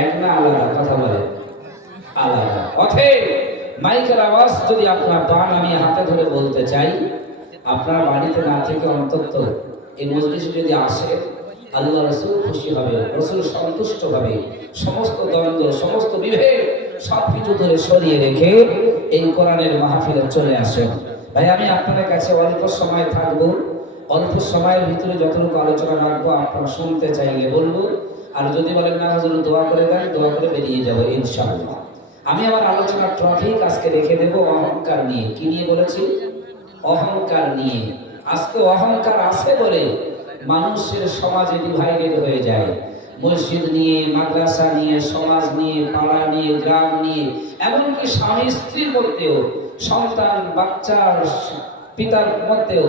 এক না আলাদা? কথা বলে আলাদা। অতএব মাইকের আওয়াজ যদি আপনার পান, আমি হাতে ধরে বলতে চাই, আপনার বাড়িতে না থেকে অন্তত এই মজলিসে যদি আসে, আল্লাহ রসুল খুশি হবে, রসুল সন্তুষ্ট হবে। সমস্ত দ্বন্দ্ব, সমস্ত বিভেদ সব কিছু ধরে সরিয়ে রেখে এই কোরআনের মাহফিলে চলে আসেন। ভাই, আমি আপনাদের কাছে অল্প সময় থাকবো, অল্প সময়ের ভিতরে যতটুকু আলোচনা রাখবো আপনারা শুনতে চাইলে বলবো, আর যদি বলেন না হুজুর দোয়া করে দেন, দোয়া করে বেরিয়ে যাবো ইনশাআল্লাহ। আমি আমার আলোচনার টপিক আজকে রেখে দেব অহংকার নিয়ে। কি নিয়ে বলেছি? অহংকার নিয়ে। আজকে অহংকার আছে বলে মানুষের সমাজে ডিভাইডেড হয়ে যায়। মসজিদ নিয়ে, মাদ্রাসা নিয়ে, সমাজ নিয়ে, পাড়া নিয়ে, গ্রাম নিয়ে, এমনকি স্বামী স্ত্রীর মধ্যেও, সন্তান বাচ্চার পিতার মধ্যেও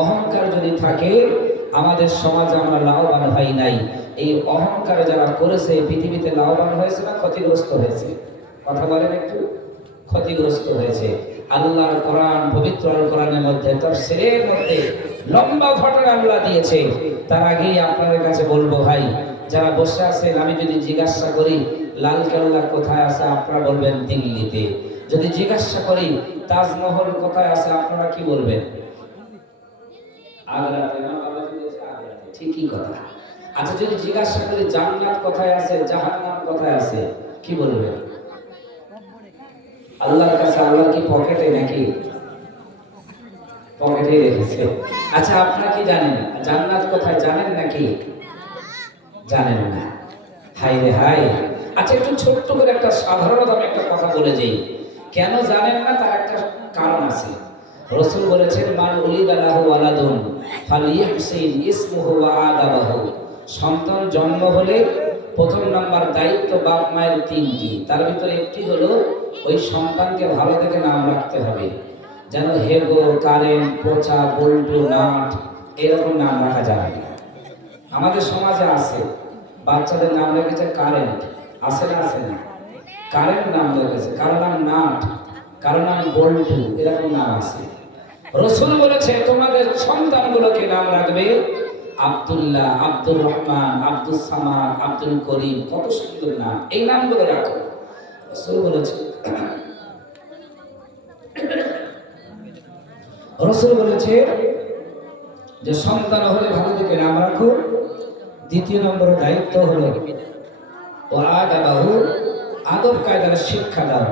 অহংকার যদি থাকে, আমাদের সমাজে আমরা লাভবান হই নাই। এই অহংকার যারা করেছে পৃথিবীতে লাভবান হয়েছে না ক্ষতিগ্রস্ত হয়েছে? কথা বলেন একটু। ক্ষতিগ্রস্ত হয়েছে। আল্লাহর কোরআন, পবিত্র আল কোরআনের মধ্যে, তাফসীরের মধ্যে লম্বা ঘটনা আল্লাহ দিয়েছে। তার আগেই আপনাদের কাছে বলবো ভাই, যারা বসে আছেন, আমি যদি জিজ্ঞাসা করি লালকেল্লা কোথায় আছে, আপনারা বলবেন দিল্লিতে। যদি জিজ্ঞাসা করি তাজমহল কোথায় আছে, আপনারা কি বলবেন? আগ্রাতে। ঠিকই কথা। আচ্ছা, যদি জিজ্ঞাসা করি জান্নাত কোথায় আছে, জাহান্নাম কোথায় আছে, কি বলবেন? আল্লাহর কাছে। আল্লাহর কি পকেটে নাকি? পকেটে রেখেছে। আচ্ছা, আপনারা কি জানেন জান্নাত কোথায়? জানেন নাকি? জানেন না। হাই রে হাই। আচ্ছা, একটু ছোট্ট করে একটা সাধারণত আমি একটা কথা বলে যাই। কেন জানেন না তার একটা কারণ আছে। রাসূল বলেছেন, মান উলিদা লাহু ওয়ালাদুন ফালিয়াহসিন ইসমুহু ওয়া আদাবাহু। সন্তান জন্ম হলে প্রথম নাম্বার দায়িত্ব বাপ মায়ের তিনটি। তার ভিতরে একটি হলো ওই সন্তানকে ভালো থেকে নাম রাখতে হবে। যেন হেগো, কারেন্ট, পোচা, বল্টু, নাট এরকম নাম রাখা যাবে না। আমাদের সমাজে আছে, বাচ্চাদের নাম রেখেছে কারেন্ট। আছে না? আছে না? কারেন্ট নাম রেখেছে, কারো নাম নাট, কারো নাম বল্টু, এরকম নাম আছে। রাসূল বলেছে তোমাদের সন্তানগুলোকে নাম রাখবে আব্দুল্লাহ, আব্দুর রহমান, আব্দুল সামাদ, আব্দুল করিম। কত সুন্দর নাম, এই নামগুলো রাখো। রাসূল বলেছে, রাসূল বলেছে যে সন্তান হলে ভালো থেকে নাম রাখো। দ্বিতীয় নম্বর দায়িত্ব হলো ও আদাবাহু, আদব কায়দার শিক্ষা দাও।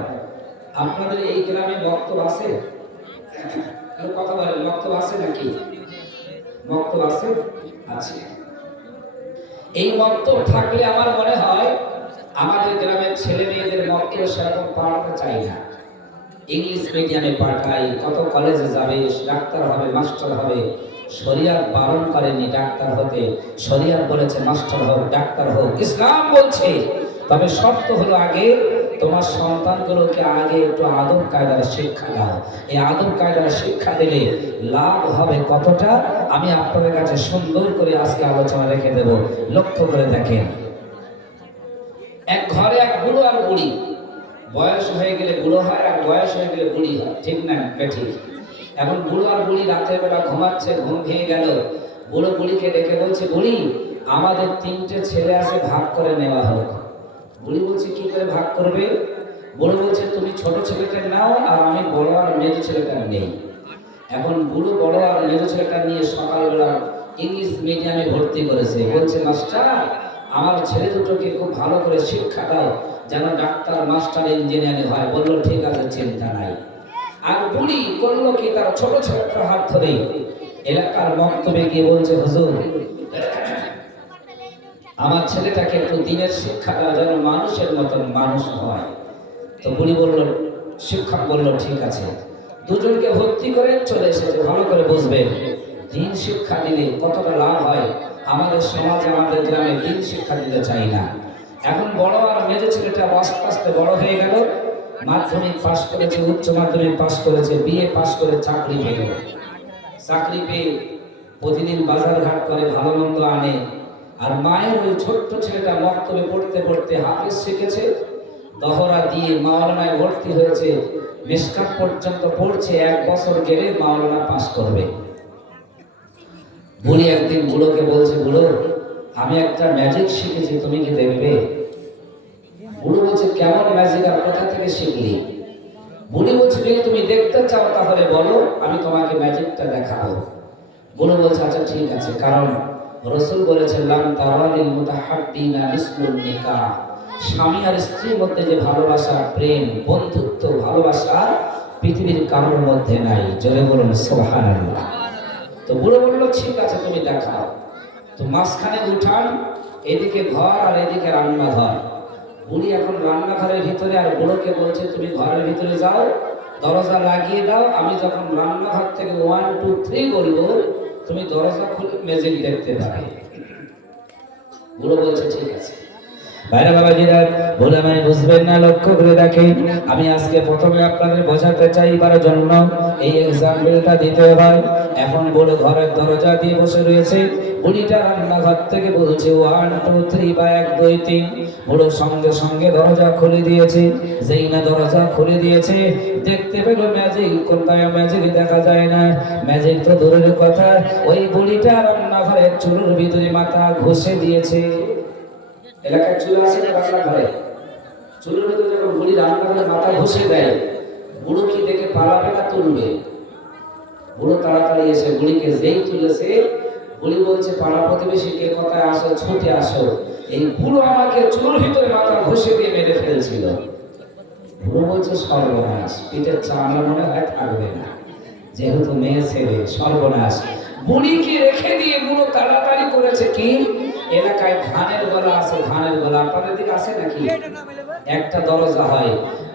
আপনাদের এই গ্রামে বক্তব্য আছে? কথা বলেন, বক্তব্য আছে নাকি? বক্তব্য আছে? আছে। এই বক্তব্য থাকলে আমার মনে হয় আমাদের গ্রামের ছেলে মেয়েদের বক্তব্য সেরকম পড়াতে চাই না। ইংলিশ মিডিয়ামে পাঠাই, কত কলেজে যাবে, ডাক্তার হবে, মাস্টার হবে। শরিয়াত বারণ করেনি ডাক্তার হতে, শরিয়াত বলেছে মাস্টার হোক, ডাক্তার হোক। ইসলাম বলছে, তবে শর্ত হলো আগে তোমার সন্তানগুলোকে আগে একটু আদব কায়দার শিক্ষা দাও। এই আদব কায়দার শিক্ষা দিলে লাভ হবে কতটা, আমি আপনাদের কাছে সুন্দর করে আজকে আলোচনা রেখে দেব। লক্ষ্য করে দেখেন, এক ঘরে এক বুড়ো আর বুড়ি। বয়স হয়ে গেলে বুড়ো হয়, আর বয়স হয়ে গেলে বুড়ি হয়, ঠিক না বেঠিক? এখন বুড়ো আর বুড়ি রাতের বেলা ঘুমাচ্ছে, ঘুম ভেঙে গেল। বুড়ো বুড়িকে ডেকে বলছে, বুড়ি আমাদের তিনটে ছেলে আছে, ভাগ করে নেওয়া হোক। বুড়ি বলছে, কি করে ভাগ করবে? বুড়ো বলছে, তুমি ছোট ছেলেটা নাও, আর আমি বড় আর মেজো ছেলেটা নেই। এখন বুড়ো বড় আর মেজো ছেলেটা নিয়ে সকালবেলা ইংলিশ মিডিয়ামে ভর্তি করেছে। বলছে, মাস্টার আমার ছেলে দুটোকে খুব ভালো করে শিক্ষা দাও, যেন ডাক্তার, মাস্টার, ইঞ্জিনিয়ার হয়। বললো, ঠিক আছে, চিন্তা নাই। আর বুড়ি করলো কি, তার ছোট ছেলেটার হাত ধরে এলাকার বক্তব্যে গিয়ে বলছে, হুজুর আমার ছেলেটাকে একটু দিনের শিক্ষা দেওয়া, যেন মানুষের মতন মানুষ হয়। তো বুড়ি বলল, শিক্ষক বলল, ঠিক আছে। দুজনকে ভর্তি করে চলে এসেছে। ভালো করে বুঝবেন, দিন শিক্ষা দিলে কতটা লাভ হয়। আমাদের সমাজে, আমাদের গ্রামে দিন শিক্ষা দিতে চাই না। এখন বড় আর মেজো ছেলেটা আস্তে আস্তে বড় হয়ে গেল। মাধ্যমিক পাশ করেছে, উচ্চ মাধ্যমিক পাশ করেছে, বিএ পাশ করে চাকরি পেল। চাকরি পেয়ে প্রতিদিন বাজার ঘাট করে, ভালো মন্দ আনে। আর মায়ের ওই ছোট্ট ছেলেটা বক্তব্যে পড়তে পড়তে হাফেজ শিখেছে, দহরা দিয়ে মাওলানায় ভর্তি হয়েছে, মিশকাত পর্যন্ত পড়ছে। 1 বছর গেলে মাওলানা পাস করবে। বুড়ি একদিন বুড়োকে বলছে, বুড়ো আমি একটা ম্যাজিক শিখেছি, তুমি কি দেখবে? কেমন ম্যাজিক আর কোথা থেকে শিখলি? বুড়ি বলছে যদি তুমি দেখতে চাও তাহলে বলো, আমি তোমাকে ম্যাজিকটা দেখাবো। বুড়ো বলছে আচ্ছা ঠিক আছে, কারণ রাসূল বলেছেন লাম তারালিল মুতাহাব্বিনা মিসলুন নিকাহ, স্বামী আর স্ত্রীর মধ্যে যে ভালোবাসা, প্রেম, বন্ধুত্ব, ভালোবাসা পৃথিবীর কারোর মধ্যে নাই। জোরে বলুন সুবহানাল্লাহ। তো বুড়ো বলল ঠিক আছে তুমি দেখাও। তো মাঝখানে উঠান, এদিকে ঘর আর এদিকে রান্নাঘর। বুড়ি এখন রান্নাঘরের ভিতরে, আর বুড়োকে বলছে তুমি ঘরের ভিতরে যাও, দরজা লাগিয়ে দাও, আমি যখন রান্নাঘর থেকে 1 2 3 বলবো তুমি দরজা খুলে ম্যাজিক দেখতে পাবে। বুড়ো বলছে ঠিক আছে। ভাইরা বাবাজিরা, ভুল আমায় বুঝবেন না, লক্ষ্য করে দেখেন। আমি আজকে প্রথমে আপনাদের বোঝাতে চাইবার জন্য এই এক্সাম্পলটা দিতে হয়। এখন বুড়ো ঘরের দরজা দিয়ে বসে রয়েছে, বুড়িটা রান্নাঘর থেকে বলছে 1 2 3 বা 1 2 3। বুড়ো সঙ্গে সঙ্গে দরজা খুলে দিয়েছে। যেই না দরজা খুলে দিয়েছে, দেখতে পেল ম্যাজিক। কোনটায় ম্যাজিক দেখা যায় না, ম্যাজিক তো দূরের কথা, ওই বুড়িটা রান্নাঘরের চুলোর ভিতরে মাথা ঘষে দিয়েছে। এলাকার চুল আছে না রান্নাঘরে, চুলের ভিতরে যখন বুড়ি রান্নাঘরে মাথা ঘষে দেয়, বুড়ো কি দেখে পালাবে না তুলবে? বুড়ো তাড়াতাড়ি এসে বুড়িকে যেই তুলেছে, বুড়ি বলছে পাড়া প্রতিবেশীকে কথায় আসো, ছুটে আসো, এই বুড়ো আমাকে চুলের ভিতরে মাথা ঘষে দিয়ে মেরে ফেলছিল। বুড়ো বলছে সর্বনাশ, পিঠের চামড়া মনে হয় থাকবে না, যেহেতু মেয়ে ছেলে, সর্বনাশ। বুড়িকে রেখে দিয়ে বুড়ো তাড়াতাড়ি করেছে কি, এলাকায় ধানের গলা আছে, ধানের গলা আপনাদের দিকে আছে নাকি? একটা দরজা হয়,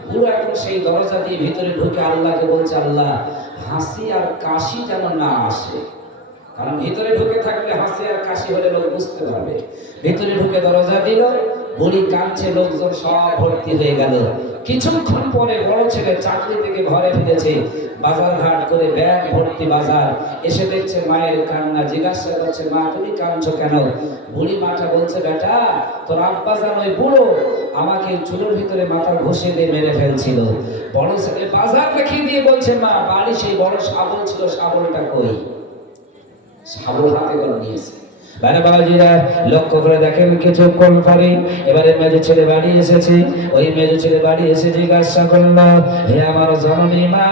বুড়ো এখন সেই দরজা দিয়ে ভিতরে ঢুকে আল্লাহকে বলছে আল্লাহ হাসি আর কাশি যেন না আসে, কারণ ভিতরে ঢুকে থাকলে হাসি আর কাশি হলে লোক বুঝতে পারবে। ভিতরে ঢুকে দরজা দিল, বুড়ি কাঁদছে, লোকজন সব ভর্তি হয়ে গেল। কিছুক্ষণ পরে বড় ছেলে চাকরি থেকে ঘরে ফিরেছে, বাজার ঘাট করে ব্যাগ ভর্তি বাজার, এসে দেখছে মায়ের কান্না, জিজ্ঞাসা করছে মা তুমি কাঁদছো কেন? বুড়ি মাটা বলছে বেটা তোর আব্বা জান ওই বুড়ো আমাকে চুলের ভিতরে মাথা ঘষে দিয়ে মেরে ফেলছিল। বড় ছেলে বাজার দেখিয়ে দিয়ে বলছে মা বাড়ি সেই বড় শাবল ছিল, শাবলটা কই? শাবল হাতে করে নিয়েছে। বাইরে বাবাজিরা লক্ষ্য করে দেখেন, কিছুক্ষণ পরে এবারে মেজো ছেলে বাড়ি এসেছে। ওই মেজো ছেলে বাড়ি এসে জিজ্ঞাসা করলো হে আমার জননী মা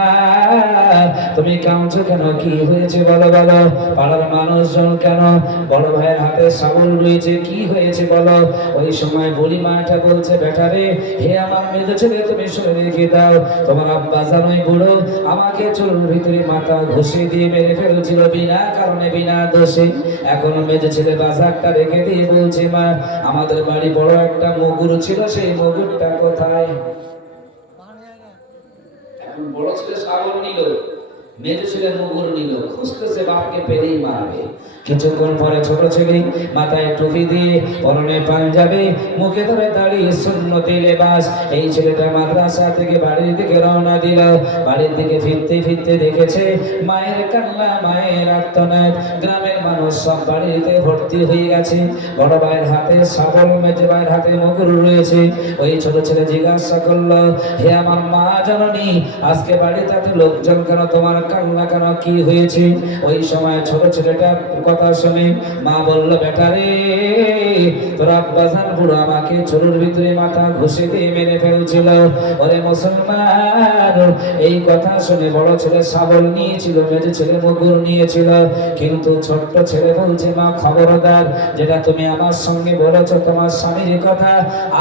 তুমি কাঁদছো কেন, কি হয়েছে বলো বলো? পাড়ার মানুষজন কেন, বড় ভাইয়ের হাতে শাবল রয়েছে, কি হয়েছে বলো? ওই সময় বুড়ি মাটা বলছে বেটা রে, হে আমার মেজো ছেলে তুমি শুনে রেখে দাও, তোমার আব্বা জানোই বুড়ো আমাকে চুলের ভিতরে মাথা ঘষে দিয়ে মেরে ফেলছিল বিনা কারণে, বিনা দোষে। এখন মেজো ছেলে বাজারটা রেখে দিয়ে বলছে মা আমাদের বাড়ি বড় একটা মগুর ছিল, সেই মগুরটা কোথায়? এখন বড় ছেলে শাবল নিল, মেজো ছেলে মগুর নিল, খুঁজতেছে বাপকে পেলেই মারবে। কিছুক্ষণ পরে ছোট ছেলে মাথায় টুপি দিয়ে, পরনে পাঞ্জাবি, মুখে ধরে দাঁড়িয়ে সুন্নতি লেবাস, এই ছেলেটা মাদ্রাসা থেকে বাড়ির দিকে রওনা দিল। বাড়ির দিকে ফিরতে ফিরতে দেখেছে মায়ের কান্না, মায়ের আর্তনাদ, গ্রামের মানুষ সব বাড়িতে ভর্তি হয়ে গেছে। বড় ভাইয়ের হাতে শাবল, মেজো ভাইয়ের হাতে মগুর রয়েছে। ওই ছোট ছেলে জিজ্ঞাসা করলো হে আমার মা জননী আজকে বাড়িতে লোকজন কেন, তোমার কান্না কেন, কি হয়েছে? ওই সময় ছোট ছেলেটা কথা শুনে মা বলল বেটা রে তোর আব্বা জান বুড়ো আমাকে চুলের ভিতরে মাথা ঘষে দিয়ে মেরে ফেলছিল। ওরে মুসলমান, এই কথা শুনে বড় ছেলে শাবল নিয়েছিল, মেজো ছেলে মগুর নিয়েছিল, কিন্তু ছোট্ট ছেলে বলছে মা খবরদার, যেটা তুমি আমার সঙ্গে বলেছো তোমার স্বামীর কথা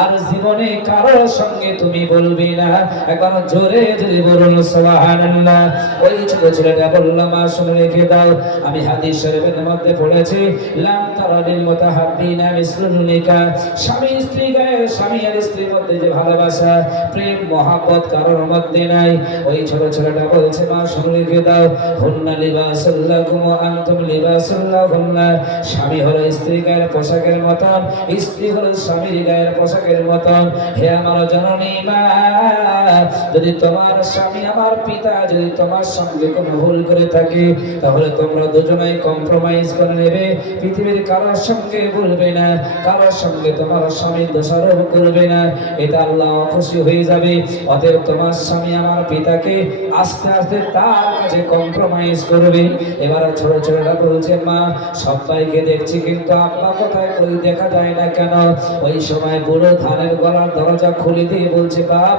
আর জীবনে কারোর সঙ্গে তুমি বলবি না। একবার জোরে জোরে বলুন সুবহানাল্লাহ। ওই ছোট ছেলেটা বলল মা শুনে রেখে দাও, আমি হাদিস শরীফের মধ্যে পড়েছি লাম তারাদিল মুতাহাব্বিনা মিসলুন নিকাহ, স্বামী স্ত্রী গায়ে, স্বামী আর স্ত্রীর মধ্যে যে ভালোবাসা, প্রেম, মহব্বত কারোর মধ্যে নাই। ওই ছোট ছেলেটা বলছে মা শুনে রেখে দাও হুন্না লিবাসুল লাকুম ওয়া আনতুম লিবাসুল লাহুন্না, স্বামী হলো স্ত্রী গায়ের পোশাকের মতন, স্ত্রী হলো স্বামীর গায়ের পোশাকের মতন। হে আমার জননী মা, যদি তোমার স্বামী আমার পিতা যদি তোমার সঙ্গে সঙ্গে কোনো ভুল করে থাকে তাহলে তোমরা দুজনেই কম্প্রোমাইজ করে নেবে, পৃথিবীর কারোর সঙ্গে বলবে না, কারোর সঙ্গে তোমার স্বামী দোষারোপ করবে না, এটা আল্লাহ খুশি হয়ে যাবে। অতএব তোমার স্বামী আমার পিতাকে আস্তে আস্তে তার কাছে কম্প্রোমাইজ করবে। এবার ছোট ছোটরা বলছে মা সবাইকে দেখছি কিন্তু আব্বা কোথায় কই দেখা যায় না কেন? ওই সময় বুড়ো ধানের গলার দরজা খুলে দিয়ে বলছে বাপ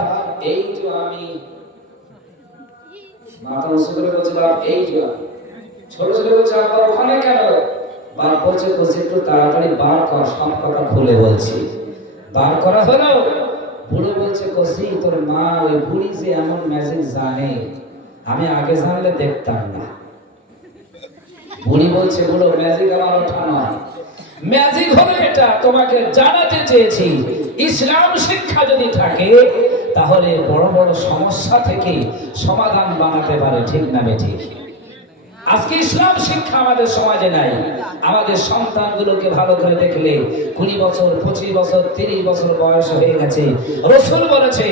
এই যে আমি, মাথা উঁচু করে বলছে বাপ এই যে আমি। ছোট ছোট বলছে আব্বা ওখানে কেন? বাপ বলছে বলছে একটু তাড়াতাড়ি বার কর, সব কথা খুলে বলছি। বার করা হলো। বুড়ো বলছে কসি তোর মা ওই বুড়ি যে এমন ম্যাজিক জানে আমি আগে জানলে দেখতাম না। বুড়ি বলছে বুড়ো ম্যাজিক আমার ওঠা নয়, ম্যাজিক হলো এটা তোমাকে জানাতে চেয়েছি ইসলাম শিক্ষা যদি থাকে তাহলে বড় বড় সমস্যা থেকে সমাধান বানাতে পারে, ঠিক না বেঠিক? আজকে ইসলাম শিক্ষা আমাদের সমাজে নাই। আমাদের সন্তানগুলোকে ভালো করে দেখলে 20 বছর 25 বছর 30 বছর বয়স হয়ে গেছে। রাসূল বলেছে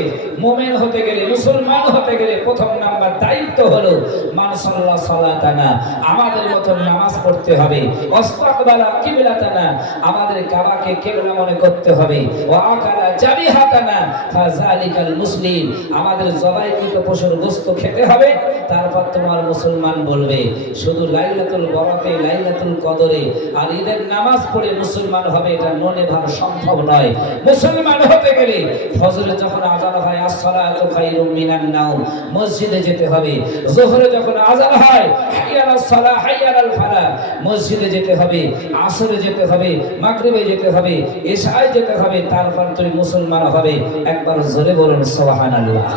মুমিন হতে গেলে, মুসলমান হতে গেলে প্রথম নাম্বার দায়িত্ব হলো মান সাল্লা সালাতানা, আমাদের মতো নামাজ পড়তে হবে। ওয়াসতাকবালা কিবলাতানা, আমাদের কাবাকে কিবলা মনে করতে হবে। ওয়া আকালা জাবিহাতানা ফাযালিকাল মুসলিম, আমাদের জবাইকৃত পশুর গোশত খেতে হবে। তারপর তোমার মুসলমান বলবে। শুধু লাইলাতুল বরাতে লাইলাতুল কদরে আর ঈদের নামাজ পড়ে মুসলমান হবে এটা মনে ভাব সম্ভব নয়। মুসলমান হতে গেলে ফজরে যখন আযান হয় আসসালাতু খায়রুম মিনান নাওম, মসজিদে যেতে হবে। যোহরে যখন আযান হয় হাইয়া আলাস সালাহ হাইয়া আলাল ফালাহ, মসজিদে যেতে হবে। আসরে যেতে হবে, মাগরিবে যেতে হবে, ইশায় যেতে হবে, তারপর তুমি মুসলমান হবে। একবার জোরে বলুন সুবহানাল্লাহ।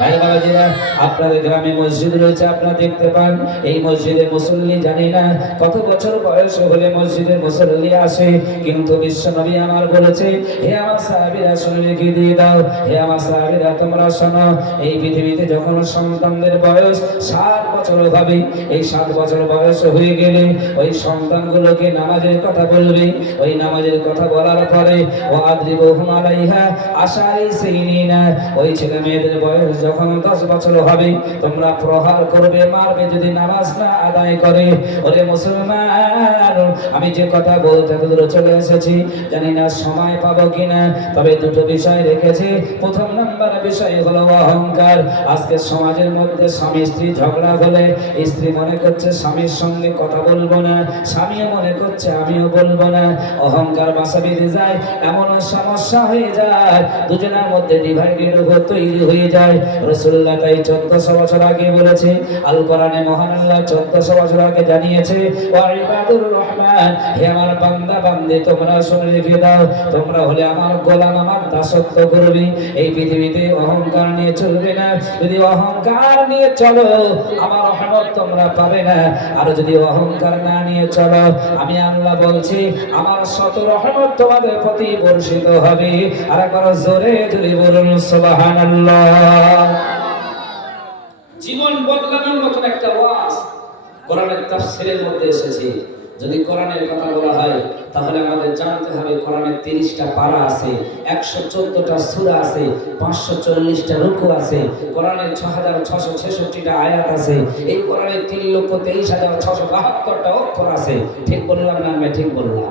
ভাই বাবাজিরা, আপনাদের গ্রামে মসজিদ রয়েছে, আপনারা দেখতে পান। এই মসজিদে মুসল্লি জানি না কত বছর বয়স হলে মসজিদে মুসল্লি আসে, কিন্তু বিশ্ব নবী আমার বলেছে হে আমার সাহাবীরা শুনে রেখে দিয়ে দাও, হে আমার সাহাবীরা তোমরা শোনো, এই পৃথিবীতে যখন সন্তানদের বয়স 7 বছর হবে, এই 7 বছর বয়স হয়ে গেলে ওই সন্তানগুলোকে নামাজের কথা বলবে। ওই নামাজের কথা বলার পরে ওয়াদরিবুহুম আলাইহা আশারি সিনিনা, ওই ছেলে মেয়েদের বয়স যখন 10 বছর হবে তোমরা প্রহার করবে, মারবে যদি নামাজ না আদায় করে। ওরে মুসলমান, আমি যে কথা বলতে দূর চলে এসেছি, জানি না সময় পাবো কিনা, তবে দুটো বিষয় রেখেছি। প্রথম নাম্বার বিষয় হলো অহংকার। আজকে সমাজের মধ্যে স্বামী স্ত্রী ঝগড়া হলে স্ত্রী মনে করছে স্বামীর সঙ্গে কথা বলবো না, স্বামীও মনে করছে আমিও বলবো না। অহংকার বাসা বেঁধে যায়, এমন সমস্যা হয়ে যায় দুজনের মধ্যে ডিভাইডেড তৈরি হয়ে যায়। রাসূলুল্লাহ তাই 1400 বছর আগে বলেছে, আল কোরআনে মহান আল্লাহ 1400 বছর আগে জানিয়েছে ওয়া ইবাদুর রহমান, হে আমার বান্দা বান্দী তোমরা শুনে রেখে দাও, তোমরা হলে আমার গোলাম, আমার দাসত্ব করবে। এই পৃথিবীতে অহংকার নিয়ে চলবে না। যদি অহংকার নিয়ে চলো আমার রহমত তোমরা পাবে না, আর যদি অহংকার না নিয়ে চলো আমি আল্লাহ বলছি আমার শত রহমত তোমাদের প্রতি বর্ষিত হবে। আর একবার জোরে জোরে বলুন সুবহানাল্লাহ। জীবন বদলানোর মতন একটা ওয়াজ কোরআনের তাফসীরের মধ্যে এসেছে। যদি কোরআনের কথা বলা হয় তাহলে আমাদের জানতে হবে কোরআনের 30টা পারা আছে, 114টা সূরা আছে, 540টা রুকু আছে, কোরআনের 6666টা আয়াত আছে, এই কোরআনের 3,23,672টা অক্ষর আছে। ঠিক বললাম না? আমি ঠিক বললাম?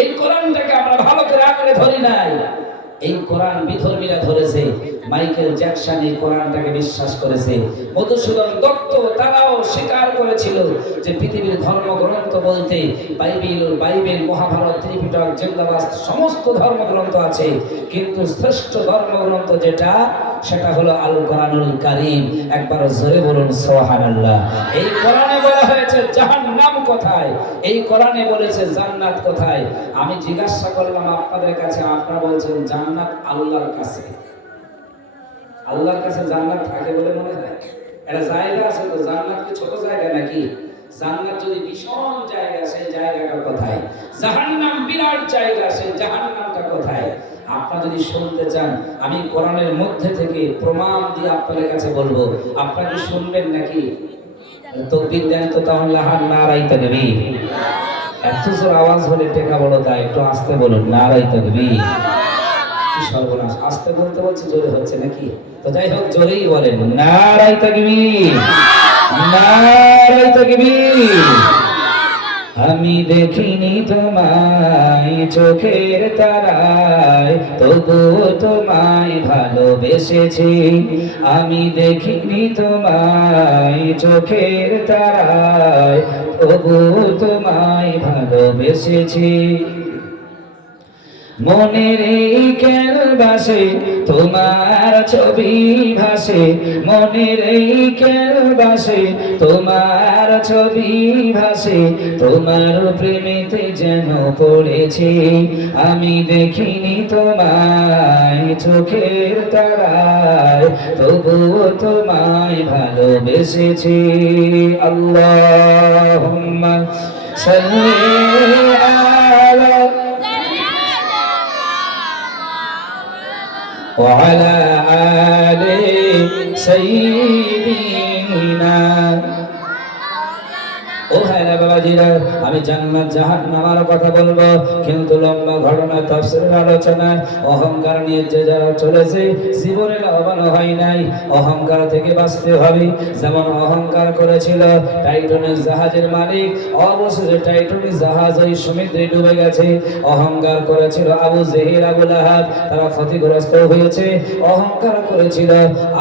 এই কোরআনটাকে আমরা ভালো করে আঁকড়ে ধরি নাই। এই কোরআন বিধর্মীরা ধরেছে, মাইকেল জ্যাকসন এই কোরআনটাকে বিশ্বাস করেছে, মধুসূদন দত্ত তারাও স্বীকার করেছিল যে পৃথিবীর ধর্মগ্রন্থ বলতে বাইবেল, মহাভারত, ত্রিপিটক, জিন্দাবাদ সমস্ত ধর্মগ্রন্থ আছে, কিন্তু শ্রেষ্ঠ ধর্মগ্রন্থ যেটা সেটা হলো আল কোরআনুল কারীম। একবার জোরে বলুন সুবহানাল্লাহ। এই কোরআনে বলা হয়েছে জাহান্নাম কোথায়, এই কোরআনে বলেছে জান্নাত কোথায়। আমি জিজ্ঞাসা করলাম আপনাদের কাছে, আপনারা বলছেন জান্নাত আল্লাহর কাছে। আল্লাহর কাছে জান্নাত থাকে বলে মনে হয়? এটা জায়গা আছে তো, জান্নাত কি ছোট জায়গা নাকি? জান্নাত যদি ভীষণ জায়গা, সেই জায়গাটা কোথায়? জাহান্নাম বিরাট জায়গা, সেই জাহান্নামটা কোথায়? আপনারা যদি শুনতে চান আমি কোরআনের মধ্যে থেকে প্রমাণ দিয়ে আপনাদের কাছে বলবো, আপনারা কি শুনবেন নাকি? তাকবীর দেন তো তাহলে নারায়ে তাকবীর। এত জোর আওয়াজ হলে টেকা বড়, তাই একটু আস্তে বলুন নারায়ে তাকবীর। কি সর্বনাশ, আস্তে বলতে বলছে জোরে হচ্ছে নাকি? তো যাই হোক জোরেই বলেন নারায়ে তাকবীর। নারে তাকবীর। আমি দেখিনি তোমায় চোখের তারায়, তবুও তোমায় ভালোবেসেছি। আমি দেখিনি তোমায় চোখের তারায়, তবুও তোমায় ভালোবেসেছি। মনের এই ক্যানভাসে তোমার ছবি ভাসে, মনের এই ক্যানভাসে তোমার ছবি ভাসে, তোমার প্রেমেতে যেন পড়েছি। আমি দেখিনি তোমায় চোখের তারায়, তবুও তোমায় ভালোবেসেছি। আল্লাহুম্মা সাল্লি আলা وعلى آل سيدنا। ও হ্যাঁ বাবাজিরা, আমি জান্নাত জাহান্নামের কথা বলবো, কিন্তু লম্বা ঘটনা তাফসীরের আলোচনায় অহংকার নিয়ে যে যারা চলেছে জীবনে লাভবান হয় নাই। অহংকার থেকে বাঁচতে হবে। যেমন অহংকার করেছিল টাইটানিক জাহাজের মালিক, অবশেষে টাইটানিক জাহাজ ওই সমুদ্রে ডুবে গেছে। অহংকার করেছিল আবু জেহেল, আবু লাহাব, তারা ক্ষতিগ্রস্ত হয়েছে। অহংকার করেছিল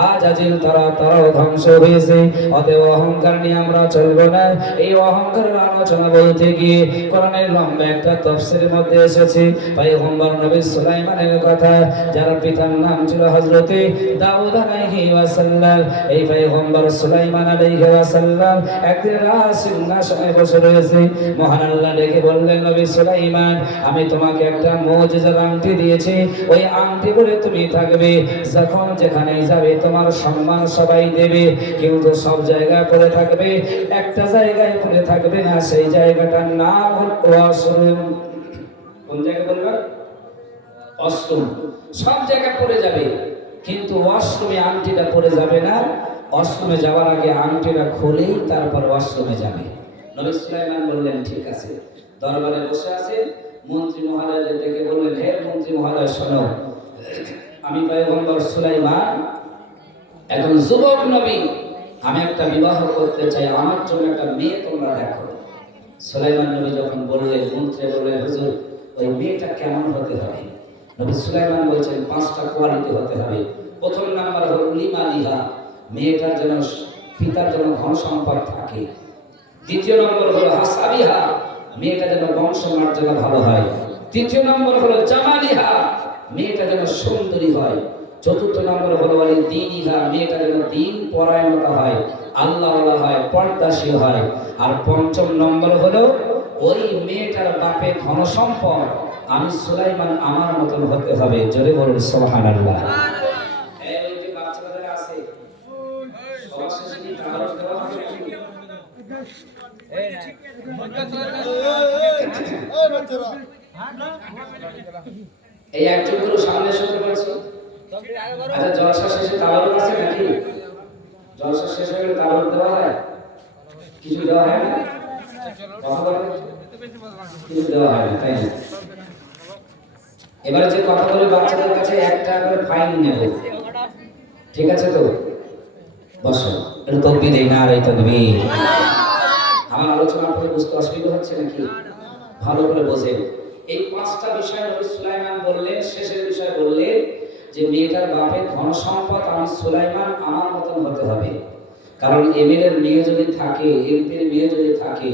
আজাজিল, তারাও ধ্বংস হয়েছে। অতএব অহংকার নিয়ে আমরা চলবো না। এই অহংকারের আলোচনা বলতে গিয়ে কোরআনের লম্বা একটা তাফসীরের মধ্যে এসেছে পয়গম্বর নবী সুলাইমানের কথা, যার পিতার নাম ছিল হযরতে দাউদ আলাইহিস সালাম। এই পয়গম্বর সুলাইমান আলাইহিস সালাম একদিন সিংহাসনে বসে রয়েছে। মহান আল্লাহ ডেকে বললেন, নবী সুলাইমান, আমি তোমাকে একটা মুজিজার আংটি দিয়েছি, ওই আংটি পরে তুমি থাকবে, যখন যেখানে যাবে তোমার সম্মান সবাই দেবে, কিন্তু সব জায়গায় পরে থাকবে, একটা জায়গায় পরে থাকবে না, সেই জায়গাটার নাম হল ওয়াশরুম। কোন জায়গা বলবেন? ওয়াশরুম। সব জায়গায় পরে যাবে, কিন্তু ওয়াশরুমে আংটিটা পরে যাবে না। ওয়াশরুমে যাওয়ার আগে আংটিটা খুলেই তারপর ওয়াশরুমে যাবে। নবী সুলাইমান বললেন, ঠিক আছে। দরবারে বসে আছেন, মন্ত্রী মহোদয়দের ডেকে বললেন, হে মন্ত্রী মহোদয় শোনো, আমি পয়গম্বর সুলাইমান এখন যুবক নবী, আমি একটা বিবাহ করতে চাই, আমার জন্য একটা মেয়ে তোমরা দেখো। সুলাইমান নবী যখন বললেন, মন্ত্রী বললেন, হুজুর ওই মেয়েটা কেমন হতে হবে? নবী সুলাইমান বলছেন 5টা কোয়ালিটি হতে হবে। প্রথম নাম্বার হলো লিমালিহা, মেয়েটার যেন পিতার যেন ধন সম্পদ থাকে। দ্বিতীয় নম্বর হলো হাসাবিহা, মেয়েটা যেন বংশ মর্যাদা ভালো হয়। তৃতীয় নম্বর হলো জামালিহা, মেয়েটা যেন সুন্দরী হয়। চতুর্থ নম্বর হলো দ্বীনিহা, মেয়েটা যেন দ্বীন পরায়ণতা হয়, আল্লাহওয়ালা হয়, পর্দাশীল হয়। আর পঞ্চম নম্বর হলো ওই মেয়েটার বাপের ধন সম্পদ আমি সুলাইমান আমার মতন হতে হবে। জোরে বলুন সুবহানাল্লাহ। এই ওই যে বাচ্চাদের আছে সবার শেষে কি তাহলে দেওয়া হবে? এই একজন করে সামনে শুনতে পাচ্ছি। আচ্ছা, জলসা শেষে তাবারুক আছে নাকি? জলসা শেষে গেলে তাবারুক দেওয়া হয়? কিছু দেওয়া হয় না? কিছু দেওয়া হয় না, তাই না? এবারে যে কথা বলে বাচ্চাদের কাছে 1 টাকা করে ফাইন নেব, ঠিক আছে তো? বসো, একটু তকবীর দেই, নারে তাকবীর। আমার আলোচনা আপনাদের বুঝতে অসুবিধা হচ্ছে নাকি? ভালো করে বোঝেন। এই 5টা বিষয় নবী সুলাইমান বললেন। শেষের বিষয় বললেন যে মেয়েটার বাপের ধন সম্পদ আমি সুলাইমান আমার মতন হতে হবে। কারণ এমএলএর মেয়ে যদি থাকে, এমপির মেয়ে যদি থাকে,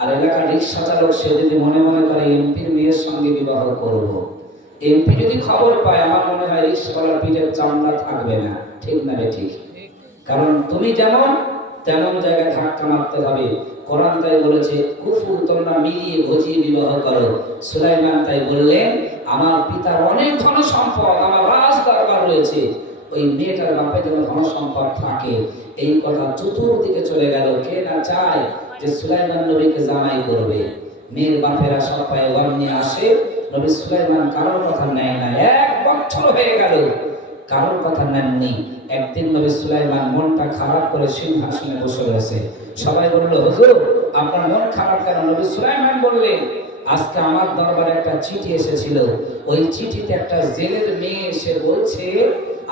আর এলাকার রিক্সা চালক সে যদি মনে মনে করে এমপির মেয়ের সঙ্গে বিবাহ করব, এমপি যদি খবর পায়, আমার মনে হয় রিক্সাওয়ালার পিঠের চামড়া থাকবে না। ঠিক না রে? ঠিক। কারণ তুমি যেমন তেমন জায়গায় ধাক্কা মারতে হবে। কোরআন তাই বলেছে, কুফুর তোমরা মিলিয়ে ভজিয়ে বিবাহ করো। সুলাইমান তাই বললেন, আমার পিতার অনেক ধন সম্পদ, আমার রাজ দরবার রয়েছে, ওই মেয়েটার বাপে যেন ধন সম্পদ থাকে। এই কথা চতুর্দিকে চলে গেল। কে না চায় যে সুলাইমান নবীকে জামাই করবে? মেয়ের বাপেরা সব পয়গাম নিয়ে আসে, নবী সুলাইমান কারোর কথা নেয় না। 1 বছর হয়ে গেল, কারোর কথা নেননি। একদিন নবী সুলাইমান মনটা খারাপ করে সিংহাসনে বসে রয়েছে। সবাই বলল, হুজুর আপনার মন খারাপ কেন? নবী সুলাইমান বললেন, আজকে আমার দরবারে একটা চিঠি এসেছিল। ওই চিঠিতে একটা জেলের মেয়ে এসে বলছে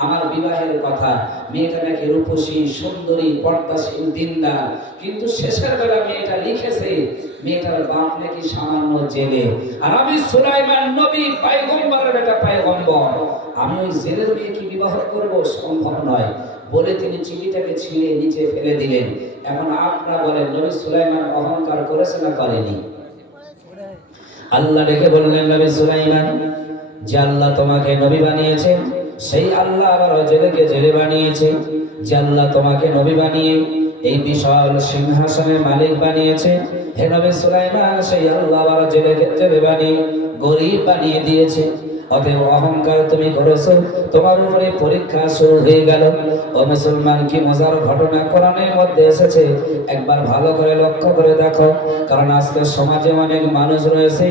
আমার বিবাহের কথা। মেয়েটা নাকি রূপসী, সুন্দরী, পর্দাশীল, দিনদার, কিন্তু শেষের বেলা মেয়েটা লিখেছে মেয়েটার বাপ নাকি সামান্য জেলে। আর আমি সুলাইমান নবী, পয়গম্বরের বেটা, পয়গম্বর, আমি ওই জেলের মেয়েকে বিবাহ করব? সম্ভব নয় বলে তিনি চিঠিটাকে ছিঁড়ে নিচে ফেলে দিলেন। এখন আপনারা বলেন, নবী সুলাইমান অহংকার করেছে না করেনি? আল্লাহ ডেকে বললেন, নবী সুলাইমান, যে আল্লাহ তোমাকে নবী বানিয়েছে সেই আল্লাহ আবার জেলেকে জেলে বানিয়েছে। যে আল্লাহ তোমাকে নবী বানিয়ে এই বিশাল সিংহাসনের মালিক বানিয়েছে, হে নবী সুলাইমান, সেই আল্লাহ আবার জেলেকে জেলে বানিয়ে গরিব বানিয়ে দিয়েছে। অতএব অহংকার তুমি করেছো, তোমার উপরে পরীক্ষা শুরু হয়ে গেল। ও মুসলমান, কি মজার ঘটনা কোরআনের মধ্যে এসেছে, একবার ভালো করে লক্ষ্য করে দেখো। কারণ আজকে সমাজে অনেক মানুষ রয়েছে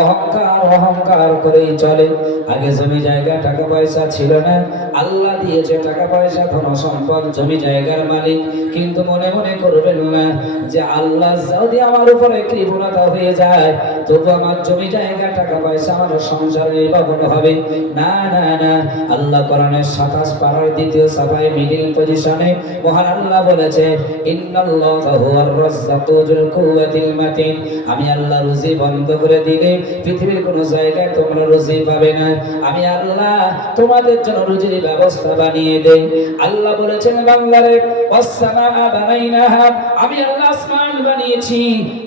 অহংকার অহংকার করেই চলে। আগে জমি জায়গা টাকা পয়সা ছিল না, আল্লাহ দিয়েছে টাকা পয়সা, ধন সম্পদ, জমি জায়গার মালিক, কিন্তু মনে মনে করবেন না যে আল্লাহ যদি আমার উপরে কৃপণতা হয়ে যায় তবু আমার জমি জায়গা টাকা পয়সা আমার সংসারে নির্বাহন হবে না। না না, আল্লাহ কোরআনের 27 পারার 2য় সূরায় মিডল পজিশনে মহান আল্লাহ বলেছে, ইন্নাল্লাহা হুয়ার রাজ্জাকু যুল কুওয়াতিল মাতিন, আমি আল্লাহ রুজি বন্ধ করে দিলে পৃথিবীর কোনো জায়গায় তোমরা রুজি পাবে না। আমি আল্লাহ তোমাদের জন্য রুজির ব্যবস্থা বানিয়ে দেই। আল্লাহ বলেছেন বাংলারে, ওয়াস-সামাআ বানাইনাহা, আমি আল্লাহ আসমান বানিয়েছি,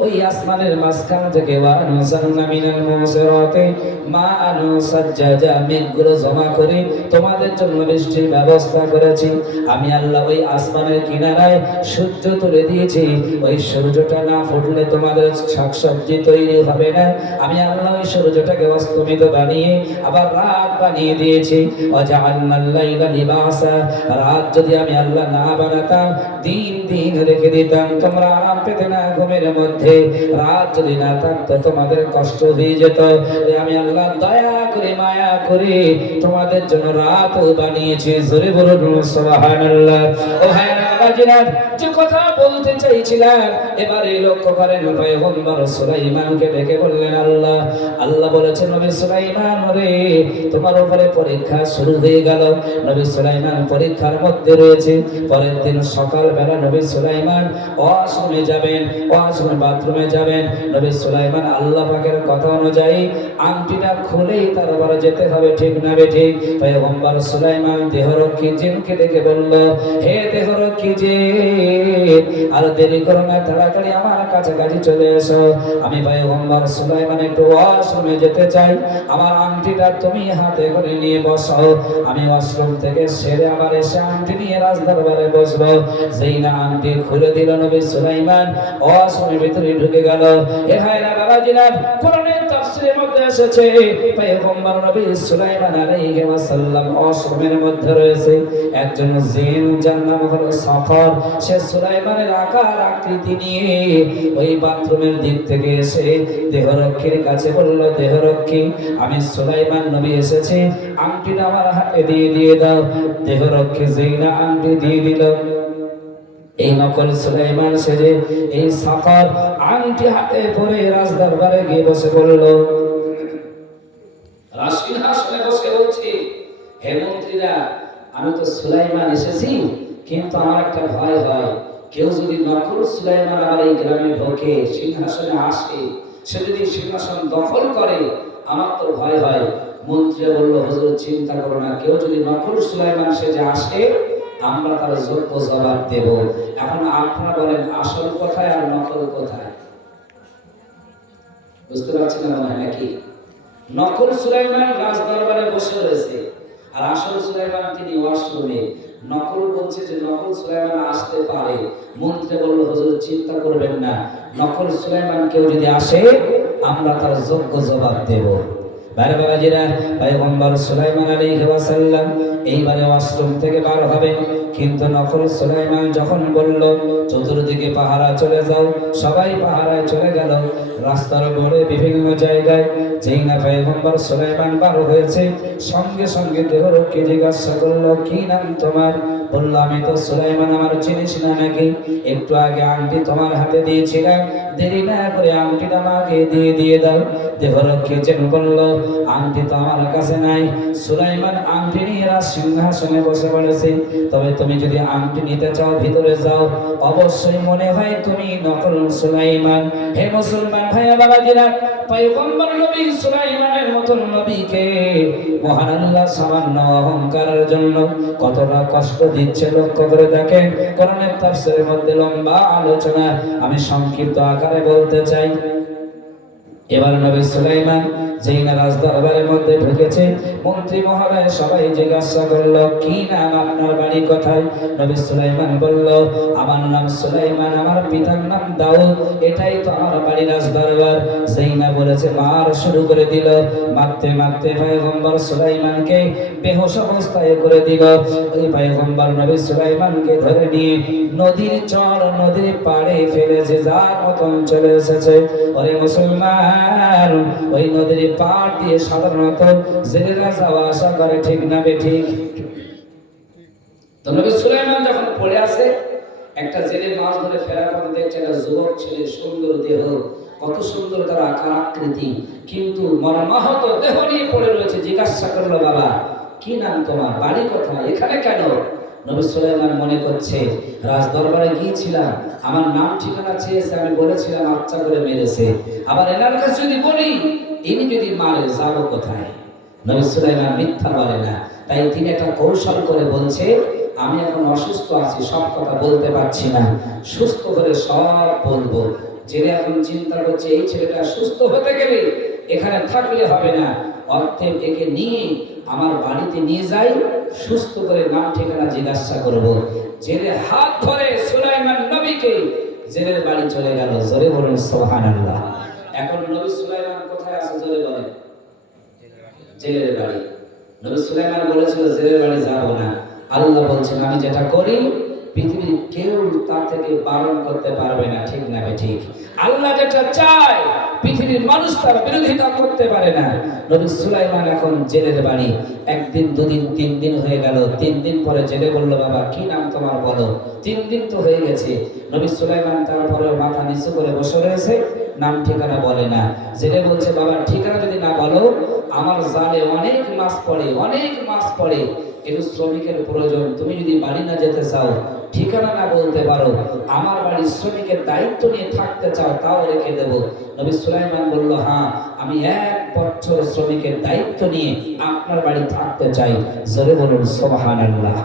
ওই আসমানের মাঝখান থেকে ওয়া আনজালনা মিনাল মুসিরাতি মাআন সাজ্জাজা, মেঘগুলো জমা করে তোমাদের জন্য বৃষ্টির ব্যবস্থা করেছি। আমি আল্লাহ ওই আসমানের কিনারায় সূর্য তুলে দিয়েছি, ওই সূর্যটা না ফুটলে তোমাদের শাকসবজি তৈরি হবে না। আমি আল্লাহ ওই সূর্যটাকে অস্তমিত বানিয়ে আবার রাত বানিয়ে দিয়েছি। ওয়াজআলনাল লাইলা লিবাসা, রাত যদি আমি আল্লাহ না বানাতাম, দিন দিন রেখে দিতাম, তোমরা আরাম পেতে না ঘুমের মধ্যে, রাত যদি না থাকতো তোমাদের কষ্ট হয়ে যেত। আমি আল্লাহ দয়া করে মায়া করে তোমাদের জন্য রাতও বানিয়েছি। জোরে বলুন সুবহানাল্লাহ। ও ভাইরা বাজিরা, যে কথা বলতে চাইছিলাম এবারে লক্ষ্য করেন, পয়গম্বর সুলাইমানকে ডেকে বললেন আল্লাহ। আল্লাহ বলেছেন, নবী সুলাইমান রে, তোমার উপরে পরীক্ষা শুরু হয়ে গেল। নবী সুলাইমান পরীক্ষার মধ্যে রয়েছে। পরের দিন সকালবেলা নবী সুলাইমান ওয়াশরুমে যাবেন, ওয়াশরুমে বাথরুমে যাবেন। নবী সুলাইমান আল্লাহ পাকের কথা অনুযায়ী আংটিটা খুলেই তারপরে যেতে হবে, ঠিক না বেঠিক? পয়গম্বর সুলাইমান দেহরক্ষী জিনকে ডেকে বলল, হে দেহরক্ষী জিন, আর দেরি করো না, তাড়াতাড়ি আমার কাছাকাছি চলে এসো। আমি পয়গম্বর সুলাইমান একটু ওয়াশরুমে যেতে চাই, আমার আংটিটা তুমি হাতে করে নিয়ে বসো। আমি ওয়াশরুম থেকে সেরে আবার এসে আংটি নিয়ে রাজদরবারে বসবো। যেই না আংটি খুলে দিল নবী সুলাইমান ওয়াশরুমের ভিতরে ঢুকে গেল। এ ভাইরা বাবাজিরা, কোরআনের তাফসীরের মধ্যে এসেছে পয়গম্বর নবী সুলাইমান আলাইহিস সালাম ওয়াশরুমের মধ্যে রয়েছে। একজন জিন যার নাম হলো সাফর, সে সুলাইমানের আকার আকৃতি নিয়ে ওই বাথরুমের দিক থেকে এসে দেহরক্ষীর কাছে বলল, দেহরক্ষী, আমি সুলাইমান নবী এসেছি, আংটিটা আমার হাতে দিয়ে দাও। দেহরক্ষী যেই না আংটি দিয়ে দিল, এই নকল সুলাইমান সেজে এই সাফর আংটি হাতে পরে রাজদরবারে গিয়ে বসে বলল, রাজসিংহাসনে বসে বলছি, হে মন্ত্রীরা, আমি তো সুলাইমান এসেছি, কিন্তু আমার একটা ভয় হয়, কেউ যদি নকল সুলাইমান আমার এই গ্রামে ঢোকে, সিংহাসনে আসে, সে যদি সিংহাসন দখল করে, আমার তো ভয় হয়। মন্ত্রী বলল, হুজুর চিন্তা করো না, কেউ যদি নকল সুলাইমান সেজে আসে, আমরা তার যোগ্য জবাব দেব। এখন আপনারা বলেন, আসল কোথায় আর নকল কোথায়? বুঝতে পারছেন না নাকি? নকল সুলাইমান রাজদরবারে বসে রয়েছে, আর আসল সুলাইমান তিনি ওয়াশরুমে। নকল বলছে যে নকল সুলাইমান আসতে পারে। মন্ত্রী বলল, হুজুর চিন্তা করবেন না, নকল সুলাইমান কেউ যদি আসে, আমরা তার যোগ্য জবাব দেব। বাইরে বাবাজিরা, পয়গম্বর সুলাইমান আলাইহিস সালাম এইবারে ওয়াশরুম থেকে বার হবে, কিন্তু নকল সুলাইমান যখন বলল, চতুর্দিকে পাহারা চলে যাও, সবাই পাহারায় চলে গেল। রাস্তার মোড়ে বিভিন্ন জায়গায় যেই না পয়গম্বর সুলাইমান বার হয়েছে, সঙ্গে সঙ্গে দেহরক্ষী জিজ্ঞাসা করল, কি নাম তোমার? বলল, আমি তো সুলাইমান, আমার চিনিস না নাকি? একটু আগে আংটি তোমার হাতে দিয়েছিলাম, দেরি না করে আংটিটা আমাকে দিয়ে দাও। দেহরক্ষী যেন বলল, আংটি তো আমার কাছে নাই। সুলাইমান আংটি নিয়ে রাজ সিংহাসনে বসে পড়েছে। তবে তুমি যদি আংটি নিতে চাও, ভিতরে যাও, অবশ্যই মনে হয় তুমি নকল সুলাইমান। হে মুসলমান ভাইয়া বাবাজিরা, পয়গম্বর নবী সুলাইমানের মতন নবীকে মহান আল্লাহ সামান্য অহংকারের জন্য কতটা কষ্ট দিচ্ছে লক্ষ্য করে দেখেন। কোরআনের তাফসীরের মধ্যে লম্বা আলোচনা, আমি সংক্ষিপ্ত আকারে বলতে চাই। এবার নবী সুলাইমান যেই না রাজ দরবারের মধ্যে ঢুকেছে, মন্ত্রী মহোদয় সবাই জিজ্ঞাসা করলো, কি নাম আপনার, বাড়ি কোথায়? নবী সুলাইমান বলল, আমার নাম সুলাইমান, আমার পিতার নাম দাউদ, এটাই তো আমার বাড়ি রাজ দরবার। যেই না বলেছে মার শুরু করে দিল, মারতে মারতে পয়গম্বর সুলাইমানকে বেহুশ অবস্থায় করে দিল। ওই পয়গম্বর নবী সুলাইমানকে ধরে নিয়ে নদীর চর, নদীর পাড়ে ফেলেছে, যার মতন চলে এসেছে। ওরে মুসলমান, ওই নদীর পাড় দিয়ে সাধারণত জেলেরা যাওয়া আসা করে, ঠিক না বেঠিক? তো নবী সুলাইমান যখন পড়ে আছে, একটা জেলে মাছ ধরে ফেরার পথে দেখছে একটা যুবক ছেলে, সুন্দর দেহ, কত সুন্দর তার আকার আকৃতি, কিন্তু মর্মাহত দেহ নিয়ে পড়ে রয়েছে। জিজ্ঞাসা করলো, বাবা কি নাম তোমার, বাড়ি কোথায়, এখানে কেন? নবী সুলাইমান মনে করছে, রাজ দরবারে গিয়েছিলাম, আমার নাম ঠিকানা চেয়েছে, আমি বলেছিলাম, আচ্ছা করে মেরেছে, আবার এনার কাছে যদি বলি, ইনি যদি মারে, যাবো কোথায়? নবী সুলাইমান মিথ্যা বলে না, তাই তিনি একটা কৌশল করে বলছে, আমি এখন অসুস্থ আছি, সব কথা বলতে পারছি না, সুস্থ হলে সব বলবো। জেলে এখন চিন্তা করছে, এই ছেলেটা সুস্থ হতে গেলে এখানে থাকলে হবে না, অর্থের একে নিয়ে আমার বাড়িতে নিয়ে যাই, সুস্থ করে নাম ঠিকানা জিজ্ঞাসা করব। জেলে হাত ধরে সুলাইমান নবীকে জেলের বাড়ি চলে গেল। জোরে বলুন সুবহানাল্লাহ। এখন নবী সুলাইমান কোথায় আছে, জোরে বলেন? জেলের বাড়ি। নবী সুলাইমান বলেছিল, জেলের বাড়ি যাব না। আল্লাহ বলছেন, আমি যেটা করি পৃথিবীর কেউ তার থেকে বারণ করতে পারবে না, ঠিক না ঠিক? আল্লাহ যেটা চায় পৃথিবীর মানুষ তার বিরোধিতা করতে পারে না। নবী সুলাইমান এখন জেলের বাড়ি, একদিন, দুদিন, 3 দিন হয়ে গেল। 3 দিন পরে জেলে বলল, বাবা কি নাম তোমার, বলো। 3 দিন তো হয়ে গেছে। নবী সুলাইমান তারপরে মাথা নিচু করে বসে রয়েছে, নাম ঠিকানা বলে না। জেলে বলছে, বাবার ঠিকানা যদি না বলো, আমার জালে অনেক মাছ পড়ে, অনেক মাছ পড়ে, একটু শ্রমিকের প্রয়োজন, তুমি যদি বাড়ি না যেতে চাও, ঠিকানা না বলতে পারো, আমার বাড়ির শ্রমিকের দায়িত্ব নিয়ে থাকতে চাও, তাও রেখে দেব। নবী সুলাইমান বলল, হ্যাঁ, আমি 1 বছর শ্রমিকের দায়িত্ব নিয়ে আপনার বাড়ি থাকতে চাই। জোরে বলুন সুবহানাল্লাহ।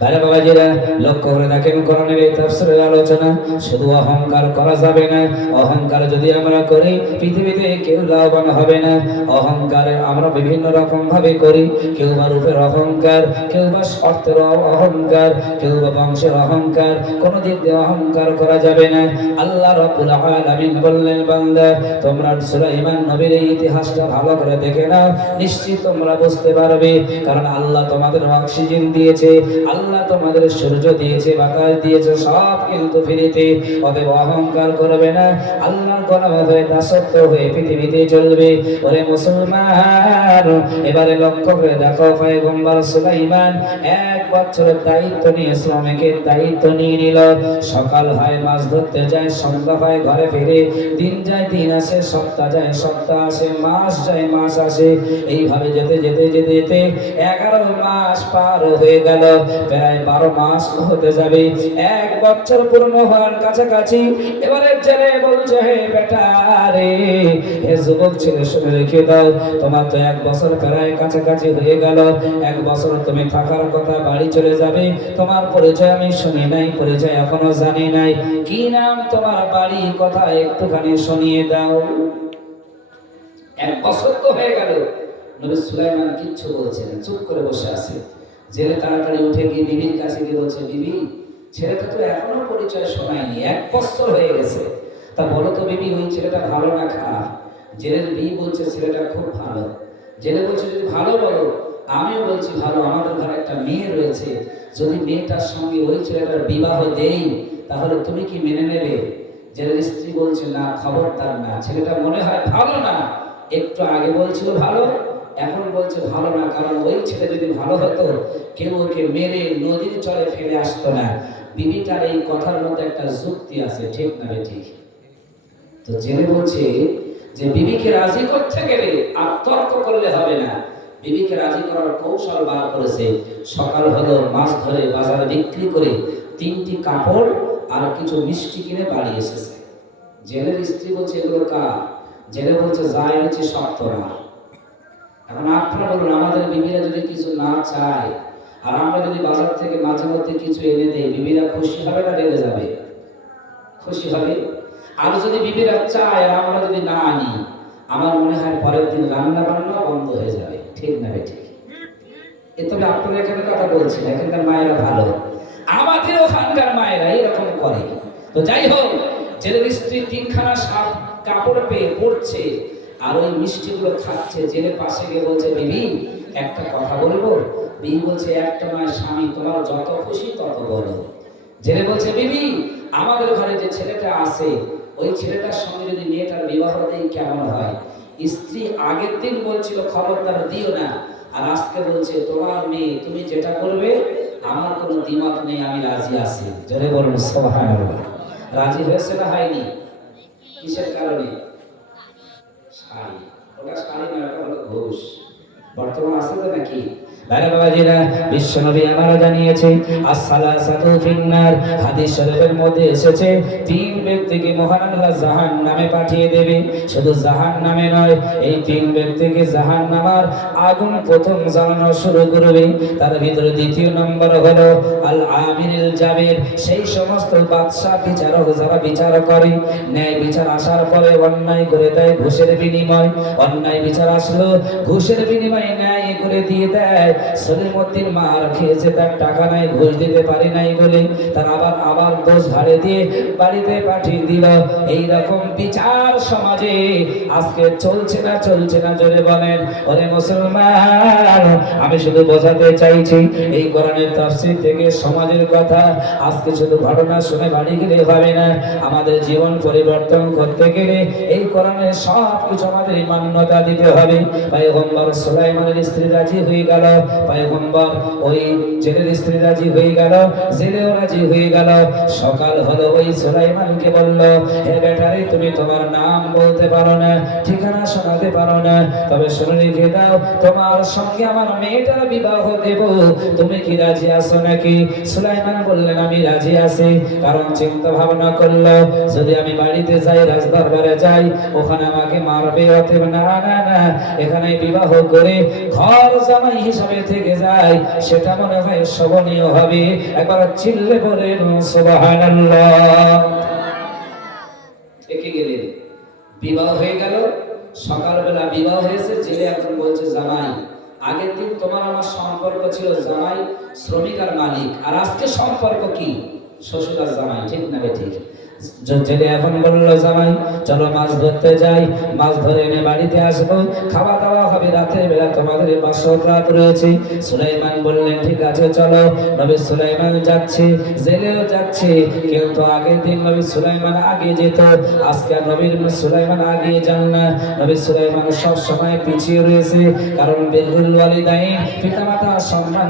ভাই বাবাজিরা, লক্ষ্য করে দেখেন কোরআনের এই তাফসীরের আলোচনা। শুধু অহংকার করা যাবে না, অহংকার যদি আমরা করি পৃথিবীতে কেউ লাভবান হবে না। অহংকারে আমরা বিভিন্ন রকম ভাবে করি, কেউ বা রূপের অহংকার, কেউ বা অর্থের অহংকার, কেউ বা বংশের অহংকার, কোন দিক দিয়ে অহংকার করা যাবে না। আল্লাহ রাব্বুল আলামিন বললেন, বান্দা তোমরা সুলাইমান নবীর এই ইতিহাসটা ভালো করে দেখে নাও, নিশ্চিত তোমরা বুঝতে পারবে। কারণ আল্লাহ তোমাদের অক্সিজেন দিয়েছে, আল্লাহ তোমাদের সূর্য দিয়েছে, বাতাস দিয়েছে, সব কিন্তু ফ্রিতে। অতএব অহংকার করবে না, আল্লাহর গোলাম হয়ে দাসত্ব হয়ে পৃথিবীতে চলবে। ওরে মুসলমান, এবারে লক্ষ্য করে দেখো, পয়গম্বর সুলাইমান 1 বছরের দায়িত্ব নিয়ে, শ্রমিকের দায়িত্ব নিয়ে নিল। সকাল হয় মাছ ধরতে যায়, সন্ধ্যা হয় ঘরে ফিরে, দিন যায় দিন আসে, সপ্তাহ যায় সপ্তাহ আসে, মাস যায় মাস আসে। এইভাবে যেতে যেতে যেতে যেতে 11 মাস পার হয়ে গেল, প্রায় 12 মাস হতে যাবে, 1 বছর পূর্ণ হওয়ার কাছাকাছি। এবারে জেলে বলছে, হে বেটা রে, হে যুবক ছেলে, শুনে রেখে দাও, তোমার তো 1 বছর প্রায় কাছাকাছি হয়ে গেল। 1 বছর তুমি থাকার কথা, বাড়ি চলে যাবে। তোমার পরিচয় আমি শুনি নাই, পরিচয় এখনো জানি নাই, কি নাম তোমার, বাড়ি কথা একটুখানি শুনিয়ে দাও। 1 বছর তো হয়ে গেল। নবী সুলাইমান কিচ্ছু বলছে না, চুপ করে বসে আছে। জেলে তাড়াতাড়ি উঠে গিয়ে বিবির কাছে গিয়ে বলছে, বিবি, ছেলেটা তো এখনো পরিচয় শোনায়নি, 1 বছর হয়ে গেছে, তা বলো তো বিবি, ওই ছেলেটা ভালো না খারাপ? জেলের বিবি বলছে, ছেলেটা খুব ভালো। জেলে বলছে, যদি ভালো বলো, আমিও বলছি ভালো, আমাদের ঘরে একটা মেয়ে রয়েছে, যদি মেয়েটার সঙ্গে ওই ছেলেটার বিবাহ দেই, তাহলে তুমি কি মেনে নেবে? জেলের স্ত্রী বলছে, না, খবরদার না, ছেলেটা মনে হয় ভালো না, একটু আগে বলছিল ভালো, এখন বলছে বলছে ভালো না, কারণ ওই ছেলে যদি ভালো হতো কেউ ওকে মেরে নদীর চরে ফেলে আসতো না। বিবিটার এই কথার মধ্যে একটা যুক্তি আছে, ঠিক না ঠিক? তো জেনে বলছে যে বিবিকে রাজি করতে গেলে আর তর্ক করলে হবে না, বিবিকে রাজি করার কৌশল বার করেছে। সকাল হলো, মাছ ধরে বাজারে বিক্রি করে 3টি কাপড় আর কিছু মিষ্টি কিনে বাড়ি এসেছে। জেলের স্ত্রী বলছে এগুলো কার? জেলে বলছে যা এনেছে সব তোরা। এখন আপনারা বলুন, আমাদের বিবিরা যদি কিছু না চায় আর আমরা যদি বাজার থেকে মাঝে মধ্যে কিছু এনে দেই, বিবিরা খুশি হবে না রেগে যাবে? খুশি হবে। আর যদি বিবিরা চায় আর আমরা যদি না আনি, আমার মনে হয় পরের দিন রান্না বান্না বন্ধ হয়ে যাবে, ঠিক না ঠিক? তবে আপনারা এখানে কথা বলছেন, এখানকার মায়েরা ভালো, আমাদের ওখানকার মায়েরা এরকম করে। তো যাই হোক, জেলের স্ত্রী 3খানা সাত কাপড় পেয়ে পড়ছে আর ওই মিষ্টিগুলো খাচ্ছে। জেলের পাশে গিয়ে বলছে বিবি একটা কথা বলবো? বিবি বলছে একটা নয় স্বামী, তোমার যত খুশি তত বলো। জেলে বলছে বিবি আমাদের ঘরে যে ছেলেটা আছে ওই ছেলেটার সঙ্গে যদি মেয়েটার বিবাহ দেই কেমন হয়? স্ত্রী আগের দিন বলছিল খবরদার দিও না, আর আজকে বলছে তোমার মেয়ে, তুমি যেটা করবে আমার কোনো দ্বিমত নেই, আমি রাজি আছি। জোরে বলুন সুবহানাল্লাহ। রাজি হয়েছে না হয়নি? কিসের কারণে? শাড়ি। ওটা শাড়ি না, ওটা হলো ঘুষ। বর্তমান আছে তো নাকি? বিশ্বনবী আমারা জানিয়েছে as-salasatu fin-nar, হাদিস শরীফের মধ্যে এসেছে 3 ব্যক্তিকে মহান আল্লাহ জাহান্নামে পাঠিয়ে দেবে। শুধু জাহান্নামে নয়, এই 3 ব্যক্তিকে জাহান্নামের আগুন প্রথম জ্বালানো শুরু করবে। তার ভিতরে দ্বিতীয় নম্বর হলো আল-আমিরুল জাবির, সেই সমস্ত বাদশা বিচারক যারা বিচার করে, ন্যায় বিচার আসার পরে অন্যায় করে দেয় ঘুষের বিনিময়। অন্যায় বিচার আসলো, ঘুষের বিনিময়ে ন্যায় করে দিয়ে দেয়। সলিমুদ্দিন মার খেয়েছে, তার টাকা নাই, ঘুষ দিতে পারি নাই বলে তার আবার দোষ ঝাড়ে দিয়ে বাড়িতে পাঠিয়ে দিল। এইরকম বিচার সমাজে আজকে চলছে না? চলছে না? জোরে বলেন। ওরে মুসলমান, আমি শুধু বোঝাতে চাইছি এই কোরআনের তাফসীর থেকে সমাজের কথা। আজকে শুধু ঘটনা শুনে বাড়ি গেলে হবে না, আমাদের জীবন পরিবর্তন করতে গেলে এই কোরআনের সব কিছু আমাদের মান্যতা দিতে হবে। পয়গম্বর সুলাইমানের স্ত্রী রাজি হয়ে গেল, পয়গম্বর ওই জেলের স্ত্রী রাজি হয়ে গেল, জেলেও রাজি হয়ে গেল। সকাল হলো, ওই সুলাইমানকে বলল হে বেটারে, তুমি তোমার নাম বলতে পারো না, ঠিকানা শোনাতে পারো না, তবে শুনে রেখে দাও তোমার সঙ্গে আমার মেয়েটার বিবাহ দেব, তুমি কি রাজি আছো নাকি? সুলাইমান বললেন আমি রাজি আছি। কারণ চিন্তা ভাবনা করলো যদি আমি বাড়িতে যাই, রাজদরবারে যাই, ওখানে আমাকে মারবে, অতএব না না না, এখানে বিবাহ করে ঘর জামাই হিসাবে থেকে যায়, সেটা মনে হয় শোভনীয় হবে। একবার চিল্লে বলেন সুবহানাল্লাহ। থেকে গেলেন, বিবাহ হয়ে গেল। সকালবেলা বিবাহ হয়েছে, জেলে এখন বলছে জামাই, আগের দিন তোমার আমার সম্পর্ক ছিল জামাই শ্রমিক আর মালিক, আর আজকে সম্পর্ক কি? শ্বশুর আর জামাই, ঠিক না ঠিক? জেলে এখন বললো জামাই চলো মাছ ধরতে যাই, মাছ ধরে এনে বাড়িতে আসবো, খাওয়া দাওয়া হবে রাতের বেলা, তোমাদের বাসর রাত রয়েছে। সুলাইমান বললেন ঠিক আছে চলো। নবী সুলাইমান যাচ্ছে, জেলেও যাচ্ছে, কিন্তু আগের দিন নবী সুলাইমান আগে যেত, আজকে নবীর সুলাইমান আগে যান না। নবী সুলাইমান সব সময় পিছিয়ে রয়েছে, কারণ বিররুল ওয়ালিদাইন, পিতামাতা সম্মান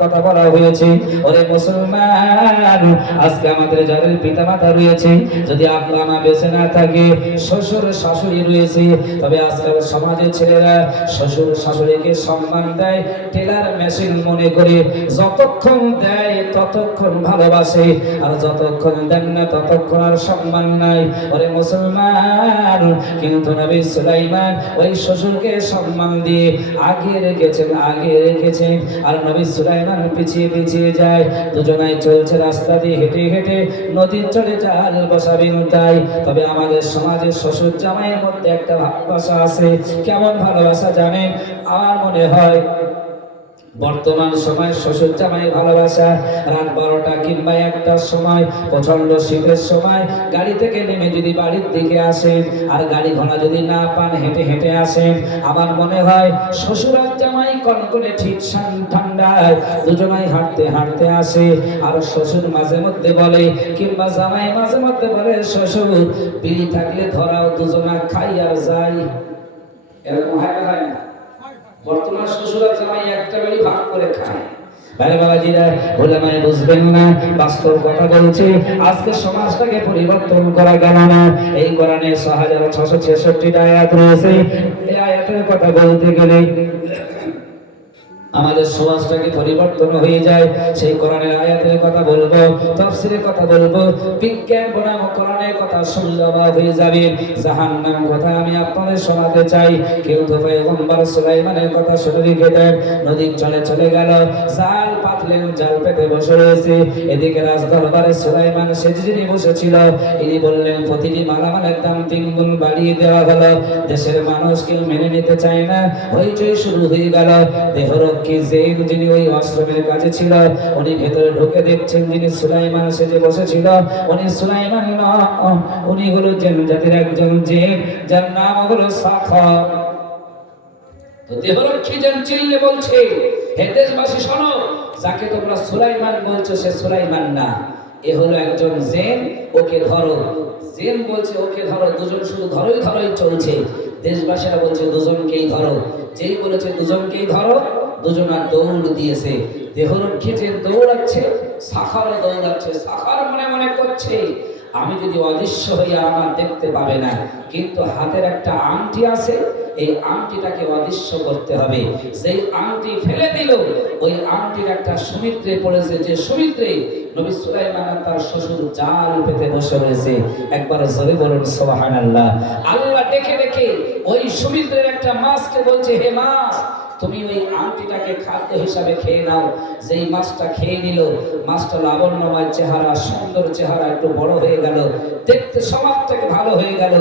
কথা বলা হয়েছে। ওরে মুসলমান, আজকে আমাদের যাদের পিতামাতা রয়েছে, যদি আব্বা মা বেঁচে না থাকে, শ্বশুর শাশুড়ি রয়েছে, তবে আজকাল সমাজের ছেলেরা শ্বশুর শাশুড়িকে সম্মান দেয় টেলার মেশিন মনে করে, যতক্ষণ দেয় ততক্ষণ ভালোবাসে, আর যতক্ষণ দেন না ততক্ষণ আর সম্মান নাই। ওরে মুসলমান, কিন্তু নবী সুলাইমান ওই শ্বশুরকে সম্মান দিয়ে আগে রেখেছেন, আর নবী সুলাইমান পিছিয়ে পিছিয়ে যায়। দুজনাই চলছে রাস্তা দিয়ে হেঁটে হেঁটে, নদীর চলে জাল বসাবেন তাই। তবে আমাদের সমাজের শ্বশুর জামাইয়ের মধ্যে একটা ভালোবাসা আছে। কেমন ভালোবাসা জানেন? আমার মনে হয় বর্তমান সময় শ্বশুর জামাইয়ের ভালোবাসা, রাত 12টা কিংবা 1টার সময়, প্রচন্ড শীতের সময় গাড়ি থেকে নেমে যদি বাড়ির দিকে আসেন, আর গাড়ি ঘোড়া যদি না পান, হেঁটে হেঁটে আসেন, আমার মনে হয় শ্বশুর আর জামাই কনকনে ঠিক ঠান্ডায় দুজনাই হাঁটতে হাঁটতে আসে, আর শ্বশুর মাঝে মধ্যে বলে, কিংবা জামাই মাঝে মধ্যে বলে, শ্বশুর বিড়ি থাকলে ধরাও, দুজনা খাই আর যাই। এরকম হয় না? বর্তমান শ্বশুর আর জামাই একটা বাড়ি ভাগ করে খায়। ভাই বাবাজিরা, ওলামায়ে বুঝবেন না, বাস্তব কথা বলছে। আজকে সমাজটাকে পরিবর্তন করা গেল না। এই কোরআনে 6666 আয়াত রয়েছে। এই আয়াতের কথা বলতে গেলে আমাদের সমাজটাকে পরিবর্তন হয়ে যায়। সেই কোরআনের আয়াতের কথা বলবো, তাফসীরের কথা বলবো, বিজ্ঞান বনাম কোরআনের কথা শুনলে অবাক হয়ে যাবে। জাহান্নাম কথা আমি আপনাদের শোনাতে চাই। কেউ তো পয়গম্বর সুলাইমানের কথা শুনে রেখে দেন। নদীর চলে চলে গেল, জাল পাতলেন, জাল পেতে বসে রয়েছে। এদিকে রাজদরবারে সুলাইমান সেজদিনে বসেছিল। ইনি বললেন প্রতিটি মালামালের দাম 3 গুণ বাড়িয়ে দেওয়া হলো। দেশের মানুষ কেউ মেনে নিতে চায় না, হইচই শুরু হয়ে গেল। দেহরক্ষী জেন যিনি ওই আশ্রমের কাছে ছিল, উনি ভেতরে ঢুকে দেখছেন যিনি সুলাইমান সেজে বসেছিল উনি সুলাইমান না, উনি হলো জেন জাতির একজন জেন, যার নাম হলো সাখর। তো দেহরক্ষী যেন চিল্লে বলছে, হে দেশবাসী শোনো, যাকে তোমরা সুলাইমান বলছো সে সুলাইমান না, এ হলো একজন জেন, ওকে ধরো। জেন বলছে ওকে ধরো, দুজন শুধু ধরোই ধরোই চলছে। দেশবাসীরা বলছে দুজনকেই ধরো। যেই বলেছে দুজনকেই ধরো, দুজন আর দৌড় দিয়েছে। দেহরক্ষী যে দৌড়াচ্ছে, সাখারও দৌড়াচ্ছে। সাখার মনে মনে করছে আমি যদি অদৃশ্য হইয়া আমার দেখতে পাবে না, কিন্তু হাতের একটা আংটি আছে, এই আংটিটাকে অদৃশ্য করতে হবে। সেই আংটি ফেলে দিল, ওই আংটির একটা সমুদ্রে পড়েছে, যে সমুদ্রে নবী সুলাইমান তার শ্বশুর জাল পেতে বসে রয়েছে। একবার জোরে বলুন সুবহানাল্লাহ। আল্লাহ ডেকে ডেকে ওই সমুদ্রের একটা মাছকে বলছে, হে মাছ, তুমি ওই আংটিটাকে খাদ্য হিসাবে খেয়ে নাও। যেই মাছটা খেয়ে নিল, মাছটা লাবণ্যময় চেহারা, সুন্দর চেহারা, একটু বড় হয়ে গেল, দেখতে সবার থেকে ভালো হয়ে গেল।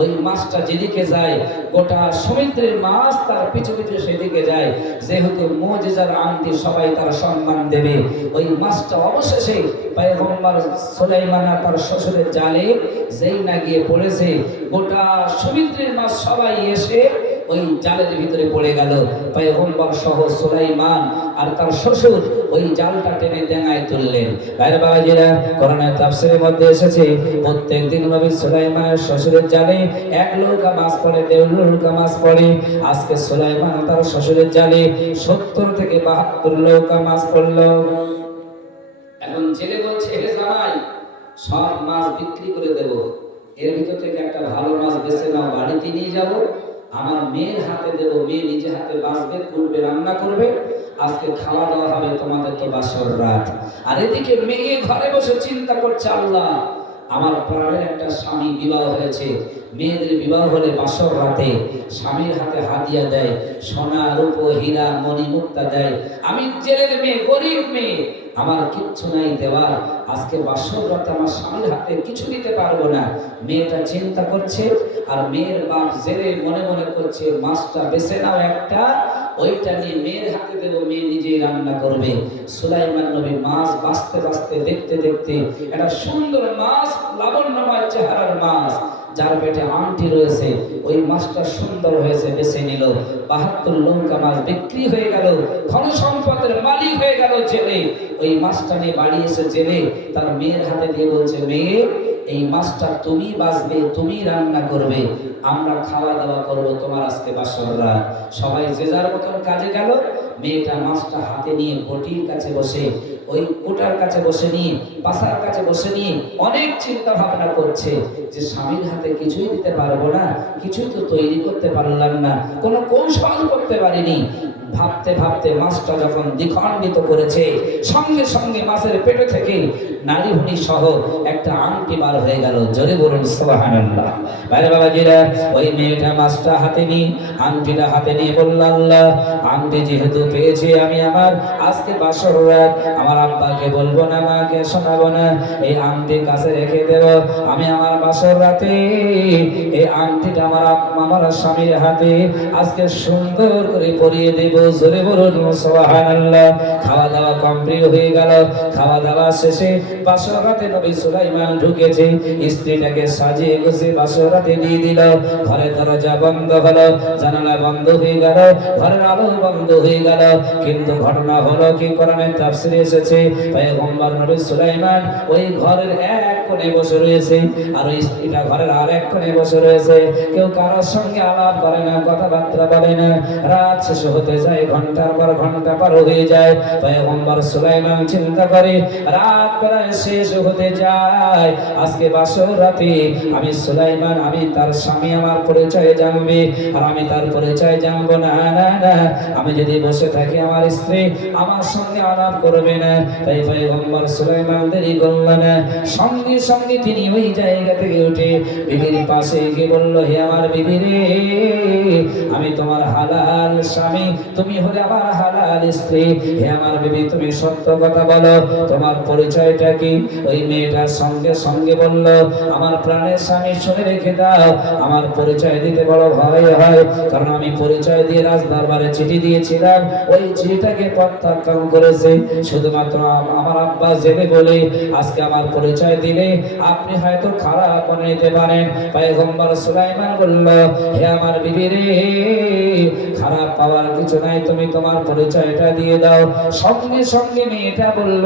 ওই মাছটা যেদিকে যায়, গোটা সমুদ্রের মাছ তার পিছু পিছু সেদিকে যায়। যেহেতু মুজিজার আংটি, সবাই তার সম্মান দেবে। ওই মাছটা অবশেষে পয়গম্বর সুলাইমান তার শ্বশুরের জালে যেই না গিয়ে পড়েছে, গোটা সমুদ্রের মাছ সবাই এসে ওই জালের ভিতরে পড়ে গেল। পয়গম্বর সহ সুলাইমান আর তার শ্বশুর ওই জালটা টেনে ডেঙায় তুললেন। ভাইরা বাবাজিরা, কোরআনের তাফসীরের মধ্যে এসেছে প্রত্যেকদিন নবী সুলাইমানের শ্বশুরের জালে 1 নৌকা মাছ পড়ে, 1.5 নৌকা মাছ পড়ে। আজকে সুলাইমান তার শ্বশুরের জালে 70 থেকে 72 নৌকা মাছ পড়লো। এখন ছেলে বলছে, হে জামাই, সব মাছ বিক্রি করে দেব, এর ভিতর থেকে একটা ভালো মাছ বেছে নাও, বাড়িতে নিয়ে যাব, আমার মেয়ের হাতে দেব, মেয়ে নিজে হাতে বাঁচবে, করবে, রান্না করবে, আজকে খাওয়া দাওয়া হবে, তোমাদের তো বাসর রাত। আর এদিকে মেয়ে ঘরে বসে চিন্তা করছে, আল্লাহ, আমার প্রাণের একটা স্বামী বিবাহ হয়েছে। মেয়েদের বিবাহ হলে বাসর রাতে স্বামীর হাতে হাদিয়া দেয়, সোনা রূপো হীরা মণি মুক্তা দেয়। আমি জেলের মেয়ে, গরিব মেয়ে, আমার কিচ্ছু নাই দেওয়ার, আজকে বাসর রাতে আমার স্বামীর হাতে কিছু দিতে পারবো না। মেয়েটা চিন্তা করছে, আর মেয়ের বাপ জেলে মনে মনে করছে, মাছটা বেছে নাও একটা, ওইটা নিয়ে মেয়ের হাতে দেবো, মেয়ে নিজেই রান্না করবে। সুলাইমান নবী মাছ বাঁচতে বাঁচতে দেখতে দেখতে একটা সুন্দর মাছ, লাবণ্যময় চেহারার মাছ, যার পেটে আংটি রয়েছে, ওই মাছটা সুন্দর হয়েছে, বেছে নিল। 72 নৌকা মাছ বিক্রি হয়ে গেল, ধন সম্পদের মালিক হয়ে গেল জেলে। ওই মাছটা নিয়ে বাড়ি এসে জেলে তার মেয়ের হাতে দিয়ে বলছে, মেয়ে, এই মাছটা তুমি বাঁচবে, তুমি রান্না করবে, আমরা খাওয়া দাওয়া করবো, তোমার আজকে বাসর রাত। সবাই যে যার মতন কাজে গেল। মেয়েটা মাছটা হাতে নিয়ে বটির কাছে বসে, ওই কোটার কাছে বসে নিয়ে, পাশার কাছে বসে নিয়ে অনেক চিন্তা ভাবনা করছে যে স্বামীর হাতে কিছুই দিতে পারবো না, কিছুই তো তৈরি করতে পারলাম না, কোনো কৌশল করতে পারিনি। ভাবতে ভাবতে মাছটা যখন দ্বিখণ্ডিত করেছে, সঙ্গে সঙ্গে মাছের পেটে থেকে নারীভূমি সহ একটা আংটি বার হয়ে গেল। জোরে বলুন সুবহানাল্লাহ। ভাই বাবাজিরা, ওই মেয়েটা মাছটা হাতে নিয়ে, আংটিটা হাতে নিয়ে বলল, আল্লাহ, আংটি যেহেতু পেয়েছি, আমি আমার আজকে বাসর রাত, আমার আব্বাকে বলবো না, মাকে শোনাবো না, এই আংটি কাছে রেখে দেব। আমি আমার বাসর রাতে এই আংটিটা আমার স্বামীর হাতে আজকে সুন্দর করে পরিয়ে দেব। জোরে বলুন সুবহানাল্লাহ। খাওয়া দাওয়া কমপ্লিট হয়ে গেল। খাওয়া দাওয়া শেষে বাসরাতে নবী সুলাইমান ঢুকেছে, স্ত্রীটাকে সাজিয়ে গুছিয়ে বাসরাতে দিয়ে দিল। ঘরের দরজা বন্ধ হলো, জানালা বন্ধ হয়ে গেল, ঘরের আলো বন্ধ হয়ে গেল। কিন্তু ঘটনা হলো কি, কোরআনের তাফসীরে এসেছে পয়গম্বর নবী সুলাইমান ওই ঘরের এক কোণে বসে রয়েছে, আর ওই স্ত্রীটা ঘরের আর এক কোণে বসে রয়েছে। কেউ কারোর সঙ্গে আলাপ করে না, কথাবার্তা বলে না। রাত শেষ হতে যায়, ঘন্টার পর ঘন্টা পার হয়ে যায়। পয়গম্বর সুলাইমান চিন্তা করে রাত প্রায় শেষ হতে যায়, আজকে বাসর রাতে আমি সুলাইমান, আমি তার স্বামী, আমার পরিচয় জানবে আর আমি তার পরিচয় জানবো না। না না, আমি যদি বসে থাকি আমার স্ত্রী আমার সঙ্গে আলাপ করবে না। তাই পয়গম্বর সুলাইমান দেরি করল না, সঙ্গে সঙ্গে তিনি ওই জায়গা থেকে উঠে বিবির পাশে গিয়ে বলল, হে আমার বিবি রে, আমি তোমার হালাল স্বামী, তুমি হলে আমার হালাল স্ত্রী। হে আমার বিবি, তুমি সত্য কথা বলো, তোমার পরিচয়টা কি? ওই মেয়েটার সঙ্গে সঙ্গে বলল, আমার প্রাণের স্বামী, শুনে রেখে দাও, আমার পরিচয় দিতে বড় ভয় হয়, কারণ আমি পরিচয় দিয়ে রাজ দরবারে চিঠি দিয়েছিলাম, ওই চিঠিটাকে প্রত্যাখ্যান করেছে। শুধুমাত্র আমার আব্বা জেনে বলে আজকে আমার পরিচয় দিলে আপনি হয়তো খারাপ মনে নিতে পারেন। পয়গম্বর সুলাইমান বলল, হে আমার বিবি রে, খারাপ পাওয়ার কিছু নাই, তুমি তোমার পরিচয়টা দিয়ে দাও। সঙ্গে সঙ্গে মেয়েটা বলল,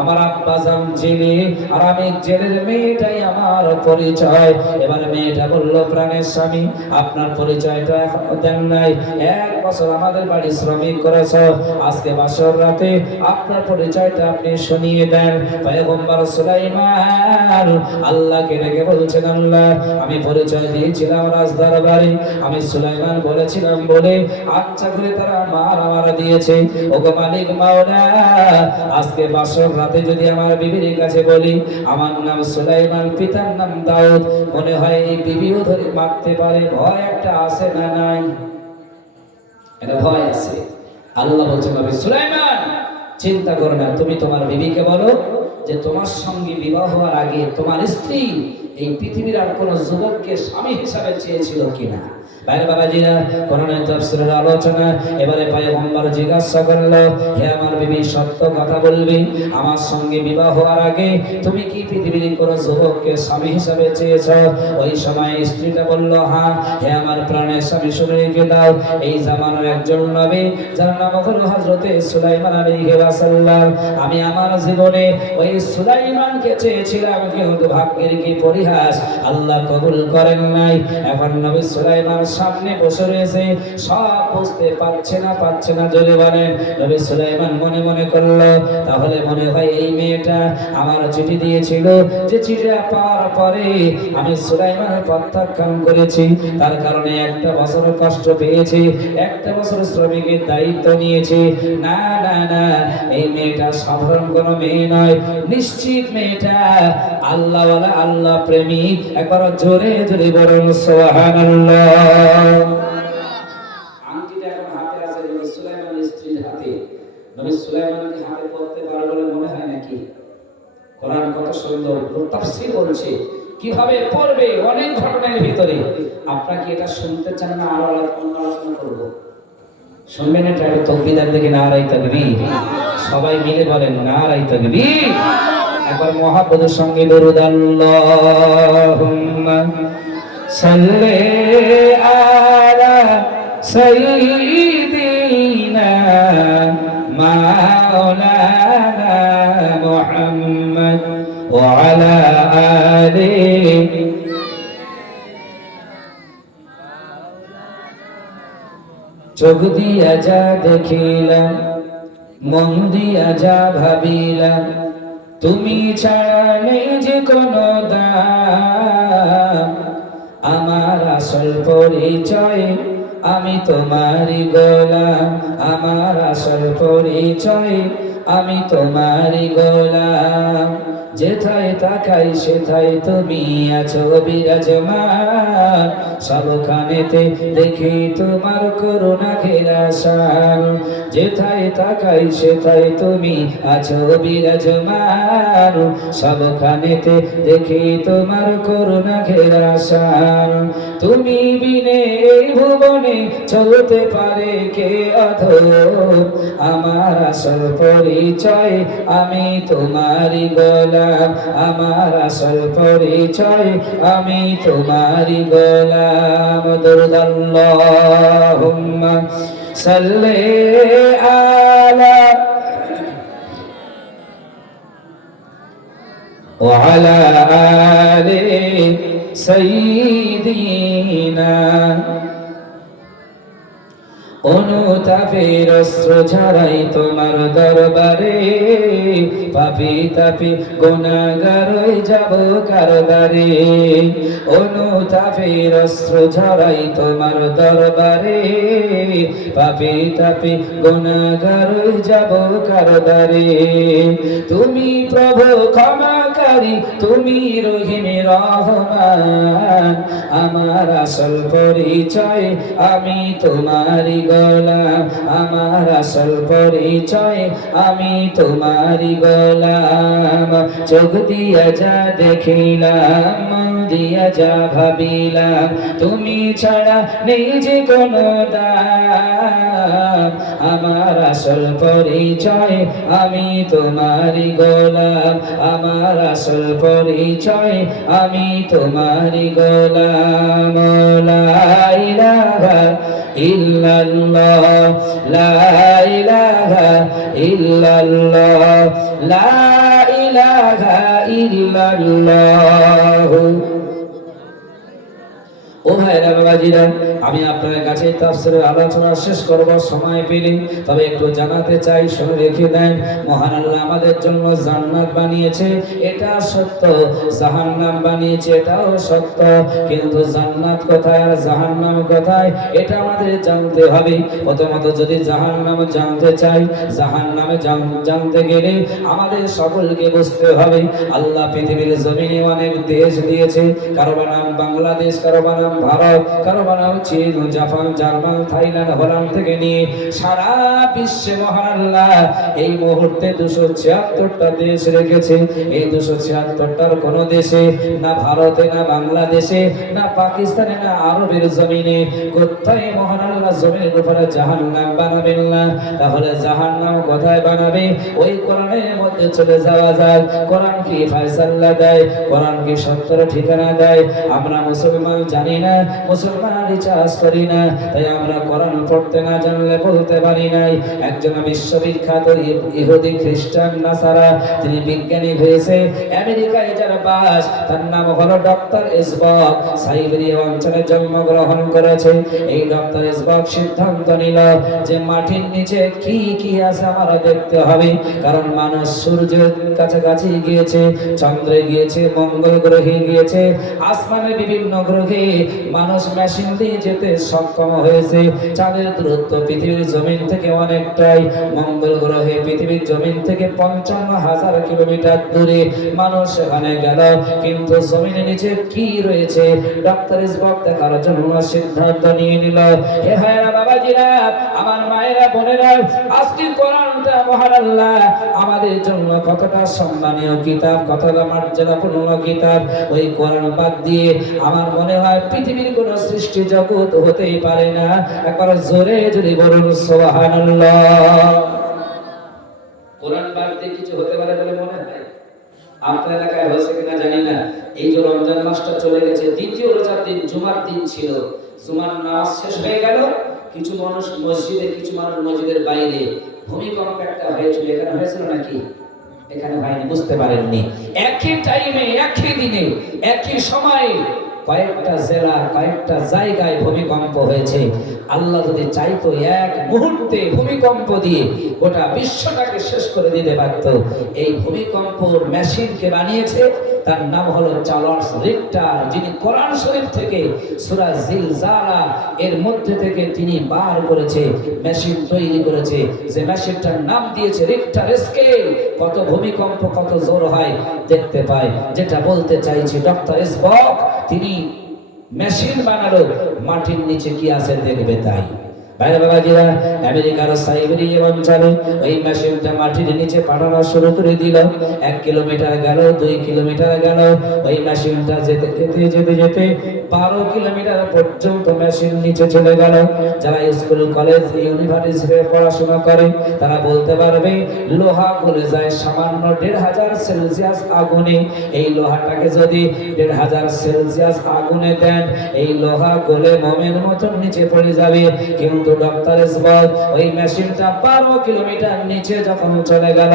আমার আব্বা জান জেলে, আর আমি জেলের মেয়েটাই আমার পরিচয়। এবার মেয়েটা বলল, প্রাণের স্বামী, আপনার পরিচয়টা এখনো দেন নাই, 1 বছর আমাদের বাড়ি শ্রমিক করেছ, আজকে বাসর রাতে আপনার পরিচয়টা আপনি শুনিয়ে দেন। পয়গম্বর সুলাইমান আল্লাহকে ডেকে বলছেন, আল্লাহ, আমি পরিচয় দিয়েছিলাম রাজ দরবারে, আমি সুলাইমান বলেছিলাম বলে আচ্ছা করে তারা মারা দিয়েছে। ওগো মালিক মাওলা, আজকে বাসর রাতে যদি আমার বিবির কাছে বলি আমার নাম সুলাইমান, পিতার নাম দাউদ, মনে হয় এই বিবিও ধরে মারতে পারে, ভয় একটা আছে না নাই? এটা ভয় আছে। আল্লাহ বলছেন, নবী সুলাইমান চিন্তা করো না, তুমি তোমার বিবিকে বলো যে তোমার সঙ্গে বিবাহ হওয়ার আগে তোমার স্ত্রী এই পৃথিবীর আর কোন যুবককে স্বামী হিসাবে চেয়েছিল কিনা। বাইরে বাবাজিরা, কোরআনের তাফসীরের আলোচনা। এবারে পয়গম্বর জিজ্ঞাসা করলো, হে আমার বিবি, সত্য কথা বলবি, আমার সঙ্গে বিবাহ হওয়ার আগে তুমি কি পৃথিবীর কোন যুবককে স্বামী হিসাবে চেয়েছ? ওই সময় স্ত্রীটা বলল, হ্যাঁ। হে আমার প্রাণের স্বামী, শুনে রেখে দাও, এই জামানার একজন নবী যার নাম হলো হযরতে সুলাইমান আলাইহিস সালাম, আমি আমার জীবনে ওই সুলাইমানকে চেয়েছিলাম, কিন্তু ভাগ্যের কি পরিহাস, আল্লাহ কবুল করেন নাই। এখন নবী সুলাইমান সামনে বসে রয়েছে, সব বুঝতে পারছে না, জোরে বলেন। নবী সুলাইমান মনে মনে করলো, তাহলে মনে হয় এই মেয়েটা আমার চিঠি দিয়েছিল, যে চিঠিটা পাওয়ার পরে আমি সুলাইমান প্রত্যাখ্যান করেছি, তার কারণে 1 বছর কষ্ট পেয়েছি, 1 বছর শ্রমিকের দায়িত্ব নিয়েছি। না না না, এই মেয়েটা সাধারণ কোনো মেয়ে নয়, নিশ্চিত মেয়েটা আল্লাহওয়ালা, আল্লাহ প্রেমিক। একবার জোরে জোরে বলুন সুবহানাল্লাহ। আংটিটা এখন হাতে আছে নবী সুলাইমানের স্ত্রীর হাতে। নবী সুলাইমানকে হাতে পড়তে পারে বলে মনে হয় নাকি? কোরআন কত সুন্দর তাফসীর বলছে কিভাবে পড়বে, অনেক ঘটনার ভিতরে। আপনারা কি এটা শুনতে চান না আরো আলোচনা করব? শুনবেন? এটা একটু তাকবীর দিকে, নারায়ে তাকবীর। সবাই মিলে বলেন নারায়ে তাকবীর। একবার মুহাব্বতের সঙ্গে দরুদ, আল্লাহুম্মা সাল্লি আলা সাইয়্যিদিনা মাওলানা মুহাম্মদ ওয়া আলা আলিহি। চোখ দিয়া যা দেখিলাম, মন দিয়া যা ভাবিলাম, তুমি ছাড়া নেই যে কোনো দাম, আমার আসল পরিচয় আমি তোমারই গোলাম, আমার আসল পরিচয় আমি তোমারই গোলাম। যেথায় তাকাই সেথায় তুমি আছো বিরাজমান, সবখানেতে দেখি তোমার করুণা ঘেরা শান। যেথায় তাকাই সেথায় তুমি আছো বিরাজমান, সবখানেতে দেখি তোমার করুণা ঘেরা শান। তুমি বিনে এই ভুবনে চলতে পারে কে অধম, আমার আসল পরিচয় আমি তোমারই গোলাম। আমার আসল পরিচয় আমি তোমারই গোলাম। দরুদ আল্লাহুম্মা সাল্লি আলা ওয়া আলা আলি সাইয়্যিদিনা। অনুতাপের অস্ত্র ঝরাই তোমার দরবারে, পাপী তাপী গুনাহগার হয়ে যাব কারবারে। অনুতাপের অস্ত্র ঝরাই তোমার দরবারে, পাপী তাপী গুনাহগার হয়ে যাব কারবারে। তুমি প্রভু ক্ষমাকারী, তুমি রহিম রহমান, আমার আসল পরিচয় আমি তোমারই গোলাম। আমার আসল পরিচয় আমি তোমারই গোলাম। চোখ দিয়া যা দেখিলাম, মন দিয়া যা ভাবিলাম, তুমি ছাড়া নেই যে কোনো দাম। আমার আসল পরিচয় আমি তোমারই গোলাম। আমার আসল পরিচয় আমি তোমারই গোলাম। লা ইলাহা ইল্লাল্লাহ, লা ইলাহা ইল্লাল্লাহ, লা ইলাহা ইল্লাল্লাহ। ও ভাইরা বাবাজিরা, আমি আপনাদের কাছে তাফসীরের আলোচনা শেষ করব সময় পেলে, তবে একটু জানাতে চাই, শুনে রেখে দেন। মহান আল্লাহ আমাদের জন্য জান্নাত বানিয়েছে, এটা সত্য। জাহান্নাম বানিয়েছে, এটাও সত্য। কিন্তু জান্নাত কোথায় আর জাহান্নাম কোথায় এটা আমাদের জানতে হবে। প্রথমত যদি জাহান্নাম জানতে চাই, জাহান্নামে জানতে গেলে আমাদের সকলকে বুঝতে হবে আল্লাহ পৃথিবীর জমিনে অনেক দেশ দিয়েছে। কারো নাম বাংলাদেশ, কারো নাম ভারত, কারো নাম চীন, জাপান, জার্মান, থাইল্যান্ড, হল্যান্ড থেকে নিয়ে সারা বিশ্বে মহান আল্লাহ এই মুহূর্তে 276টা দেশ রেখেছে। এই 276টার কোন দেশে, না ভারতে, না বাংলাদেশে, না পাকিস্তানে, না আরবের জমিনে কোথায় মহান আল্লাহ জমিনের উপরে জাহান্নাম বানাবেন না। তাহলে জাহান্নাম কোথায় বানাবে? ওই কোরআনের মধ্যে চলে যাওয়া যায়। কোরআন কি ফয়সালা দেয়, কোরআন কি সত্যের ঠিকানা দেয়। আমরা মুসলমান জানি না, মুসলমান রিচার্জ করি না, তাই আমরা কোরআন পড়তে না জানলে বলতে পারি নাই। একজন বিশ্ববিখ্যাত ইহুদি, খ্রিস্টান, নাসারা, তিনি বিজ্ঞানী হয়েছে। আমেরিকায় যার বাস, তার নাম হলো ডক্টর এসবক। সাইবেরিয়া অঞ্চলে জন্মগ্রহণ করেছে। এই ডক্টর এসবক সিদ্ধান্ত নিল যে মাটির নিচে কি কি আছে আমরা দেখতে হবে। কারণ মানুষ সূর্যের কাছাকাছি গিয়েছে, চন্দ্রে গিয়েছে, মঙ্গল গ্রহে গিয়েছে, আসমানের বিভিন্ন গ্রহে মানুষ মেশিন দিয়ে যেতে সক্ষম হয়েছে। চাঁদের দূরত্ব পৃথিবীর জমিন থেকে অনেকটাই। মঙ্গল গ্রহে পৃথিবীর জমিন থেকে 55,000 কিলোমিটার দূরে মানুষ সেখানে গেল। কিন্তু জমিনের নিচে কি রয়েছে ডক্টর ইসবক দেখার জন্য সিদ্ধান্ত নিয়ে নিল। হে ভাইরা, বাবাজিরা, আমার মায়েরা, বোনেরা, আজকে কোরআনটা মহান আল্লাহ আমাদের জন্য কতটা সম্মানীয় কিতাব, কতটা মর্যাদাপূর্ণ কিতাব। ওই কোরআন বাদ দিয়ে আমার মনে হয় পৃথিবীর কোন সৃষ্টি জগৎ হতেই পারে না। একবার জোরে জোরে বলুন সুবহানাল্লাহ। কোরআন বাদ দিয়ে কিছু হতে পারে বলে মনে হয়? আপনার এলাকায় হয়েছে কিনা জানি না। এই যে রমজান মাসটা চলে গেছে, দ্বিতীয় রোজার দিন জুমার দিন ছিল। জুমার নামাজ শেষ হয়ে গেল, কিছু মানুষ মসজিদে, কিছু মানুষ মসজিদের বাইরে। ভূমিকম্প একটা হয়েছিল, এখানে হয়েছিল নাকি? এখানে হয়নি, বুঝতে পারেননি। একই টাইমে, একই দিনে, একই সময়ে কয়েকটা জেলা কয়েকটা জায়গায় ভূমিকম্প হয়েছে। আল্লাহ যদি চাইতো এক মুহূর্তে ভূমিকম্প দিয়ে গোটা বিশ্বটাকে শেষ করে দিতে পারত। এই ভূমিকম্পর মেশিনকে বানিয়েছে, তার নাম হলো চার্লস রিক্টার, যিনি কোরআন শরীফ থেকে সূরা জিলজালা এর মধ্যে থেকে তিনি বার করেছে, মেশিন তৈরি করেছে, যে মেশিনটার নাম দিয়েছে রিক্টার স্কেল। কত ভূমিকম্প কত জোর হয় দেখতে পায়। যেটা বলতে চাইছি, ডক্টর স্পক তিনি মেশিন বানালো, মাটির নিচে কি আছে দেখবে তাই। ভাইরা বাবাজিরা, আমেরিকার সাইবেরিয়া অঞ্চলে ওই মেশিনটা মাটির নিচে পাঠানো শুরু করে দিল। 1 কিলোমিটার গেল, 2 কিলোমিটার গেল, ওই মেশিনটা যেতে যেতে যেতে যেতে 12 কিলোমিটার পর্যন্ত মেশিন নিচে চলে গেল। যারা স্কুল কলেজ ইউনিভার্সিটিতে পড়াশোনা করে তারা বলতে পারবে, লোহা গলে যায় সামান্য 1500 সেলসিয়াস আগুনে। এই লোহাটাকে যদি 1500 সেলসিয়াস আগুনে দেন, এই লোহা গলে মোমের মতন নিচে পড়ে যাবে। কিন্তু ডক্টর স্পক ওই মেশিনটা 12 কিলোমিটার নিচে যখন চলে গেল,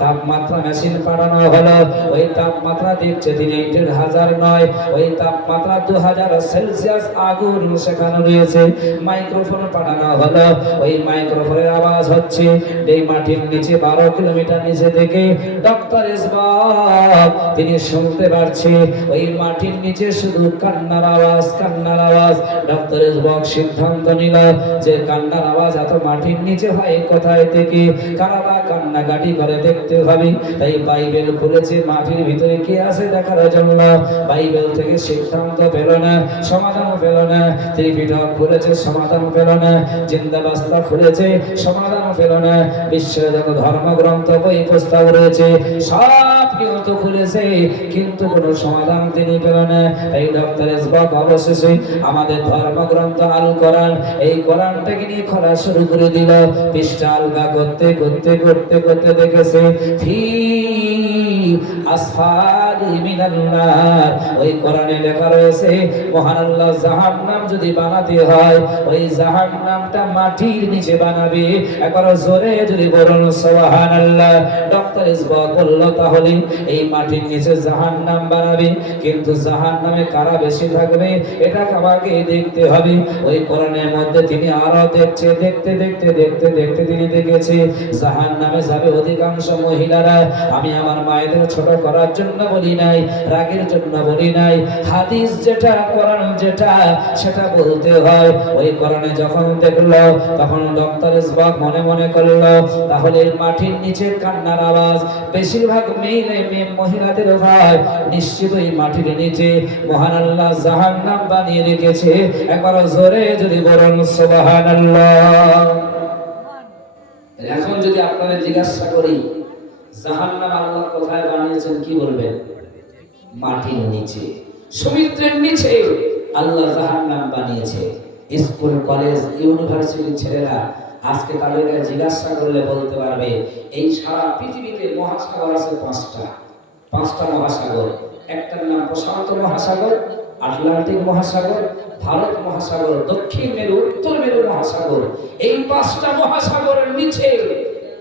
তাপমাত্রা মেশিন পাঠানো হলো, ওই তাপমাত্রা দেখছে তিনি 1500 নয়, ওই তাপমাত্রা 2000 সেলসিয়াস আগুন সেখানে রয়েছে। মাইক্রোফোন পাঠানো হলো, ওই মাইক্রোফোনের আওয়াজ হচ্ছে এই মাটির নিচে 12 কিলোমিটার নিচে থেকে ডক্টর স্পক তিনি শুনতে পারছে ওই মাটির নিচে শুধু কান্নার আওয়াজ, কান্নার আওয়াজ। ডক্টর স্পক সিদ্ধান্ত নিল যে কান্নার আওয়াজ এত মাটির নিচে হয় কোথায় থেকে, কারা বা কান্নাকাটি করে দেখতে হবে। তাই বাইবেল খুলেছে মাটির ভিতরে কি আছে দেখার জন্য। বাইবেল থেকে সিদ্ধান্ত পেল না, সমাধান পেল না। ত্রিপিটক খুলেছে, সমাধান পেল না। জিন্দাবাস্তা খুলেছে, সমাধান পেল না। বিশ্বের যত ধর্মগ্রন্থ বই পুস্তক রয়েছে সব কিন্তু খুলেছে, কিন্তু কোনো সমাধান তিনি পেল না। এই ডক্টর স্পক অবশেষে আমাদের ধর্মগ্রন্থ আল কোরআন, এই কোরআনটাকে নিয়ে খোলা শুরু করে দিল। পৃষ্ঠা আলগা করতে করতে করতে করতে দেখেছে ফি আসফালি মিনান নার, ওই কোরআনে লেখা রয়েছে মহান আল্লাহ জাহান্নাম যদি বানাতে হয়, ওই জাহান্নামটা মাটির নিচে বানাবে। একবার জোরে যদি বলুন সুবহানাল্লাহ। ডক্টর স্পক বলল, তাহলে এই মাটির নিচে জাহান্নাম বানাবে, কিন্তু জাহান্নামে কারা বেশি থাকবে এটা আমাকে দেখতে হবে। ওই কোরআনের মধ্যে তিনি আরো দেখছে, দেখতে দেখতে দেখতে দেখতে তিনি দেখেছে জাহান্নামে যাবে অধিকাংশ মহিলারা। আমি আমার মায়েদের ছোট করার জন্য বলি নাই, রাগের জন্য বলি নাই। হাদিস যেটা, কোরআন যেটা, সেটা বলতে হয়। ওই কোরআনে যখন দেখলো তখন ডক্টর স্পক মনে মনে করলো, তাহলে মাটির নিচে কান্নার আওয়াজ বেশিরভাগ মেয়ে মহিলাদের হয়, নিশ্চিতই মাটির নিচে মহান আল্লাহ জাহান্নাম বানিয়ে রেখেছে। একবার জোরে যদি বলুন সুবহানাল্লাহ। এখন যদি আপনাদের জিজ্ঞাসা করি জাহান্নাম আল্লাহ কোথায় বানিয়েছেন, কি বলবেন? মাটির নিচে, সমুদ্রের নিচে আল্লাহ জাহান্নাম বানিয়েছে। স্কুল কলেজ ইউনিভার্সিটির ছেলেরা আজকে তাদেরকে জিজ্ঞাসা করলে বলতে পারবে এই সারা পৃথিবীতে মহাসাগর আছে 5টা মহাসাগর। একটার নাম প্রশান্ত মহাসাগর, আটলান্টিক মহাসাগর, ভারত মহাসাগর, দক্ষিণ মেরু, উত্তর মেরু মহাসাগর। এই 5টা মহাসাগরের নিচে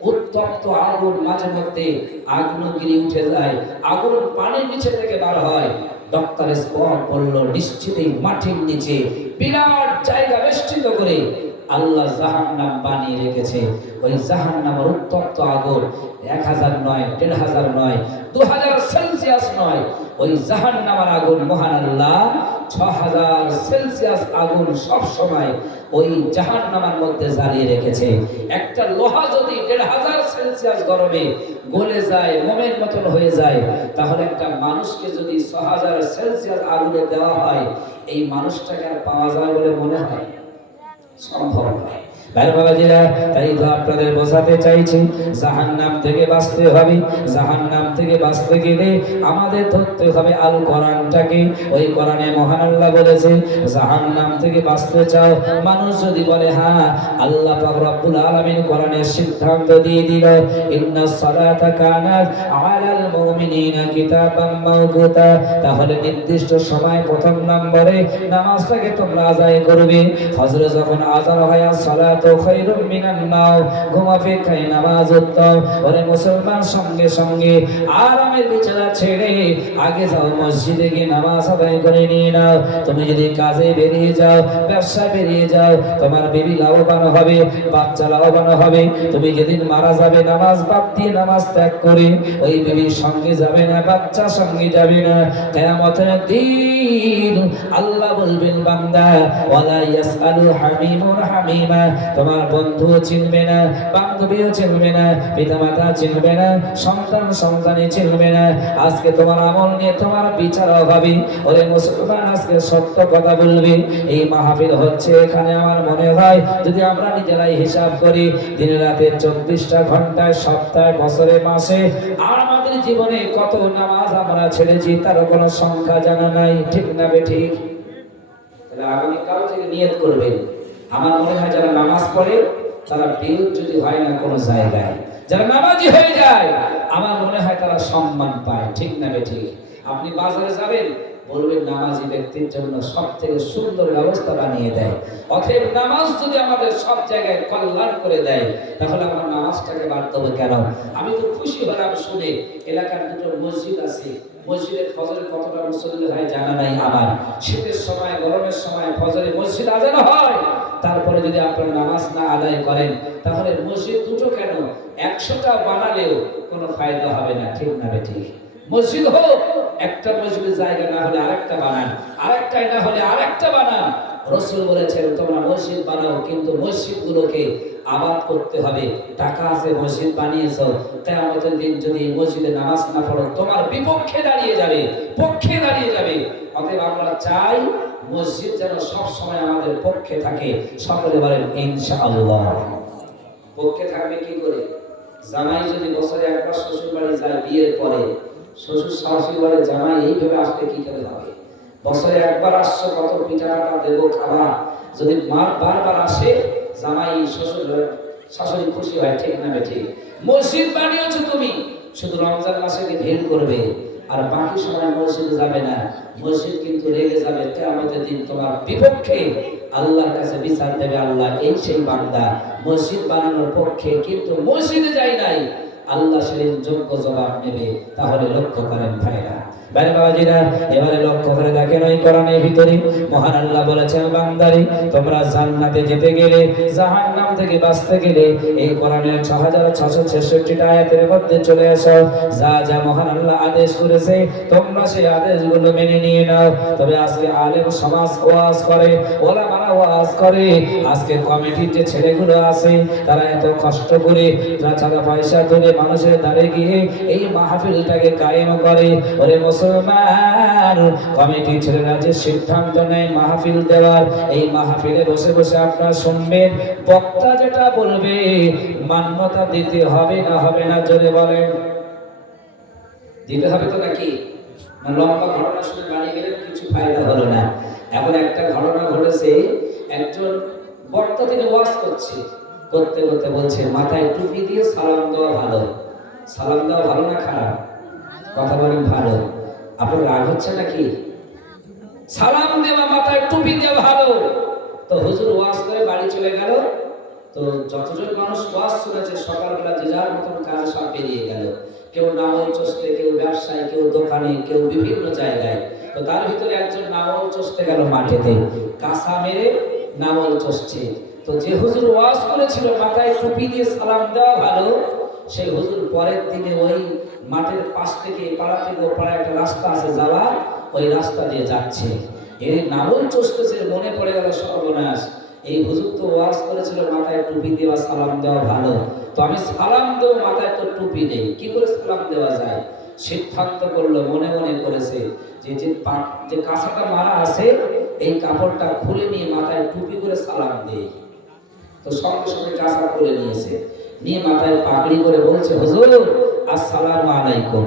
উত্তপ্ত আগুন, মাঝে মধ্যে আগ্নেয়গিরি উঠে যায়, আগুন পানির নিচে থেকে বার হয়। ডক্টর স্পক বলল, নিশ্চিতই মাটির নিচে বিরাট জায়গা বেষ্টিত করে আল্লাহ জাহান্নাম বানিয়ে রেখেছে। ওই জাহান্নামের উত্তপ্ত আগুন 1000 নয়, 1500 নয়, 2000 সেলসিয়াস নয়, ওই জাহান্নামের আগুন মহান আল্লাহ 6000 সেলসিয়াস আগুন সব সময় ওই জাহান্নামের মধ্যে জ্বালিয়ে রেখেছে। একটা লোহা যদি 1500 সেলসিয়াস গরমে গলে যায়, মোমের মতন হয়ে যায়, তাহলে একটা মানুষকে যদি 6000 সেলসিয়াস আগুনে দেওয়া হয়, এই মানুষটাকে আর পাওয়া যায় বলে মনে হয়? সম্ভব নয়। বাবাজিরা, তাই তো আপনাদের বোঝাতে চাইছি জাহান্নাম থেকে বাঁচতে হবে। জাহান্নাম থেকে বাঁচতে গেলে আমাদের ধরতে হবে আল কোরআনটাকে। ওই কোরআনে মহান আল্লাহ বলেছে জাহান্নাম থেকে বাঁচতে চাও, মানুষ যদি বলে হ্যাঁ, আল্লাহ পাক রব্বুল আলামিন কোরআনে সিদ্ধান্ত দিয়ে দিল ইন্নাস সালাতা কানাত আলাল মুমিনিনা কিতাবাম মাওকুতা, তাহলে নির্দিষ্ট সময় প্রথম নম্বরে নামাজটাকে তোমরা আদায় করবে। ফজর যখন আযান হয় সালাত আসসালাতু খায়রুম মিনান নাওম, ঘুম অপেক্ষায় নামাজ উত্তম। ওরে মুসলমান, সঙ্গে সঙ্গে আরামের বিছানা ছেড়ে আগে যাও মসজিদে গিয়ে নামাজ আদায় করে নিয়ে নাও। তুমি যদি কাজে বেরিয়ে যাও, ব্যবসায় বেরিয়ে যাও, তোমার বিবি লাভবান হবে, বাচ্চা লাভবান হবে। তুমি যেদিন মারা যাবে নামাজ বাদ দিয়ে, নামাজ ত্যাগ করে, ওই বিবির সঙ্গে যাবে না, বাচ্চার সঙ্গে যাবে না। কিয়ামতের দিন আল্লাহ বলবেন, বান্দা ওয়ালা ইয়াসআলু হামিমুন হামিমা, তোমার বন্ধু চিনবে না, বান্ধবীও চিনবে না, পিতামাতা চিনবে না, সন্তান সন্তানি চিনবে না। আজকে তোমার আমল নিয়ে তোমার বিচার হবে। ওরে মুসলমান, আজকে সত্য কথা বলবে। এই মাহফিল হচ্ছে এখানে, আমার মনে হয় যদি আমরা নিজেরাই হিসাব করি, দিনে রাতে 24টা ঘন্টায়, সপ্তাহে, বছরে, মাসে, আর আমাদের জীবনে কত নামাজ আমরা ছেড়েছি তার কোনো সংখ্যা জানা নাই। ঠিক না বেঠিক? তাহলে আগামীকাল থেকে নিয়ত করবেন। আমার মনে হয় যারা নামাজ পড়ে তারা বিল যদি হয় না কোনো জায়গায়, যারা নামাজি হয়ে যায় আমার মনে হয় তারা সম্মান পায়। ঠিক না বেঠিক? আপনি বাজারে যাবেন, বলবেন নামাজি ব্যক্তির জন্য সব থেকে সুন্দর ব্যবস্থা বানিয়ে দেয়। অতএব নামাজ যদি আমাদের সব জায়গায় কল্যাণ করে দেয়, তাহলে আমার নামাজটাকে বাদ দেবো কেন? আমি তো খুশি হলাম শুনে, এলাকার দুটো মসজিদ আছে, মসজিদে ফজরে কতটা মুসল্লি হয় জানা নাই আমার। শীতের সময়, গরমের সময় ফজরে মসজিদ আজান হয়, তারপরে যদি আপনারা নামাজ না আদায় করেন, তাহলে মসজিদ দুটো কেন 100টা বানালেও কোনো ফায়দা হবে না। ঠিক না বেঠিক? মসজিদ হোক, একটা মসজিদের জায়গা না হলে আরেকটা বানান, আরেকটা না হলে আরেকটা বানান। রাসূল বলেছেন তোমরা মসজিদ বানাও, কিন্তু মসজিদগুলোকে আবাদ করতে হবে। টাকা আছে, মসজিদ বানিয়েছো, কিয়ামতের দিন যদি মসজিদে নামাজ না পড়ো তোমার বিপক্ষে দাঁড়িয়ে যাবে, পক্ষে দাঁড়িয়ে যাবে। অতএব আমরা চাই মসজিদ যেন সব সময় আমাদের পক্ষে থাকে। সকলে বলেন ইনশাআল্লাহ। পক্ষে থাকবে কি করে? জামাই যদি বছরে একবার শ্বশুর বাড়ি যায় বিয়ের পরে, শ্বশুর শাশুড়ি বলে জামাই এইভাবে আসতে কি করে হবে? বছরে একবার আসছো, কত পিঠা পাঠা দেবো খাওয়া। যদি মা বারবার আসে, জামাই শ্বশুর শাশুড়ি খুশি হয়। ঠিক না বেঠিক? মসজিদ বানিয়েছো তুমি, শুধু রমজান মাসে ভিড় করবে আর বাকি সময় মসজিদে যাবে না। মসজিদ কিন্তু রেগে যাবে, কিয়ামতের দিন তোমার বিপক্ষে আল্লাহর কাছে বিচার দেবে। আল্লাহ এই সেই বান্দা মসজিদ বানানোর পক্ষে কিন্তু মসজিদে যায় নাই, আল্লাহ সেদিন যোগ্য জবাব নেবে। তাহলে লক্ষ্য করেন ভাইরা, ভাই বাবাজিরা, এবারে লক্ষ্য করে দেখেন ওই কোরআনের ভিতরে মহান আল্লাহ বলেছেন, বান্দারে তোমরা জান্নাতে যেতে গেলে, জাহান্নাম থেকে বাঁচতে গেলে এই কোরআনের 6666টা আয়াতের মধ্যে চলে আসো। যা যা মহান আল্লাহ আদেশ করেছে তোমরা সেই আদেশগুলো মেনে নিয়ে নাও। তবে আজকে আলেম সমাজ ওয়াজ করে, ওলামারা ওয়াজ করে, আজকে কমিটির যে ছেলেগুলো আছে তারা এত কষ্ট করে টাকা পয়সা তুলে মানুষের দ্বারে গিয়ে এই মাহফিলটাকে কায়েম করে। ওরে মুসলমান, কমিটি ছেলেরা যে সিদ্ধান্ত নেয় মাহফিল দেওয়ার, এই মাহফিলে বসে বসে আপনারা শুনবেন, বক্তা যেটা বলবে মান্যতা দিতে হবে না হবে না? জোরে বলেন। দিতে হবে তো নাকি? না লম্বা ঘটনা শুনে বাড়ি গেলে কিছু ফায়দা হলো না। এখন একটা ঘটনা ঘটেছে, একজন বক্তা তিনি ওয়াজ করছে, করতে করতে বলছে মাথায় টুপি দিয়ে সালাম দেওয়া ভালো। সালাম দেওয়া ভালো না খারাপ? কথা বলেন ভালো। আপনার রাগ হচ্ছে নাকি? সালাম দেওয়া, মাথায় টুপি দেওয়া ভালো। তো হুজুর ওয়াজ করে বাড়ি চলে গেল। তো যতজন মানুষ ওয়াজ শুনেছে সকালবেলা যে যার মতন কাজ সব বেরিয়ে গেল। কেউ নাওয়াল চষতে, কেউ ব্যবসায়, কেউ দোকানে, কেউ বিভিন্ন জায়গায়। তো তার ভিতরে একজন নাওয়াল চষতে গেল মাঠেতে, কাঁসা মেরে নাওয়াল চষছে। তো যে হুজুর ওয়াজ করেছিল মাথায় টুপি দিয়ে সালাম দেওয়া ভালো, সেই হুজুর পরের দিনে ওই মাঠের পাশ থেকে, পাড়া থেকে ও পাড়া একটা রাস্তা আছে যাওয়া, ওই রাস্তা দিয়ে যাচ্ছে। এই নাওয়াল চষতেছে, মনে পড়ে গেল সর্বনাশ, এই হুজুর তো ওয়াজ করেছিল মাথায় টুপি দেওয়া সালাম দেওয়া ভালো, তো আমি সালাম দেবো, মাথায় তো টুপি নেই, কি করে সালাম দেওয়া যায়? সিদ্ধান্ত করলো, মনে মনে করেছে যে কাঁসাটা মারা আছে এই কাপড়টা খুলে নিয়ে মাথায় টুপি করে সালাম দেই। তো সঙ্গে সঙ্গে কাঁসা খুলে নিয়েছে, নিয়ে মাথায় পাগড়ি করে বলছে হুজুর আসসালামু আলাইকুম।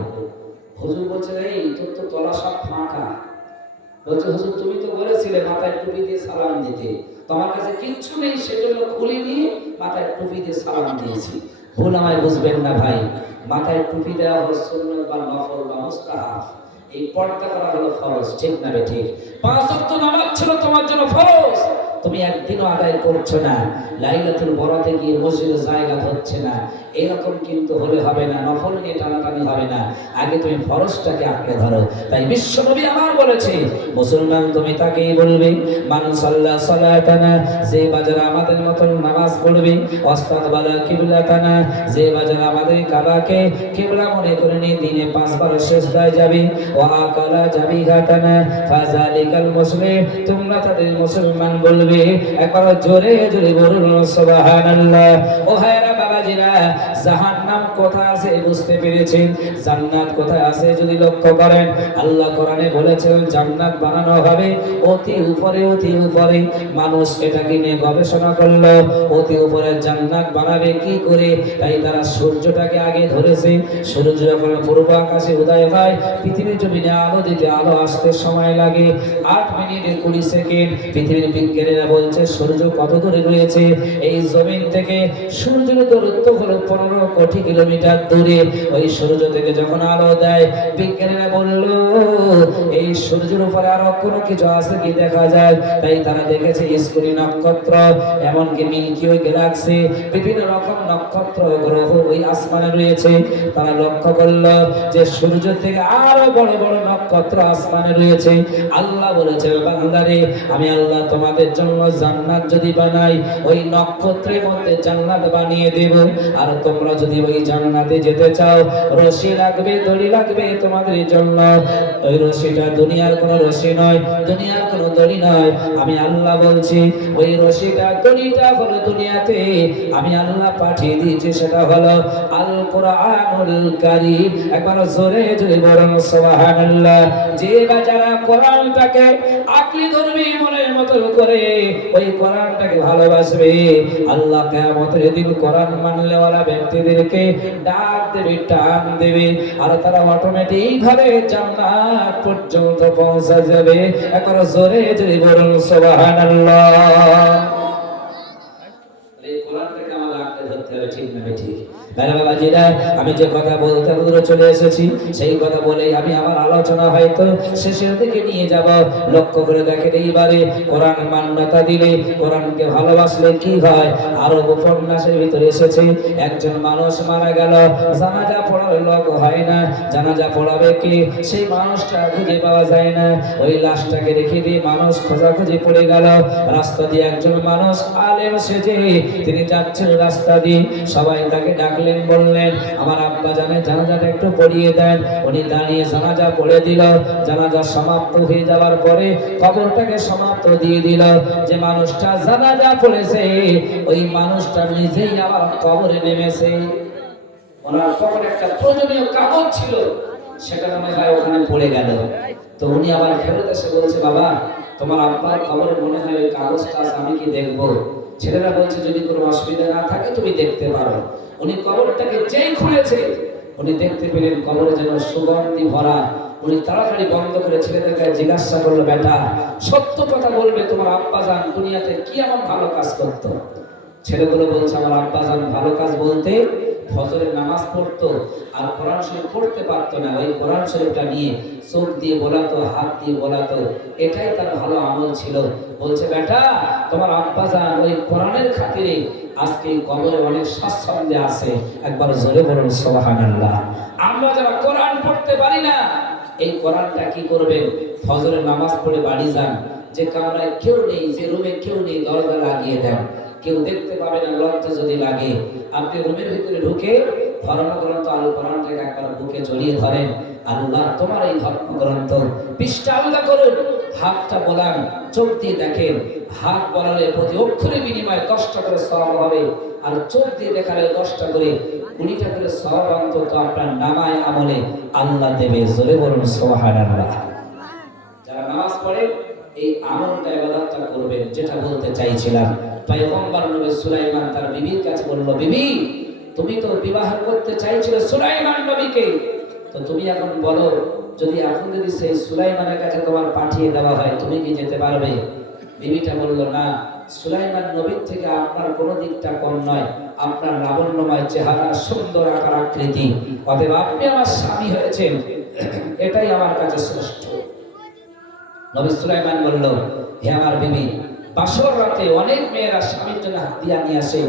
হুজুর বলছে এই তোর তো তলা সব ফাঁকা। বলছে হুজুর তুমি তো বলেছিলে মাথায় টুপি দিয়ে সালাম দিতে, তোমার কাছে কিচ্ছু নেই সেজন্য খুলে নিয়ে মাথায় টুপি দিয়ে সালাম দিয়েছি। ভুল আমায় বুঝবেন না ভাই, মাথায় টুপি দেওয়া হলো সুন্নাত বা নফল বা মুস্তাহাব, এই পর্দা করা হলো ফরজ। ঠিক না বেঠিক? 5 ওয়াক্ত নামাজ ছিল তোমার জন্য ফরজ, তুমি একদিনও আদায় করছো না, লাইলাতুল বরাতে গিয়ে মসজিদে জায়গা হচ্ছে না, এরকম কিন্তু হলে হবে না, নফল নিয়ে টানাটানি হবে না, আগে তুমি ফরজটাকে আঁকড়ে ধরো। তাই বিশ্বনবী আমার বলেছে, মুসলমান তুমি তাকেই বলবে মান সাল্লা সালাতানা, যে বাজার আমাদের মতন নামাজ পড়বে, ওয়াস্তাকবালা কিবলাতানা, যে বাজার আমাদের কাবাকে কিবলা মনে করে নিয়ে দিনে 5 বার সিজদায় যাবে, ওয়া আকালা জাবিহাতানা ফাযালিকাল মুসলিম, তোমরা তাদের মুসলমান বলবে। একবার জোরে জোরে বলুন সুবহানাল্লাহ। ও ভাইরা বাবাজিরা, জাহান্নাম কোথায় আছে বুঝতে পেরেছেন, জান্নাত কোথায় আছে যদি লক্ষ্য করেন, আল্লাহ কোরআনে বলেছেন জান্নাত বানানো হবে অতি উপরে, অতি উপরে। মানুষ এটাকে নিয়ে গবেষণা করলো, অতি উপরে জান্নাত বানাবে কি করে, তাই তারা সূর্যটাকে আগে ধরেছে। সূর্য যখন পূর্ব আকাশে উদয় হয়, পৃথিবীর জমিনে আলো দিতে আলো আসতে সময় লাগে 8 মিনিট 20 সেকেন্ড। পৃথিবীর বিজ্ঞানীরা বলছে সূর্য কত দূরে রয়েছে, এই জমিন থেকে সূর্যের দূরত্ব হলো 15 কোটি কিলোমিটার দূরে। ওই সূর্য থেকে যখন আলো দেয়, বিজ্ঞানীরা বলল এই সূর্যের উপরে আরো কোনো কিছু আছে কি দেখা যায়, তাই তারা দেখেছে স্কুরি নক্ষত্র, এমনকি মিল্কি ওয়ে গ্যালাক্সি, বিভিন্ন রকম নক্ষত্র গ্রহ ওই আসমানে রয়েছে। তারা লক্ষ্য করলো যে সূর্য থেকে আরো বড় বড় নক্ষত্র আসমানে রয়েছে। আল্লাহ বলেছে বান্দারে, আমি আল্লাহ তোমাদের জন্য জান্নাত যদি বানাই, ওই নক্ষত্রের মধ্যে জান্নাত বানিয়ে দেব। আর তোমরা যদি ওই জান্নাতে যেতে চাও, রশি লাগবে, দড়ি লাগবে তোমাদের জন্য। ওই রশিটা দুনিয়ার কোনো রশি নয়, দুনিয়ার কোনো দড়ি নয়, আমি আল্লাহ বলছি ওই রশিটা দড়িটা হলো দুনিয়াতে আমি আল্লাহ পাঠিয়ে দিয়েছি, সেটা হলো আল কোরআনুল কারীম। একবার জোরে জোরে বলুন সুবহানাল্লাহ। যে বা যারা কোরআনটাকে আকলি ধরবে মনের মতো করে, ওই কোরআনটাকে ভালোবাসবে, আল্লাহ কিয়ামতের দিন কোরআন মানলে ওরা ব্যক্তিদেরকে ডাক দেবে, টান দেবে, আর তারা অটোমেটিক ভাবে জান্নাত পর্যন্ত পৌঁছে যাবে। একবার জোরে জোরে বলুন সুবহানাল্লাহ। এই কোরআনটাকে আমাদের আঁকড়ে ধরতে হবে, ঠিক না ঠিক? বাবাজিরা, আমি যে কথা বলতে দূরে চলে এসেছি, সেই কথা বলেই আমি আমার আলোচনা হয়তো শেষের দিকে নিয়ে যাব। লক্ষ্য করে দেখেন, এইবারে কোরআন মান্যতা দিলে, কোরআনকে ভালোবাসলে কি হয়। আরো উপন্যাসের ভিতরে এসেছে, একজন মানুষ মারা গেল, জানাজা পড়ার লোক হয় না, জানাজা পড়াবে কে, সেই মানুষটা খুঁজে পাওয়া যায় না। ওই লাশটাকে রেখে দিয়ে মানুষ খোঁজাখুঁজি পড়ে গেল। রাস্তা দিয়ে একজন মানুষ আলেম সেজে তিনি যাচ্ছেন রাস্তা দিয়ে, সবাই তাকে ডাকলেন, বললেন আমার আব্বা জানের জানাজাটা একটু পড়িয়ে দেন। উনি দাঁড়িয়ে জানাজা পড়ে দিল। জানাজা সমাপ্ত হয়ে যাওয়ার পরে কবরটাকে সমাপ্ত দিয়ে দিল। যে মানুষটা জানাজা পড়েছে, ওই মানুষটা নিজেই আবার কবরে নেমেছে। ওনার কবরে একটা প্রয়োজনীয় কাগজ ছিল, সেটা মনে হয় ওখানে পড়ে গেল। তো উনি আবার ফেরত এসে বলছে, বাবা তোমার আব্বার কবরে মনে হয় ওই কাগজটা আছে, আমি কি দেখবো? ছেলেরা বলছে যদি কোনো অসুবিধা না থাকে তুমি দেখতে পারো। উনি কবরটাকে যেই খুলেছে, উনি দেখতে পেলেন কবরে যেন সুগন্ধি ভরা। উনি তাড়াতাড়ি বন্ধ করে ছেলেদেরকে জিজ্ঞাসা করলো, বেটা সত্য কথা বলবে, তোমার আব্বাজান দুনিয়াতে কি এমন ভালো কাজ করতো? ছেলেগুলো বলছে আমার আব্বাজান ভালো কাজ বলতে ফজরের নামাজ পড়তো, আর কোরআন শরীফ পড়তে পারতো না, ওই কোরআন শরীফটা নিয়ে চোখ দিয়ে বলাতো, হাত দিয়ে বলাতো, এটাই তার ভালো আমল ছিল। বলছে বেটা তোমার আব্বাজান ওই কোরআনের খাতিরে আজকে কবরে অনেক স্বাচ্ছন্দ্যে আছে। একবার জোরে বলুন সুবহানাল্লাহ। আমরা যারা কোরআন পড়তে পারি না, এই কোরআনটা কি করবেন? ফজরের নামাজ পড়ে বাড়ি যান, যে কামরায় কেউ নেই, যে রুমে কেউ নেই, দরজা লাগিয়ে দেন, কেউ দেখতে পাবে না, লজ্জা যদি লাগে। আপনি রুমের ভিতরে ঢুকে ধর্মগ্রন্থ আল কোরআনটাকে একবার বুকে জড়িয়ে ধরেন, আল্লাহ তোমার এই ধর্মগ্রন্থ পৃষ্ঠা আলাদা করুন, হাতটা বলান, চোখ দিয়ে দেখেন, হাত বলালে প্রতি অক্ষরে বিনিময়ে 10টা করে সওয়াব হবে, আর চোখ দিয়ে দেখালে 10টা করে 20টা করে সওয়াব অন্তত আপনার নামায় আমলে আল্লাহ দেবে। জোরে বলুন সুবহানাল্লাহ। যারা নামাজ পড়ে এই আমলটা ইবাদতটা করবেন। যেটা বলতে চাইছিলাম, পয়গম্বর নবী সুলাইমান তার বিবির কাছে বলল, বিবি তুমি তো বিবাহ করতে চাইছিলে সুলাইমান নবীকে, তো তুমি এখন বলো, যদি সেই সুলাইমানের কাছে তোমার পাঠিয়ে দেওয়া হয়, তুমি কি যেতে পারবে? বিবিটা বলল, না, সুলাইমান নবীর থেকে আপনার কোনো দিকটা কম নয়, আপনার লাবণ্যময় চেহারা, সুন্দর আকার আকৃতি, অতএব আপনি আমার স্বামী হয়েছেন, এটাই আমার কাছে শ্রেষ্ঠ। নবী সুলাইমান বলল, হে আমার বিবি, বাসর রাতে অনেক মেয়েরা স্বামীর জন্য হাতিয়া নিয়ে আসে,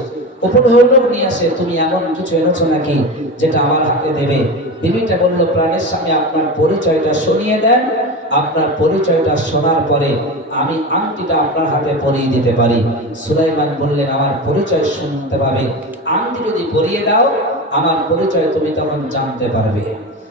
উপঢৌকন নিয়ে আসে, তুমি এমন কিছু এনেছো নাকি যেটা আমার হাতে দেবে? বিবিটা বলল, প্রাণের স্বামী আপনার পরিচয়টা শুনিয়ে দেন, আপনার পরিচয়টা শোনার পরে আমি আংটিটা আপনার হাতে পরিয়ে দিতে পারি। সুলাইমান বললেন, আমার পরিচয় শুনতে পাবে, আংটি যদি পরিয়ে দাও আমার পরিচয় তুমি তখন জানতে পারবে।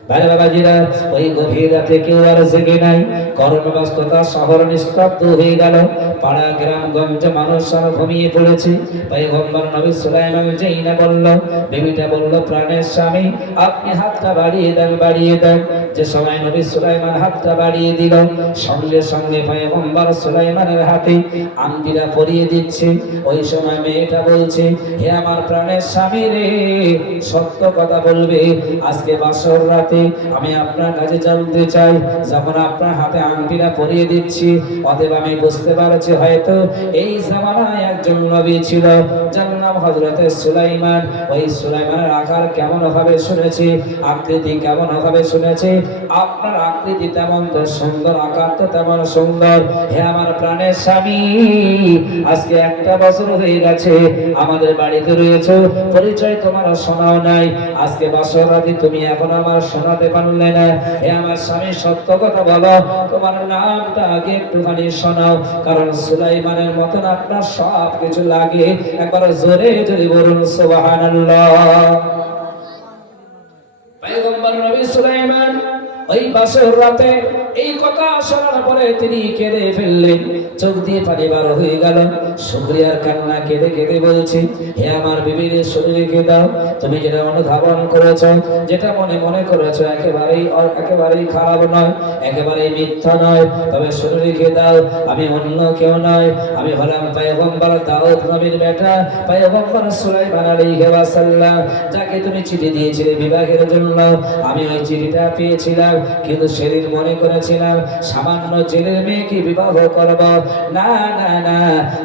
ভাই বাবাজিরা, ওই গভীর রাতে কেউ আর জেগে নাই, কর্মব্যস্ততা, শহর নিস্তব্ধ হয়ে গেল, পাড়া গ্রামগঞ্জে মানুষ সব ঘুমিয়ে পড়েছে। পয়গম্বর নবী সুলাইমান যেই না বলল, বিবিটা বলল, প্রাণের স্বামী আপনি হাতটা বাড়িয়ে দেন, বাড়িয়ে দেন। যে সময় নবী সুলাইমান হাতটা বাড়িয়ে দিল, সঙ্গে সঙ্গে পয়গম্বর সুলাইমানের হাতে আংটিটা পরিয়ে দিচ্ছে। ওই সময় মেয়েটা বলছে, হে আমার প্রাণের স্বামী রে, সত্য কথা বলবে, আজকে বাসর রাতে আমি আপনার কাছে জানতে চাই, যখন আপনার হাতে আংটিটা পরিয়ে দিচ্ছি, অতএব আমি বুঝতে পারছি হয়তো এই জামানায় একজন নবী ছিল, যার নাম হযরতে সুলাইমান। ওই সুলাইমানের আকার কেমন হবে শুনেছি, আকৃতি কেমন হবে শুনেছি, আপনার আকৃতি তেমন তো সুন্দর, আকার তো তেমন সুন্দর। হে আমার প্রাণের স্বামী, আজকে একটা বছর হয়ে গেছে আমাদের বাড়িতে রয়েছে, পরিচয় তোমার শোনাও নাই, আজকে বাসর রাতে তুমি এখন আমার শোনাতে পারলে না। হে আমার স্বামী, সত্য কথা বলো, তোমার নামটা আগে একটুখানি শোনাও, কারণ সুলাইমানের মতন আপনার সব কিছু লাগে। একবার জোরে জোরে বলুন সুবহানাল্লাহ। পয়গম্বর নবী সুলাইমান ওই বাসর রাতে এই কথা শোনার পরে তিনি কেঁদে ফেললেন, চোখ দিয়ে পানি বার হয়ে গেল, শুকরিয়ার কান্না কেঁদে কেঁদে বলছে, হে আমার বিবির শরীরকে দাও, তুমি যেটা অনুধাবন করেছ, যেটা মনে মনে করেছ, একেবারেই খারাপ নয়, একেবারেই মিথ্যা নয়, তবে শরীরকে দাও। আমি অন্য কেউ নয়, আমি হলাম পয়গম্বর দাউদ নবীর বেটা, পয়গম্বর সুলাইমান আলাইহিস সালাম, যাকে তুমি চিঠি দিয়েছিলে বিবাহের জন্য। আমি ওই চিঠিটা পেয়েছিলাম, কিন্তু সেদিন মনে করেছিলাম সামান্য জেলের মেয়েকে বিবাহ করব। না না না,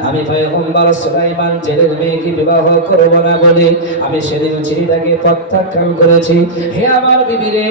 আমি পয়গম্বর সুলাইমান জেলের মেয়েকে বিবাহ করব না বলে আমি সেদিন চিঠিটাকে প্রত্যাখ্যান করেছি। হে আমার বিবি রে,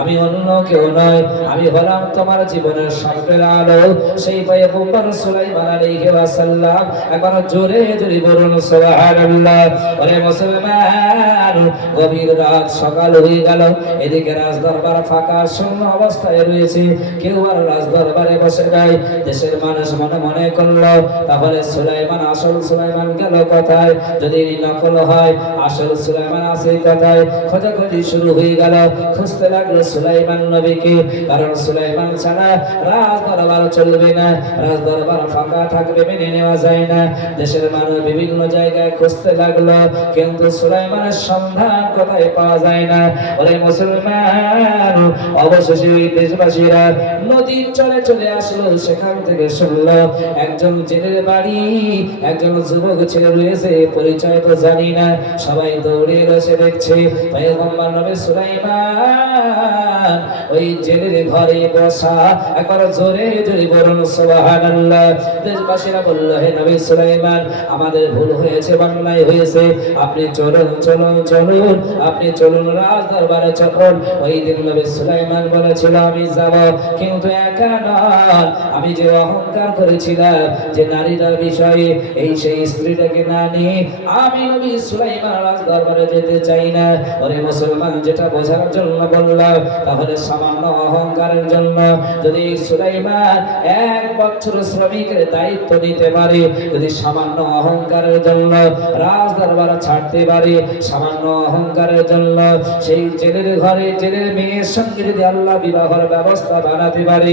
আমি অন্য কেউ নয়, আমি হলাম তোমার জীবনের স্বপ্নের আলো, সেই পয়গম্বর সুলাইমান আলাইহিস সালাম। একবার জোরে জোরে বলুন সুবহানাল্লাহ। ওরে মুসলমান, গভীর রাত, সকাল হয়ে গেল, এদিকে রাজদরবার ফাঁকা শূন্য অবস্থায় রয়েছে, কেউ আর রাজদরবারে বসে নাই। দেশের মানুষ মনে মনে করলো, তাহলে সুলাইমান, আসল সুলাইমান গেল কোথায়? যদি নকল হয়, আসল সুলাইমান আছে কোথায়? খোঁজাখুঁজি শুরু হয়ে গেল, খুঁজতে লাগলো সুলাইমান নবীকে, কারণ সুলাইমান ছাড়া রাজদরবার চলবে না, রাজদরবার ফাঁকা থাকবে মেনে নেওয়া যায় না। দেশের মানুষ বিভিন্ন জায়গায় খুঁজতে লাগলো, কিন্তু সুলাইমানের সন্ধান কোথায় পাওয়া যায় না। ওরে মুসলমান, অবশেষে ওই দেশবাসীরা নদীর চলে চলে আসলো, সেখান থেকে শুনলো একজন জেলের বাড়ি, একজন যুবক ছেলে রয়েছে, পরিচয় তো জানি না, সবাই দৌড়ে এসে দেখছে পয়গম্বর নবী সুলাইমান ওই জেলের ঘরে বসা। একবার জোরে জোরে বলুন সুবহানাল্লাহ। দেশবাসীরা বলল, হে নবী সুলাইমান, আমাদের ভুল হয়েছে, অন্যায় হয়েছে, আপনি চলুন চলুন চলুন, আপনি চলুন রাজদরবারে চলুন। ওই দিন নবী সুলাইমান বলেছিল, আমি যাব, কিন্তু একা নয়, আমি যে অহংকার করেছিলাম যে নারীটার বিষয়ে, এই সেই স্ত্রীটাকে না নিয়ে আমি নবী সুলাইমান রাজদরবারে যেতে চাই না। ওরে মুসলমান, যেটা বোঝার জন্য বললাম, তাহলে সামান্য অহংকারের জন্য যদি সুলাইমান 1 বছর শ্রমিকের দায়িত্ব নিতে পারে, যদি সামান্য অহংকারের জন্য রাজদরবার ছাড়তে পারে, সামান্য অহংকারের জন্য সেই জেলের ঘরে জেলের মেয়ের সঙ্গে যদি আল্লাহ বিবাহের ব্যবস্থা বানাতে পারে,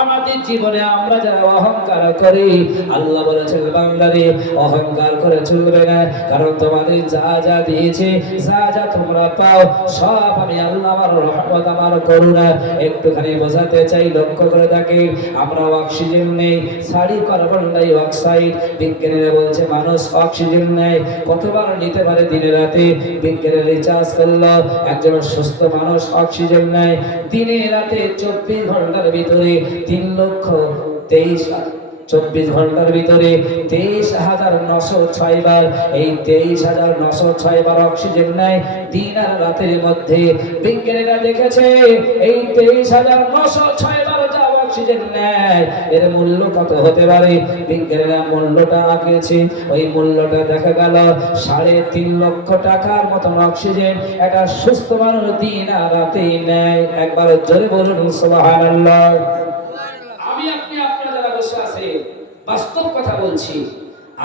আমাদের জীবনে আমরা যারা অহংকার করি, আল্লাহ বলেছেন, বান্দারে অহংকার করে চলবে না, কারণ তোমাদের যা যা দিয়েছে, যা যা তোমরা পাও, সব আমি আল্লাহ, আমার রহমত, আমার করুণা। একটুখানি বোঝাতে চাই, লক্ষ্য করে দেখে, আমরা অক্সিজেন নেই, সারি কার্বন ডাই অক্সাইড। বিজ্ঞানীরা বলছে মানুষ অক্সিজেন নেয় কতবার নিতে পারে দিনে রাতে? বিজ্ঞানের রিচার্জ করলো, একজন সুস্থ মানুষ অক্সিজেন নেয় দিনে রাতে 24 ঘন্টার ভিতরে 3,23,24 ঘন্টার ভিতরে 23,906 বার। এই 23,906 বার অক্সিজেন নেয় দিন আর রাতের মধ্যে। বিজ্ঞানীরা দেখেছে এই 23,906 বার যা অক্সিজেন নেয় এর মূল্য কত হতে পারে? বিজ্ঞানীরা মূল্যটা আঁকেছে, ওই মূল্যটা দেখা গেল 3.5 লক্ষ টাকার মতন অক্সিজেন একটা সুস্থ মানুষ দিন আর রাতেই নেয়। একবার জোরে বলুন সুবহানাল্লাহ। আমি আপনি আপনারা যারা বসে আছে বাস্তব কথা বলছি,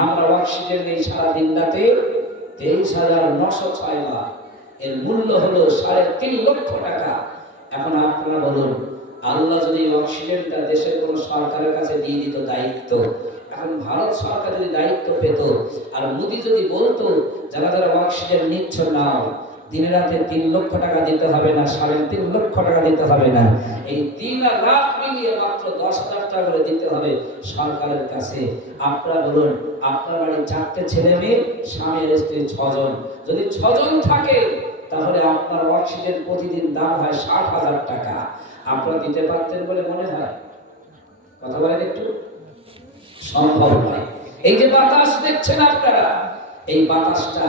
আমরা অক্সিজেন নেই সারা দিন রাতে 23,906 বার, এর মূল্য হলো 3.5 লক্ষ টাকা। এখন আপনারা বলুন, আল্লাহ যদি অক্সিজেনটা দেশের কোন সরকারের কাছে দিয়ে দিত দায়িত্ব, এখন ভারত সরকার যদি দায়িত্ব পেত আর মোদি যদি বলতো যারা যারা অক্সিজেন নিচ্ছ নাও, দিনে রাতে 3 লক্ষ টাকা দিতে হবে না, 3.5 লক্ষ টাকা দিতে হবে না, এই দিন আর রাত মিলিয়ে মাত্র 10,000 টাকা করে দিতে হবে সরকারের কাছে। আপনারা বলুন, আপনার বাড়ির 4টে ছেলে মেয়ে, স্বামী স্ত্রী 6 জন, যদি 6 জন থাকে তাহলে আপনার অক্সিজেন প্রতিদিন দাম হয় 60,000 টাকা। আপনারা দিতে পারতেন বলে মনে হয়? কথা বলেন একটু। সম্ভব নয়। এই যে বাতাস দেখছেন আপনারা, এই বাতাসটা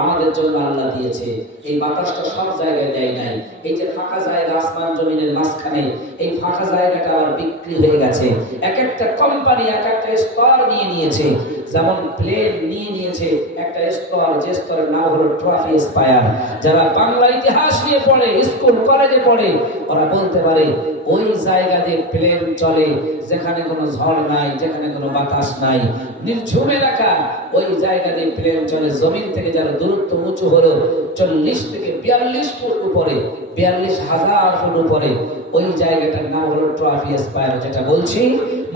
আমাদের জন্য আল্লাহ দিয়েছে। এই বাতাসটা সব জায়গায় দেয় নাই। এই যে ফাঁকা জায়গা আসমান জমিনের মাঝখানে, এই ফাঁকা জায়গাটা আবার বিক্রি হয়ে গেছে। এক একটা কোম্পানি এক একটা স্তর নিয়ে নিয়েছে। যেমন প্লেন নিয়ে নিয়েছে একটা স্তর, যে স্তরের নাম হলো ট্রফি স্পায়ার। যারা বাংলা ইতিহাস নিয়ে পড়ে, স্কুল কলেজে পড়ে, ওরা বলতে পারে ওই জায়গাতে প্লেন চলে যেখানে কোনো ঝড় নাই, যেখানে কোনো বাতাস নাই, নির্ঝুম এলাকা, ওই জায়গাতে প্লেন চলে। জমিন থেকে যারা দূরত্ব উঁচু হলো 40 থেকে 42 ফুট উপরে, 42,000 ফুট উপরে, ওই জায়গাটার নাম হলো ট্রফি স্পায়ার। যেটা বলছি,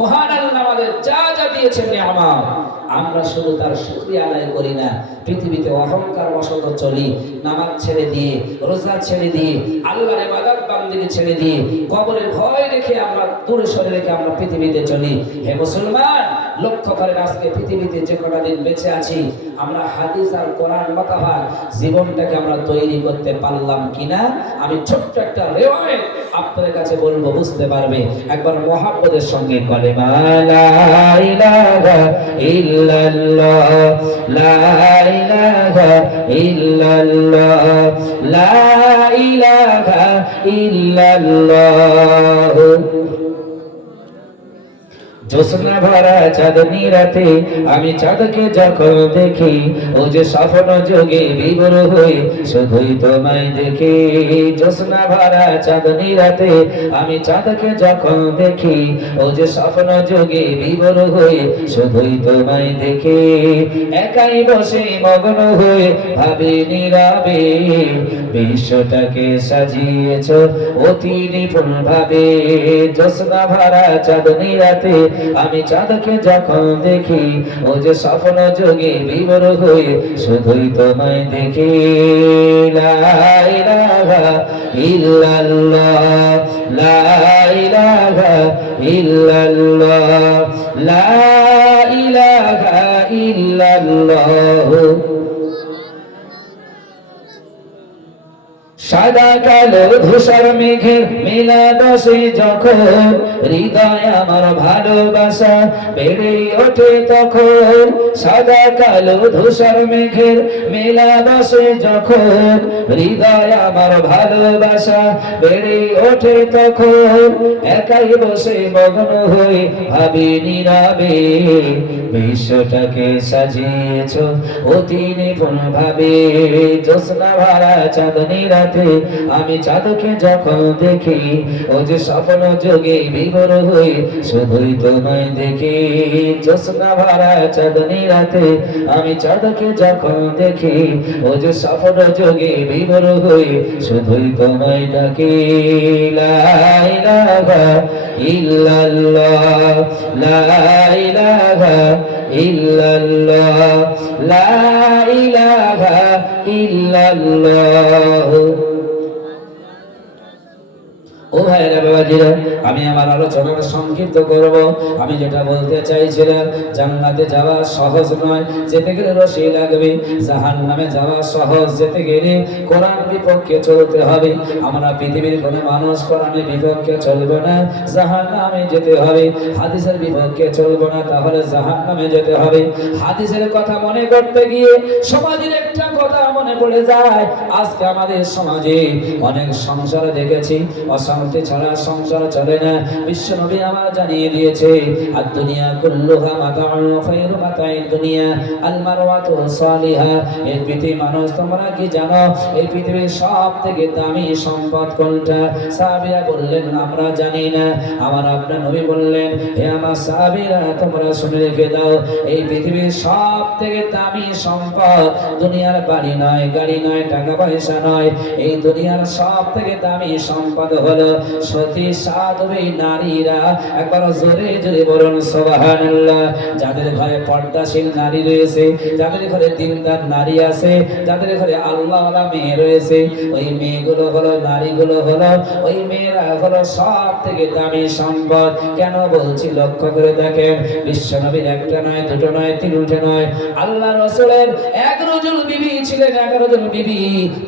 মহান আল্লাহ আমাদের যা যা দিয়েছেন নিয়ামত, আমরা শুধু তার শুকরিয়া আদায় করি না, পৃথিবীতে অহংকার বশত চলি, নামাজ ছেড়ে দিয়ে, রোজা ছেড়ে দিয়ে, আল্লাহর ইবাদত বান্দিগি ছেড়ে দিয়ে, কবরের ভয় রেখে আমরা দূরে সরে রেখে আমরা পৃথিবীতে চলি। হে মুসলমান, লক্ষ্য করেন আজকে পৃথিবীতে যে কটা দিন বেঁচে আছি, আমরা হাদিস আর কোরআন মোতাবেক জীবনটাকে আমরা তৈরি করতে পারলাম কিনা? আমি ছোট্ট একটা রিওয়ায়াত আপনাদের কাছে বলবো, বুঝতে পারবে। একবার মুহাব্বতের সঙ্গে কলেমা লা ইলাহা ইল্লাল্লাহ, লা ইলাহা ইল্লাল্লাহ, লা ইলাহা ইল্লাল্লাহ। জ্যোৎস্না ভরা চাঁদনি রাতে আমি চাঁদকে যখন দেখি, ও যে স্বপ্ন যোগে বিভোর হই শুধুই তোমায় দেখি। জ্যোৎস্না ভরা চাঁদনি রাতে আমি চাঁদকে যখন দেখি, ও যে স্বপ্ন যোগে বিভোর হই শুধুই তোমায় দেখি। একাই বসে মগ্ন হয়ে ভাবি নীরবে, বিশ্বটাকে সাজিয়েছ অতি নিপুণ ভাবে। জ্যোৎস্না ভরা চাঁদনি রাতে আমি চাঁদকে যখন দেখি, ও যে স্বপ্ন যোগে বিভোর হয়ে শুধুই তোমায় দেখি। লা ইলাহা ইল্লাল্লাহ, লা ইলাহা ইল্লাল্লাহ, লা ইলাহা ইল্লাল্লাহ। সাদা কালো ধূসর মেঘের মেলা দশে যখন হৃদয় আমার ভালোবাসা বেড়ে ওঠে তখন। সাদা কালো ধূসর মেঘের মেলা দশে যখন হৃদয় আমার ভালোবাসা বেড়ে ওঠে তখন। একাই বসে মগ্ন হয়ে ভাবি নীরবে, বিশ্বটাকে সাজিয়েছ অতি নিপুণ ভাবে। জ্যোৎস্না ভরা চাঁদনি রাতে আমি চাঁদকে যখন দেখি, ও যে স্বপ্ন যোগে বিভোর হই শুধুই তোমায় দেখি। জ্যোৎস্না ভরা চাঁদনি রাতে আমি চাঁদকে যখন দেখি, ও যে স্বপ্ন যোগে বিভোর হই শুধুই তোমায় ডাকি। লা ইলাহা ইল্লাল্লাহ, লা ইলাহা ইল্লাল্লাহ, লা ইলাহা ইল্লাল্লাহ। ও ভাইরা বাবাজিরা, আমি আমার আলোচনা সংক্ষিপ্ত করব। আমি যেটা বলতে চাইছিলাম, জান্নাতে যাওয়া সহজ নয়, যেতে গেলে রশি লাগবে। জাহান্নামে যাওয়া সহজ, যেতে গেলে কোরআন বিপক্ষে চলতে হবে। আমরা পৃথিবীর কোনো মানুষ কোরআনের বিপক্ষে চলবে না, জাহান্নামে যেতে হবে। হাদিসের বিপক্ষে চলবো না, তাহলে জাহান্নামে যেতে হবে। হাদিসের কথা মনে করতে গিয়ে সমাজের একটা কথা মনে পড়ে যায়, আজকে আমাদের সমাজে অনেক সংসার দেখেছি, অশান্তি ছাড়া সংসার চলে না। বিশ্বনবী আমার জানিয়ে দিয়েছে, আর দুনিয়া কুল্লুহা মাতাউন খায়রু মাতাইদ দুনিয়া আল মারওয়াতু সালিহা। এই পৃথিবীর মানুষ, তোমরা কি জানো এই পৃথিবীর সবথেকে দামি সম্পদ কোনটা? সাহাবীরা বললেন, আমরা জানি না। আমার আপনার নবী বললেন, হে আমার সাহাবীরা, তোমরা শুনে রেখে দাও, এই পৃথিবীর সবথেকে দামি সম্পদ দুনিয়ার বাড়ি নয়, গাড়ি নয়, টাকা পয়সা নয়। এই দুনিয়ার সবথেকে দামি সম্পদ হলো সতী সাধবী নারীরা। একবার জোরে জোরে বলুন সুবহানাল্লাহ। যাদের ঘরে পর্দাশীল নারী রয়েছে, যাদের ঘরে দিনদার নারী আছে, যাদের ঘরে আল্লাহওয়ালা মেয়ে রয়েছে, ওই মেয়েগুলো হলো, নারীগুলো হলো, ওই মেয়েরা হলো সবথেকে দামি সম্পদ। কেন বলছি লক্ষ্য করে দেখেন, বিশ্বনবীর একটা নয়, দুটো নয়, তিনটে নয়, আল্লাহ রাসূলের 11 জন বিবি ছিলেন, 11 জন বিবি।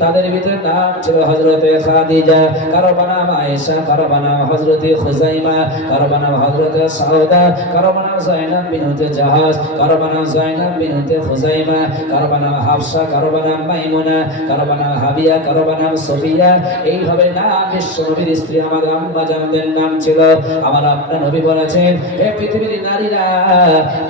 তাদের ভিতরে নাম ছিল হযরতে খাদিজা, কারো নাম আয়েশা, কারো নাম হযরতে খুজাইমা, কারো নাম হযরতে সাউদা, কারো নাম যায়নাব বিনতে জাহাজ, কারো নাম যায়নাব বিনতে খুজাইমা, কারো নাম হাফসা, কারো নাম মাইমুনা, কারো নাম হাবিয়া, কারো নাম সফিয়া। এইভাবে নাম বিশ্বনবীর স্ত্রী আমাদের আম্মা জানদের নাম ছিল। আমার আপনার নবী বলেছেন, হে পৃথিবীর নারীরা,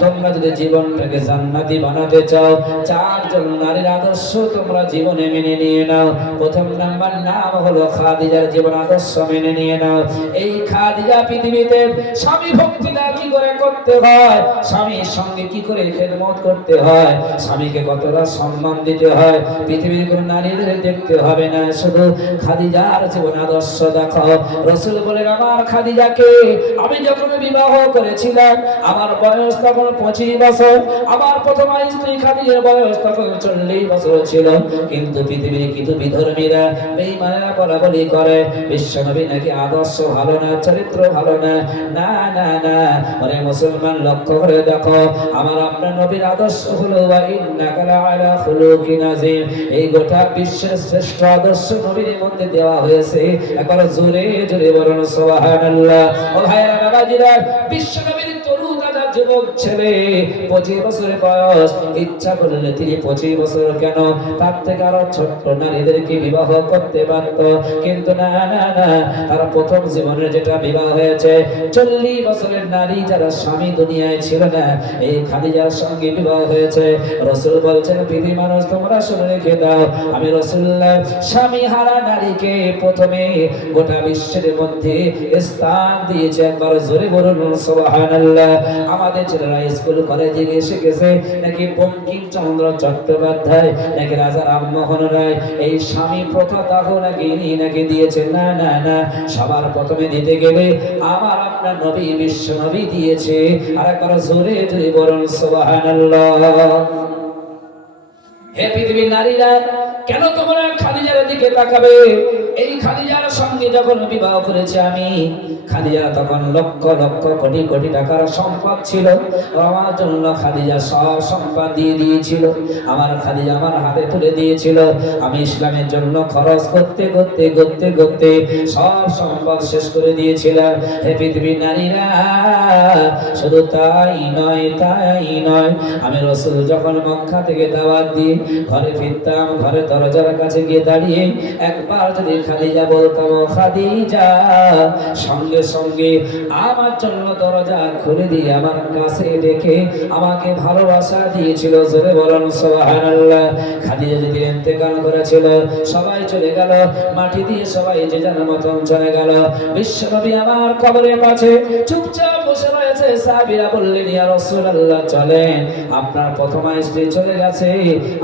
তোমরা যদি জীবনটাকে জান্নাতি বানাতে চাও, 4 জন নারীর আদর্শ তোমরা জীবনে মেনে নিয়ে নাও। প্রথম নাম্বার নাম হলো খাদিজার জীবন আদর্শ মেনে নিয়ে নাও। এই খাদিজা পৃথিবীতে স্বামী ভক্তিটা কি করে করতে হয়, স্বামীর সঙ্গে কি করে খেদমত করতে হয়, স্বামীকে কতটা সম্মান দিতে হয়, পৃথিবীর কোন নারীদের দেখতে হবে না, শুধু খাদিজার জীবন আদর্শ দেখো। রাসূল বলেন, আমার খাদিজাকে আমি যখন বিবাহ করেছিলাম, আমার বয়স তখন 25 বছর, আমার প্রথম স্ত্রী খাদিজার বয়স তখন 40 বছর ছিল। কিন্তু পৃথিবীর কিছু বিধর্মীরা, বেঈমানেরা বলাবলি করে বিশ্বনবী নাকি আদর্শ ভালো না, চরিত্র ভালো না। না না না, আরে মুসলমান লক্ষ্য করে দেখো, আমার আপনার নবীর আদর্শ হলো ওয়া ইন্নাকা লাআলা খুলুকিন আযীম। এই গোটা বিশ্বের শ্রেষ্ঠ আদর্শ নবীর মধ্যে দেওয়া হয়েছে। একবার জোরে জোরে বলুন সুবহানাল্লাহ। ও ভাইরা বাবাজিরা, বিশ্বনবীর তরু দাদা যুবক ছেলে, 25 বছরের বয়স, ইচ্ছা করলে তিনি 25 বছর কেন, তার থেকে আরো ছোট্ট নারীদেরকে বিবাহ করতে পারত। কিন্তু না না না, তার প্রথম জীবনের যেটা বিবাহ হয়েছে, 40 বছরের নারী যারা স্বামী দুনিয়ায় ছিল না, এই খাদিজার সঙ্গে বিবাহ হয়েছে। রাসূল বলছেন, পৃথিবীর মানুষ তোমরা শুনে রেখে দাও, আমি রাসূলুল্লাহ স্বামী হারা নারীকে প্রথমে গোটা বিশ্বের মধ্যে স্থান দিয়েছে। একবার জোরে বলুন সুবহানাল্লাহ। আমাদের ছেলেরা স্কুল কলেজে এসে গেছে নাকি বঙ্কিমচন্দ্র চট্টোপাধ্যায়, নাকি রাজা রামমোহন রায়, এই স্বামী প্রথা দাহ নাকি ইনি নাকি দিয়েছে। না না না, সবার প্রথমে দিতে গেলে আমার আপনার নবী বিশ্ব নবী দিয়েছে। আর একবার জোরে জোরে বলুন সুবহানাল্লাহ। হে পৃথিবীর নারীরা, কেন তোমরা খাদিজার দিকে তাকাবে? এই খাদিজার সঙ্গে যখন বিবাহ করেছে আমি, খাদিজা তখন লক্ষ লক্ষ কোটি কোটি টাকার সম্পদ ছিল। আমার জন্য খাদিজা সব সম্পদ দিয়ে দিয়েছিল। আমার খাদিজা আমার হাতে তুলে দিয়েছিল। আমি ইসলামের জন্য খরচ করতে করতে করতে করতে সব সম্পদ শেষ করে দিয়েছিলাম। হে পৃথিবীর নারীরা, শুধু তাই নয়, তাই নয়, আমি রাসূল যখন মক্কা থেকে দাওয়াত দিয়ে ঘরে ফিরতাম, ঘরে দরজার কাছে গিয়ে দাঁড়িয়ে একবার যদি খাদিজা বলতাম, খাদিজা, সঙ্গে সঙ্গে আমার জন্য দরজা খুলে দিয়ে আমার কাছে ডেকে আমাকে ভালোবাসা দিয়েছিল। জোরে বলুন সুবহানাল্লাহ। খাদিজা যদি ইন্তেকাল করেছিল, সবাই চলে গেল, মাটি দিয়ে সবাই যে যার মতন চলে গেল। বিশ্বনবী আমার কবরের পাশে চুপচাপ বসে রয়েছে। সাহাবীরা বললেন, ইয়া রাসূলুল্লাহ, চলেন, আপনার প্রথম স্ত্রী চলে গেছে,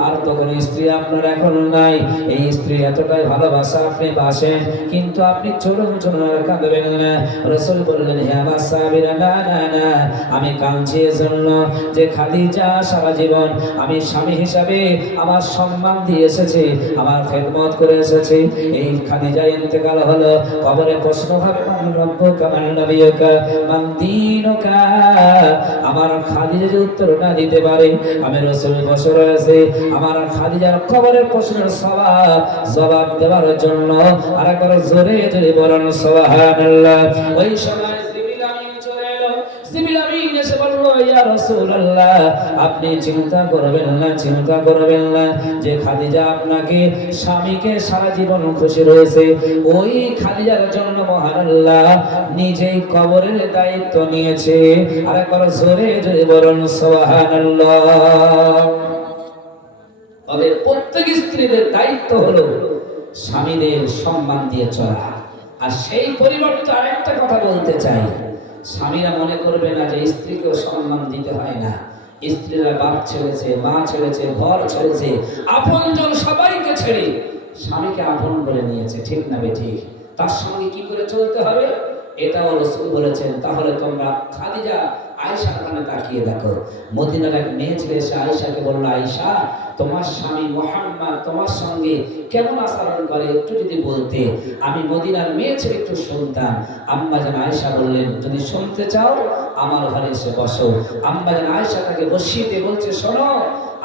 আর তো কোনো স্ত্রী আপনার এখন নাই। এই স্ত্রী এতটাই ভালোবাসা আপনি বাসেন, কিন্তু আপনি চলুন চলুন, আর কাঁদবেন না। রাসূল বললেন, হে আমার সাহাবীরা, না না না, আমি কাঁদছি এজন্য যে খাদিজা সারা জীবন আমি স্বামী হিসাবে আমার সম্মান দিয়ে এসেছি, আমার খেদমত করে এসেছি। এই খাদিজা ইন্তেকাল হলো, কবরে প্রশ্ন হবে, মান রব্বুকা মান নবিয়ুকা মান দীনুকা। আমার খাদিজা যে উত্তর না দিতে পারে, আমি রাসূল বসে রয়েছে আমার খাদিজার কবরের প্রশ্নের জবাব দেওয়ার জন্য। আর একবার জোরে জোরে বলুন সুবহানাল্লাহ। ওই সময় জিবরিল আমিন চলে এলো। জিবরিল আমিন এসে বলল, ইয়া রাসূলুল্লাহ, আপনি চিন্তা করবেন না যে খাদিজা আপনাকে স্বামীকে সারা জীবন খুশি রয়েছে, ওই খাদিজার জন্য মহান আল্লাহ নিজেই কবরের দায়িত্ব নিয়েছে। আর একবার জোরে জোরে বলুন সুবহানাল্লাহ। তবে প্রত্যেক স্ত্রীদের দায়িত্ব হলো স্বামীদের সম্মান দিয়ে চলা। আর সেই পরিবর্তে আরেকটা কথা বলতে চাই, স্বামীরা মনে করবে না যে স্ত্রীকেও সম্মান দিতে হয় না। স্ত্রীরা বাপ ছেড়েছে, মা ছেড়েছে, ঘর ছেড়েছে, আপনজন সবাইকে ছেড়ে স্বামীকে আপন করে নিয়েছে, ঠিক না বেঠিক? তার সঙ্গে কি করে চলতে হবে এটাও রাসূল বলেছেন। তাহলে তোমরা খাদিজা আয়েশার কানে তাকিয়ে দেখো। মদিনার এক মেয়ে ছেলে এসে আয়েশাকে বলল, আয়েশা, তোমার স্বামী মুহাম্মদ তোমার সঙ্গে কেমন আচরণ করে একটু যদি বলতে, আমি মদিনার মেয়ে ছেলে একটু শুনতাম। আম্মা জান আয়েশা বললেন, যদি শুনতে চাও আমার ঘরে এসে বসো। আম্মা জান আয়েশা তাকে বসিয়ে দিয়ে বলছে, শোনো,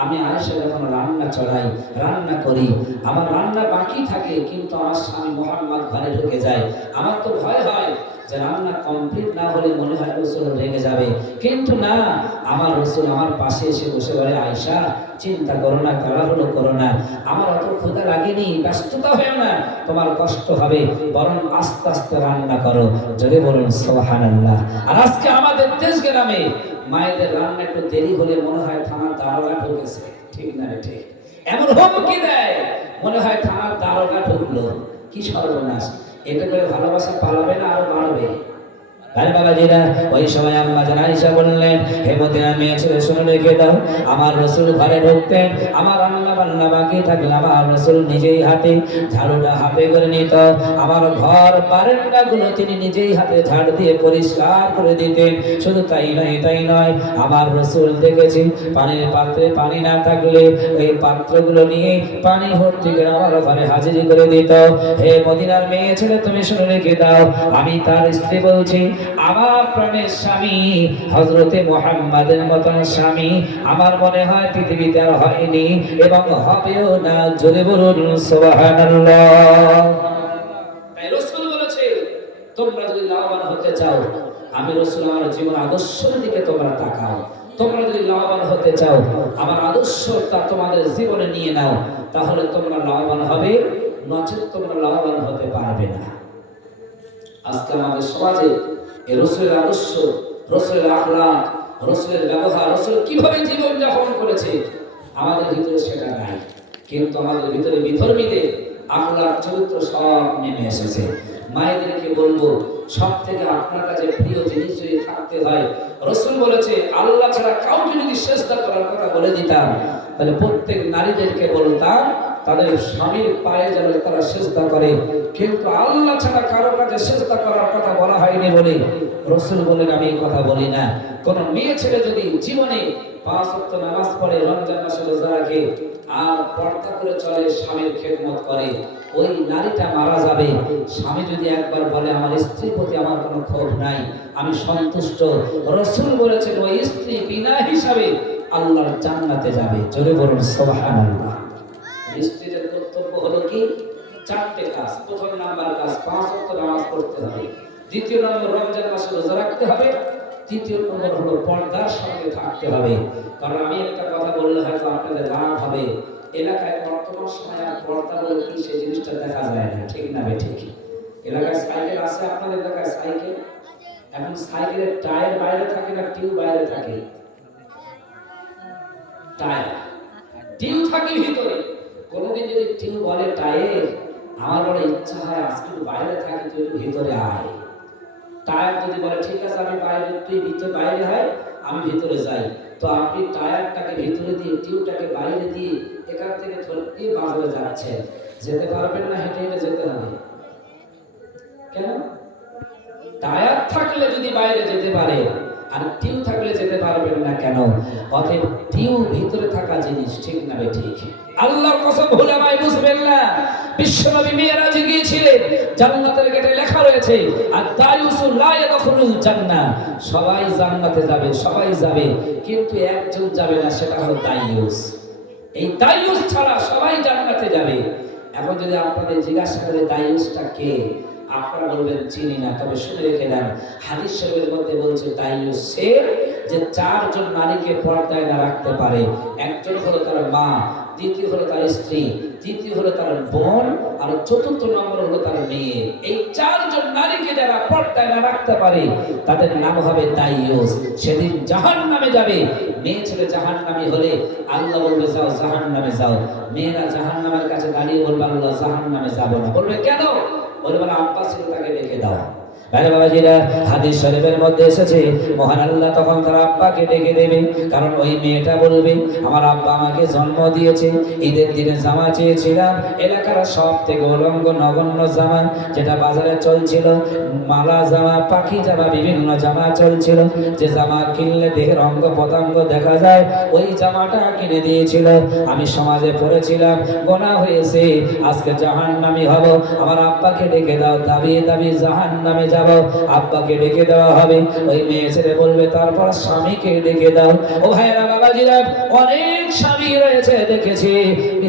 আমি আয়েশা যখন রান্না চড়াই, রান্না করি, আমার রান্না বাকি থাকে, কিন্তু আমার স্বামী মুহাম্মদ ঘরে ঢুকে যায়। আমার তো ভয় হয় যে রান্না কমপ্লিট না হলে মনে হয় রাসূল রেগে যাবে, কিন্তু না, আমার রাসূল আমার পাশে এসে বসে বলে, আয়েশা, চিন্তা করো না, তাড়াহুড়ো করো না, আমার অত ক্ষুধা লাগেনি, ব্যস্ততা হয় না, তোমার কষ্ট হবে, বরং আস্তে আস্তে রান্না করো। জোরে বলুন সুবহানাল্লাহ। আর আজকে আমাদের দেশ গ্রামে মায়েদের রান্না একটু দেরি হলে মনে হয় থানার দারোগা ঢুকেছে, ঠিক না রে ঠিক? এমন হুমকি দেয় মনে হয় থানার দারোগা ঢুকলো। কি সর্বনাশ! এতে করে ভালোবাসা পালাবে না আরো বাড়বে? আরে বাবাজিরা, ওই সময় আম্মা জান আয়েশা বললেন, হে মদিনার মেয়ে ছেলে, শুনে রেখে দাও, আমার রাসূল ঘরে ঢুকতেন, আমার রান্না বান্না বাকি থাকলে আমার রাসূল নিজেই হাতে ঝাড়ুটা হাতে করে নিত, আমার ঘর বারান্দাগুলো তিনি নিজেই হাতে ঝাড় দিয়ে পরিষ্কার করে দিতেন। শুধু তাই নয়, আমার রাসূল দেখেছি পানির পাত্রে পানি না থাকলে ওই পাত্রগুলো নিয়ে পানি ভর্তি করে আমার ঘরে হাজিরি করে দিত। হে মদিনার মেয়ে ছেলে, তুমি শুনে রেখে দাও, আমি তার স্ত্রী বলছি, আমার প্রাণের স্বামী হযরতে মুহাম্মাদের মতন স্বামী আমার মনে হয় পৃথিবীতে আর হয়নি এবং হবেও না। জোরে বলুন সুবহানাল্লাহ। তাই রাসূল বলেছে, তোমরা যদি লাভবান হতে চাও, আমি রাসূল আমার জীবন আদর্শের দিকে তোমরা তাকাও। তোমরা যদি লাভবান হতে চাও, আমার আদর্শটা তোমাদের জীবনে নিয়ে নাও, তাহলে তোমরা লাভবান হবে, নচেত তোমরা লাভবান হতে পারবে না। আজকে আমাদের সমাজে এই রাসূলের আদর্শ, রাসূলের আখলাক, রাসূলের ব্যবহার, রাসূল কিভাবে জীবন যাপন করেছে, আমাদের ভিতরে সেটা নাই। কিন্তু আমাদের ভিতরে বিধর্মীদের আখলাক, চরিত্র সব নেমে এসেছে। মায়েদেরকে বলবো, সব থেকে আপনার কাছে প্রিয় জিনিস যদি থাকতে হয়, রাসূল বলেছে, আল্লাহ ছাড়া কাউকে যদি সিজদা করার কথা বলে দিতাম, তাহলে প্রত্যেক নারীদেরকে বলতাম তাদের স্বামীর পায়ে যেন তারা সিজদা করে। কিন্তু আল্লাহ ছাড়া কারো কাছে সিজদা করার কথা বলা হয়নি বলে রাসূল বলেন, আমি এই কথা বলি না। কোন মেয়ে ছেলে যদি জীবনে 5 ওয়াক্ত নামাজ পড়ে, রমজান মাসে রোজা রাখে, আর পর্দা করে চলে, স্বামীর খেদমত করে, ওই নারীটা মারা যাবে। স্বামী যদি একবার বলে, আমার স্ত্রীর প্রতি আমার কোনো ক্ষোভ নাই, আমি সন্তুষ্ট, রাসূল বলেছেন ওই স্ত্রী বিনা হিসাবে আল্লাহর জান্নাতে যাবে। জোরে বলুন সুবহানাল্লাহ। স্ত্রীদের কর্তব্য হলো কি? 4টে কাজ। প্রথম নাম্বার কাজ, 5 ওয়াক্ত নামাজ পড়তে হবে। দ্বিতীয় নম্বর, রমজান মাসে রোজা রাখতে হবে। তৃতীয় নম্বর হলো পর্দার সঙ্গে থাকতে হবে। কারণ আমি একটা কথা বললে হয়তো আপনাদের রাগ হবে, এলাকায় বর্তমান সময়ে আর পর্দা বলে কি সেই জিনিসটা দেখা যায় না, ঠিক না ঠিক? এলাকায় সাইকেল আছে, আপনাদের এলাকায় সাইকেল? এখন সাইকেলের টায়ার বাইরে থাকে না টিউব বাইরে থাকে? টায়ার, টিউব থাকে ভিতরে। কোনোদিন যদি টিউব বলে টায়ার, আমার বড় ইচ্ছা হয় আজকে বাইরে থাকি, তুই একটু ভিতরে আয়। টায়ার যদি বলে ঠিক আছে আমি বাইরে, তুই ভিতরে বাইরে হয়, আমি ভিতরে যাই, তো আপনি টায়ারটাকে ভিতরে দিয়ে টিউবটাকে বাইরে দিয়ে এখান থেকে ধরে বাজারে যাচ্ছেন, যেতে পারবেন না, হেঁটে হেঁটে যেতে হবে। কেন? টায়ার থাকলে যদি বাইরে যেতে পারে, আর টিউব থাকলে যেতে পারবেন না কেন? অতএব টিউব ভিতরে থাকা জিনিস, ঠিক না ঠিক? আল্লাহর কসম, ভুলে ভাই বুঝবেন না। বিশ্বনবী মিরাজে গিয়েছিলেন, জান্নাতের গেটে লেখা রয়েছে আত-তায়ুসু লা ইয়াদখুলুল জান্নাহ, সবাই জান্নাতে যাবে, সবাই যাবে, কিন্তু একজন যাবে না, সেটা হলো তাইয়ুস। এই তাইয়ুস ছাড়া সবাই জান্নাতে যাবে। এখন যদি আপনাদের জিজ্ঞাসা করে তাইয়ুসটা কে, আপনারা বলবেন চিনি না। তবে শুনে রেখে দেন, হাদিস শরীফের মধ্যে বলছে তাইয়ুস সে যে চারজন নারীকে পর্দায় না রাখতে পারে। একজন হলো তার মা, দ্বিতীয় হলো তার স্ত্রী, তৃতীয় হলো তার বোন, আর চতুর্থ নম্বর হলো তার মেয়ে। এই চারজন নারীকে যারা পর্দায় না রাখতে পারে তাদের নাম হবে দাইয়ুস। সেদিন জাহান্নামে যাবে। মেয়ে ছেলে জাহান্নামী হলে আল্লাহ বলবে যাও জাহান্নামে যাও। মেয়েরা জাহান্নামের কাছে দাঁড়িয়ে বলবে আল্লাহ জাহান্নামে যাব না। বলবে কেন? বলবে আব্বা ছিল তাকে ডেকে দাও। ভাই বাবাজিরা, হাদিস শরীফের মধ্যে এসেছে মহান আল্লাহ তখন তার আব্বাকে ডেকে দেবে। কারণ ওই মেয়েটা বলবে আমার আব্বা আমাকে জন্ম দিয়েছে, ঈদের দিনে জামা চেয়েছিলাম, এলাকার সব থেকে উলঙ্গ নগণ্য জামা যেটা বাজারে চলছিল, মালা জামা, পাখি জামা, বিভিন্ন জামা চলছিল, যে জামা কিনলে দেহের অঙ্গ পতঙ্গ দেখা যায়, ওই জামাটা কিনে দিয়েছিল। আমি সমাজে পড়েছিলাম, গোনাহ হয়েছে, আজকে জাহান্নামী হব। আমার আব্বাকে ডেকে দাও। দাবিয়ে দাবিয়ে জাহান্নামে যাব। আব্বাকে ডেকে দেওয়া হবে। ওই মেয়ে ছেলে বলবে তারপর স্বামীকে ডেকে দাও। ও ভাইরা বাবাজিরা, অনেক স্বামী রয়েছে দেখেছি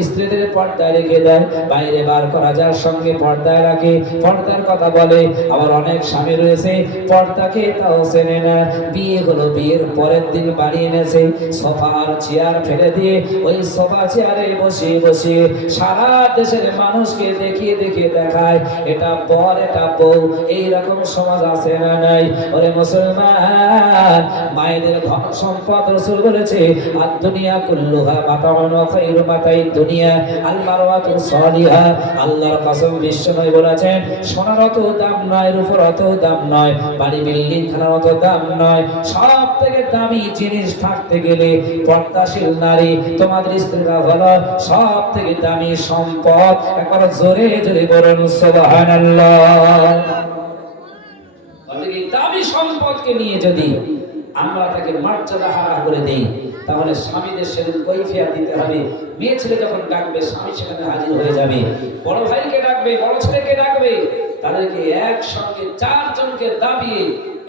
স্ত্রীদের পর্দায় রেখে দেয়, বাইরে বার করা যার সঙ্গে পর্দায় রাখে, পর্দার কথা বলে। আবার অনেক স্বামী রয়েছে পর্দাকে তাও চেনে না। বিয়ে হলো, বিয়ের পরের দিন বাড়ি এনেছে সোফা আর চেয়ার ফেলে দিয়ে ওই সোফা চেয়ারে বসে বসে সারা দেশের মানুষকে দেখিয়ে দেখিয়ে দেখায় এটা বর, এটা বউ। এইরকম সমাজ আছে না নাই? ওরে মুসলমান, মায়েদের ধন সম্পদ রাসূল বলেছে আর দুনিয়া কুল্লুহা মাতাউন ওয়া খায়রু মাতাইদ দুনিয়া আল মারওয়াতু সালিহা। আল্লাহর কসম, বিশ্বনবী বলেছেন সোনার অত দাম নয়, রূপের অত দাম নয়, বাড়ি বিল্ডিং খানার অত দাম নয়। সব থেকে দামি জিনিস থাকতে গেলে পর্দাশীল নারী, তোমাদের স্ত্রীরা হলো সব থেকে দামি সম্পদ। একবার জোরে জোরে বলুন সুবহানাল্লাহ। দামি সম্পদকে নিয়ে যদি আমরা তাকে মর্যাদা হারা করে দেই তাহলে স্বামীদের সেদিন কৈফিয়ত দিতে হবে। মেয়ে ছেলে যখন ডাকবে স্বামী সেখানে হাজির হয়ে যাবে, বড় ভাইকে ডাকবে, বড় ছেলেকে ডাকবে, তাদেরকে একসঙ্গে চারজনকে দাবিয়ে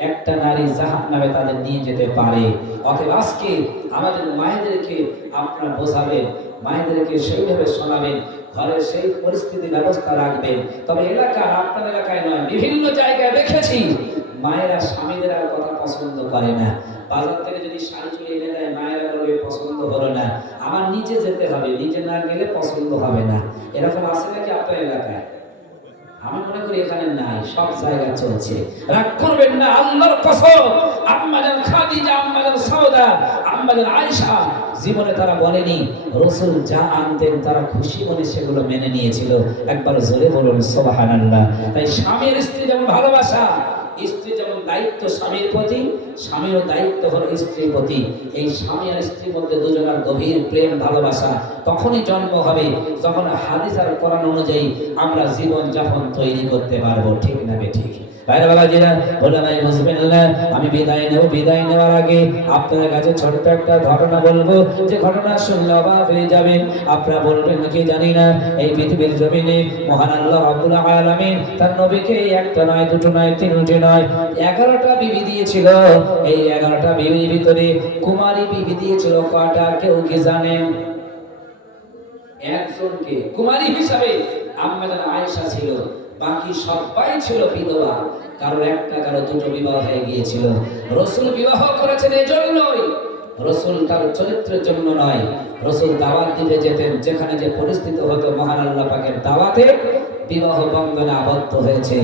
একটা নারী জাহান্নামে তাদের নিয়ে যেতে পারে। অতএব আজকে আমাদের মায়েদেরকে আপনারা বোঝাবেন, মায়েদেরকে সেইভাবে শোনাবেন, ঘরের সেই পরিস্থিতি ব্যবস্থা রাখবেন। তবে এলাকার, আপনার এলাকায় নয়, বিভিন্ন জায়গায় দেখেছি মায়েরা স্বামীদের আর কথা পছন্দ করে না। বাজার থেকে যদি শাড়ি চুড়ি এনে দেয় মায়েরা বলবে পছন্দ হলো না, আমার নিজে যেতে হবে, নিজে না গেলে পছন্দ হবে না। এরকম আছে নাকি আপনার এলাকায়? আমি মনে করি এখানে নাই, সব জায়গায় চলছে। রাগ করবেন না, আল্লাহর কসম, আম্মাজান খাদিজা, আম্মাজান সাউদা, আম্মাজান আয়েশা জীবনে তারা বলেনি, রাসূল যা আনতেন তারা খুশি মনে সেগুলো মেনে নিয়েছিল। একবার জোরে বলুন সুবহানাল্লাহ। তাই স্বামীর স্ত্রী যেমন ভালোবাসা, স্ত্রী যেমন দায়িত্ব স্বামীর প্রতি, স্বামীরও দায়িত্ব হলো স্ত্রীর প্রতি। এই স্বামী আর স্ত্রীর মধ্যে দুজনের গভীর প্রেম ভালোবাসা তখনই জন্ম হবে যখন হাদিস আর কোরআন অনুযায়ী আমরা জীবন যাপন তৈরি করতে পারবো। ঠিক না ঠিক? ভাইরা বাবাজিরা, বলে নাই বুঝবেন না। আমি বিদায় নেব, বিদায় নেওয়ার আগে আপনাদের কাছে ছোট্ট একটা ঘটনা বলবো, যে ঘটনা শুনলে অবাক হয়ে যাবেন। আপনারা বলবেন নাকি জানি না, এই পৃথিবীর জমিনে মহান আল্লাহ রাব্বুল আলামিন তার নবীকে একটা নয়, দুটো নয়, তিনটি নয়, 11টা বিবি দিয়েছিল। এই 11টা বিবির ভিতরে কুমারী বিবি দিয়েছিল কয়টা কেউ কি জানেন? একজনকে কুমারী হিসাবে আম্মাজান আয়েশা ছিল, বাকি সবাই ছিল বিধবা। কারোর একটা, কারো দুটো বিবাহ হয়ে গিয়েছিল। রাসূল বিবাহ করেছেন এজন্যই, রাসূল তার চরিত্রের জন্য নয়। রাসূল দাওয়াত দিতে যেতেন, যেখানে যে পরিস্থিতি হতো মহান আল্লাহ পাকের দাওয়াতে বিবাহ বন্ধনে আবদ্ধ হয়েছে।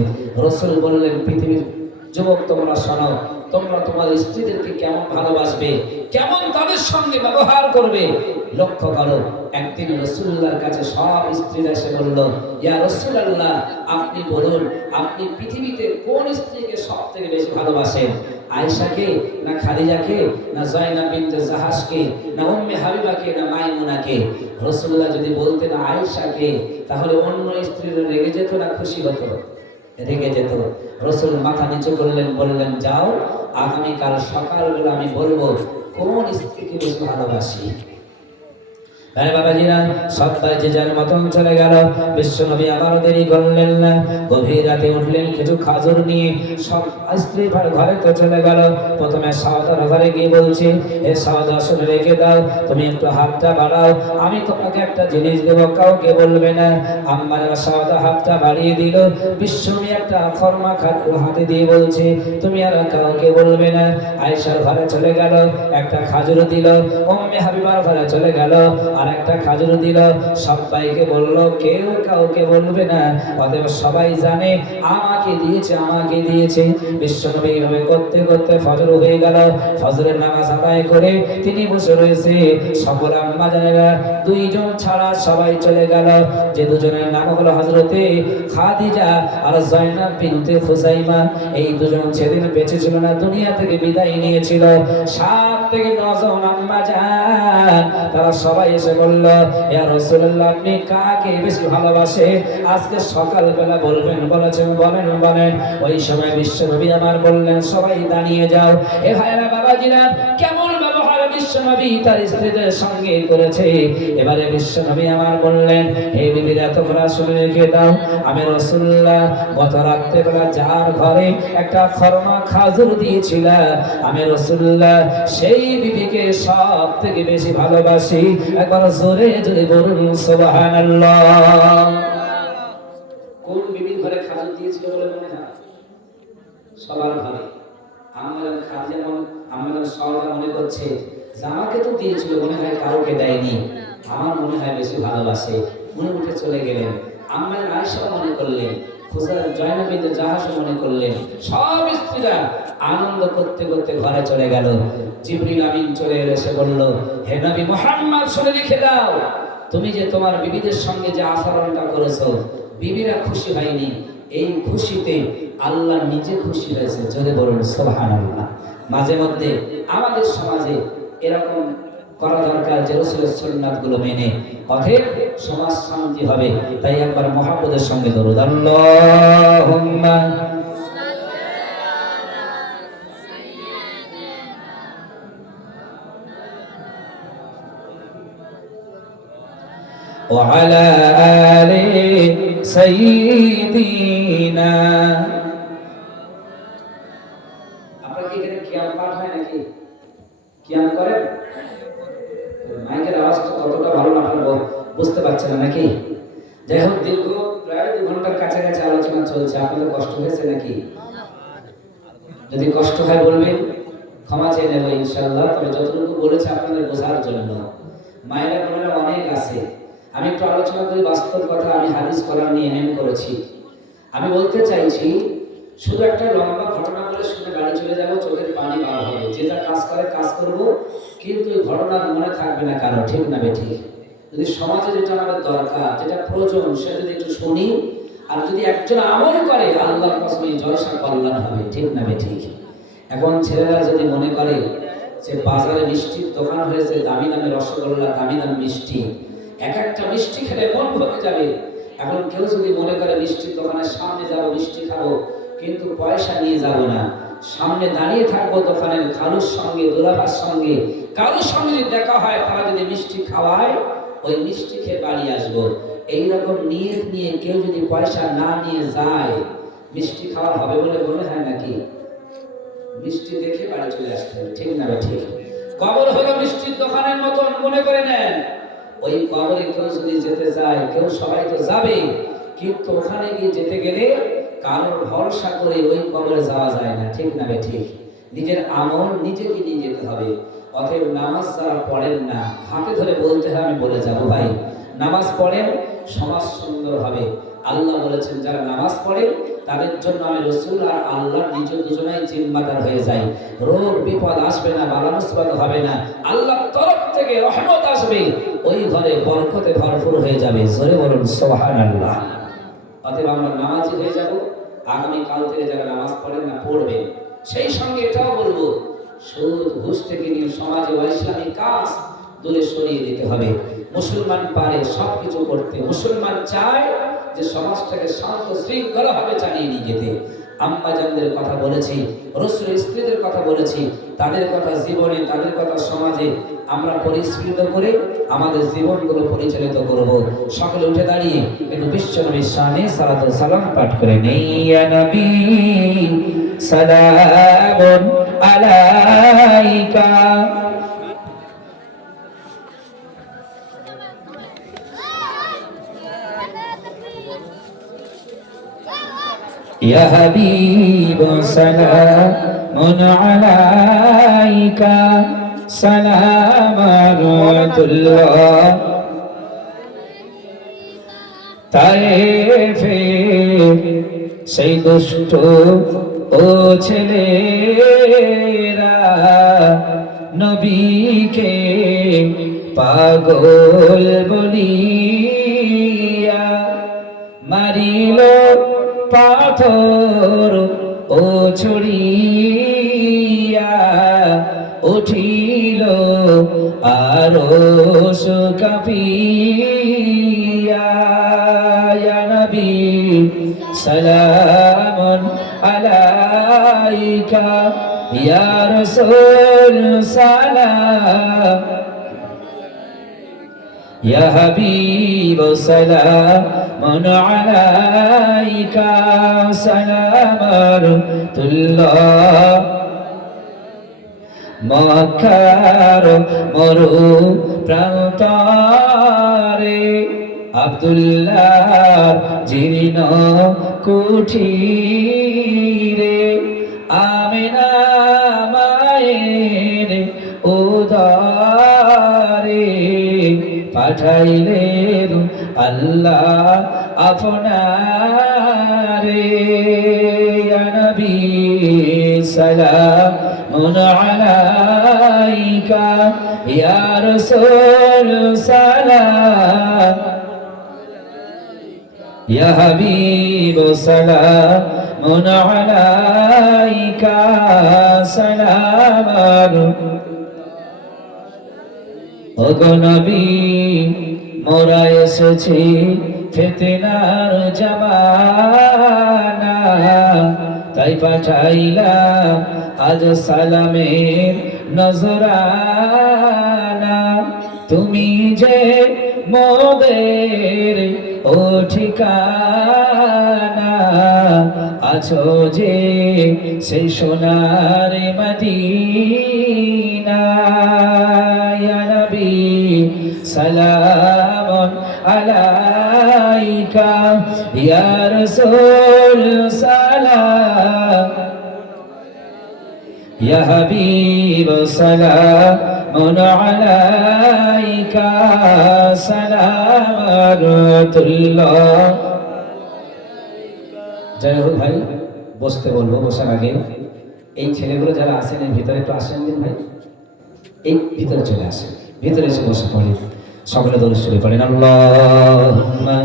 রাসূল বললেন, পৃথিবীর যুবক তোমরা শোনো, তোমরা তোমার স্ত্রীদেরকে কেমন ভালোবাসবে, কেমন তাদের সঙ্গে ব্যবহার করবে লক্ষ্য করো। একদিন রাসূলুল্লাহর কাছে সব স্ত্রীরা এসে বলল, ইয়া রাসূলুল্লাহ, আপনি বলুন, আপনি পৃথিবীতে কোন স্ত্রীকে সবথেকে বেশি ভালোবাসেন? আয়েশাকে না খাদিজাকে না যায়নাব বিনতে জাহাশকে না উম্মে হাবিবাকে না মাইমুনাকে? রাসূলুল্লাহ যদি বলতেন আয়েশাকে, তাহলে অন্য স্ত্রীরা রেগে যেত না খুশি হতো? রেগে যেত। রাসূল মাথা নিচু করলেন, বললেন, যাও, আগামীকাল সকালবেলা আমি বলবো কোন স্ত্রীকে বেশি ভালোবাসি। আরে বাবাজিরা সবাই যে যার মতন চলে গেল। বিশ্বনবী আবার দেরি করলেন না, গভীর রাতে উঠলেন, কিছু খাজুর নিয়ে সব স্ত্রী ঘরে তো চলে গেল। প্রথমে সাওদার ঘরে গিয়ে বলছে, এ সাওদা শুনে রেখে দাও, তুমি একটু হাতটা বাড়াও, আমি তোমাকে একটা জিনিস দেবো, কাউকে বলবে না। আম্মা সাওদা হাতটা বাড়িয়ে দিল। বিশ্বনবী একটা খরমা খাজুর হাতে দিয়ে বলছে, তুমি আর কাউকে বলবে না। আয়েশার ঘরে চলে গেল, একটা খাজুর দিল। উম্মে হাবিবার ঘরে চলে গেল, আর একটা খাজুর দিল। সবাইকে বলল, কেউ কাউকে বলবে না, অতএব সবাই জানে আমাকে দিয়েছে, আমাকে দিয়েছে। বিশ্বনবী এইভাবে করতে করতে ফজর হয়ে গেল। ফজরের নামাজ আদায় করে তিনি বসে রয়েছে। সকল আম্মা জানেরা দুইজন ছাড়া সবাই চলে গেল। যে দুজনের নাম হলো হযরতে খাদিজা আর জয়নাব বিনতে খুজাইমা। এই দুজন সেদিন বেঁচে ছিল না, দুনিয়া থেকে বিদায় নিয়েছিল। 7 থেকে 9 জন আম্মা জান, তারা সবাই এসে বলল, ইয়া রাসূলুল্লাহ, আপনি কাকে বেশি ভালোবাসে? আজকে সকালবেলা বলবেন বলেছেন, বলেন বলেন। ওই সময় বিশ্বনবী আমার বললেন, সবাই দাঁড়িয়ে যাও। এ ভাইরা বাবাজিরা, কেমন ব্যবহার বিশ্বনবী তার স্ত্রীদের সঙ্গে করেছে। এবারে বিশ্বনবী আমার বললেন, হে বিবিরা, তোমরা শুনে রেখে দাও, আমি রাসূলুল্লাহ গত রাত্রেবেলা যার ঘরে একটা খরমা খাজুর দিয়েছিলাম, আমি রাসূলুল্লাহ সেই বিবিকে সব থেকে বেশি ভালোবাসি। একবার জোরে জোরে বলুন সুবহানাল্লাহ। কোন বিবির ঘরে খাজুর দিয়েছিল বলে মনে হয়? সবার ঘরে। আমাদের খাদিজা আমাদের সবাই মনে করছে যে আমাকে তো দিয়েছিল, মনে হয় কাউকে দেয়নি, আমার মনে হয় বেশি ভালোবাসে। মনে উঠে চলে গেলেন। আমাদের আয়েশা মনে করলেন, জয়নাব বিনতে জাহাশ মনে করলেন। সব স্ত্রীরা আনন্দ করতে করতে ঘরে চলে গেল। জিবরিল আমিন চলে এসে বলল, হে নবী মুহাম্মদ, শুনে রেখে দাও, তুমি যে তোমার বিবিদের সঙ্গে যে আচরণটা করেছো, বিবিরা খুশি হয়নি, এই খুশিতে আল্লাহ নিজে খুশি হয়েছে। জোরে বলুন সুবহানাল্লাহ। মাঝে মধ্যে আমাদের সমাজে এরকম করা দরকার যে রাসূলের সুন্নাতগুলো মেনে, অতএব সমাজ শান্তি হবে। তাই একবার মুহাম্মদের সঙ্গে দরুদ, আল্লাহুম্মা ওয়া আলা আলি সাইয়্যিদিনা। আপনারা কি এখানে কিয়াম পাঠ হয় নাকি? কিয়াম করেন? মাইকের আওয়াজটা কতটা ভালো না আপনারা বুঝতে পারছেন না নাকি? যাই হোক, দীর্ঘ প্রায় 2 ঘন্টার কাছাকাছি আলোচনা চলছে। আপনাদের কষ্ট হয়েছে নাকি? যদি কষ্ট হয় বলবেন, ক্ষমা চেয়ে নেব ইনশাআল্লাহ। তবে যতটুকু বলেছে আপনাদের বোঝার জন্য। মায়েরা বোনেরা অনেক আছে, আমি একটু আলোচনা করি বাস্তব কথা। আমি হাদিস কোরআন নিয়ে এমএম করেছি। আমি বলতে চাইছি, শুধু একটা লম্বা ঘটনা বলে শুনে বাড়ি চলে যাব, চোখের পানি বার হবে, যে যা কাজ করে কাজ করব, কিন্তু ওই ঘটনার মনে থাকবে না কারো, ঠিক না বেঠিক? যদি সমাজে যেটা আমাদের দরকার, যেটা প্রয়োজন, সেটা যদি একটু শুনি, আর যদি একজন আমল করে, আল্লাহর কসমে জলসা কল্যাণ হবে, ঠিক না বেঠিক? এখন ছেলেরা যদি মনে করে যে বাজারে মিষ্টির দোকান হয়েছে, দামি দামি রসগোল্লা, দামি দামি মিষ্টি, এক একটা মিষ্টি খেলে মন ভরে যাবে। এখন কেউ যদি মনে করে মিষ্টির দোকানের সামনে যাব, মিষ্টি খাবো, কিন্তু পয়সা নিয়ে যাব না, সামনে দাঁড়িয়ে থাকবো দোকানের খালুর সঙ্গে, দুলাভার সঙ্গে, কারোর সঙ্গে যদি দেখা হয়, তারা যদি মিষ্টি খাওয়ায়, ওই মিষ্টি খেয়ে বাড়ি আসবো, এইরকম নিয়ত নিয়ে কেউ যদি পয়সা না নিয়ে যায়, মিষ্টি খাওয়া হবে বলে মনে হয় নাকি? মিষ্টি দেখে বাড়ি চলে আসতে হবে, ঠিক না ঠিক? কবর হলো মিষ্টির দোকানের মতন, মনে করে নেন। ওই কবরে কেউ যদি যেতে চায়, কেউ সবাই তো যাবে, কিন্তু ওখানে গিয়ে যেতে গেলে কারোর ভরসা করে ওই কবরে যাওয়া যায় না, ঠিক না ঠিক? নিজের আমল নিজেকে নিয়ে যেতে হবে। অতএব নামাজ যারা পড়েন না, হাতে ধরে বলতে হয়, আমি বলে যাব ভাই, নামাজ পড়েন, সমাজ সুন্দর হবে। আল্লাহ বলেছেন, যারা নামাজ পড়ে তাদের জন্য আমি রাসূল আর আল্লাহ নিজে দুজনাই জিম্মাদার হয়ে যাই। রোগ বিপদ আসবে না, বালা মুসিবত হবে না, আল্লাহর তরফ থেকে রহমত আসবে, ওই ঘরে বরকতে ভরপুর হয়ে যাবে। জোরে বলুন সুবহানাল্লাহ। অতএব আমরা নামাজি হয়ে যাব। আগামী কাল থেকে যারা নামাজ পড়েন না, পড়বেন। সেই সঙ্গে এটাও বলবো, সুদ ঘুষ থেকে নিয়ে সমাজে ইসলামিক কাজ দূরে সরিয়ে দিতে হবে। মুসলমান পারে সবকিছু করতে, মুসলমান চায় যে সমাজটাকে শান্ত শৃঙ্খলা ভাবে চালিয়ে নিয়ে যেতে। আম্মাজানদের কথা বলেছি, রাসূলের স্ত্রীদের কথা বলেছি, তাদের কথা জীবনে, তাদের কথা সমাজে আমরা পরিস্ফুট করে আমাদের জীবনগুলো পরিচালিত করব। সকলে উঠে দাঁড়িয়ে একটু বিশ্বনবীর শানে সালাত ও সালাম পাঠ করে নেই। ইয়া নবী সালামুন আলাইকা ইয়া হাবিব সালামুন আলাইকা সালামাতুল্লাহ। তায়েফে সেই দুষ্ট ও ছেলেরা নবীকে পাগল বলিয়া মারিল পাথর ও ছড়িয়া উঠিল আরশ কাঁপিয়া। ইয়া নবী সালামুন আলাইকা ইয়া রাসূল সালাম ইয়া হাবিব সালামুন আলাইকা সালামাতুল্লাহ। মক্কার মরু প্রান্তরে আব্দুল্লাহর জীর্ণ কুঠিরে আমিনা মায়ের উদরে পাঠাইলেন আল্লাহ আপনারে। ইয়া নবী সালামুন আলাইকা ইয়া রাসূল সালাম ইয়া হাবিব সালামুন আলাইকা সালাম। ওগো নবী মোরা এসেছি ফিতনার জামানা, তাই পাঠাইলাম আজ সালামের নজরানা। তুমি যে মোদের ও ঠিকানা, আছো যে সেই সোনার মদিনা। ইয়া নবী সালামুন আলাইকা ইয়া রাসূল সালাম ইয়া হাবিব সালামুন আলাইকা সালামাতুল্লাহ। জয় হোক ভাই, বসতে বলবো বসার আগে। এই ছেলেগুলো যারা আসেন এর ভিতরে একটু আসেন দিন ভাই, এই ভিতরে চলে আসেন, ভিতরে এসে বসে পড়ে সকলে দরুদ শরীফ পড়েন। আল্লাহুম্মা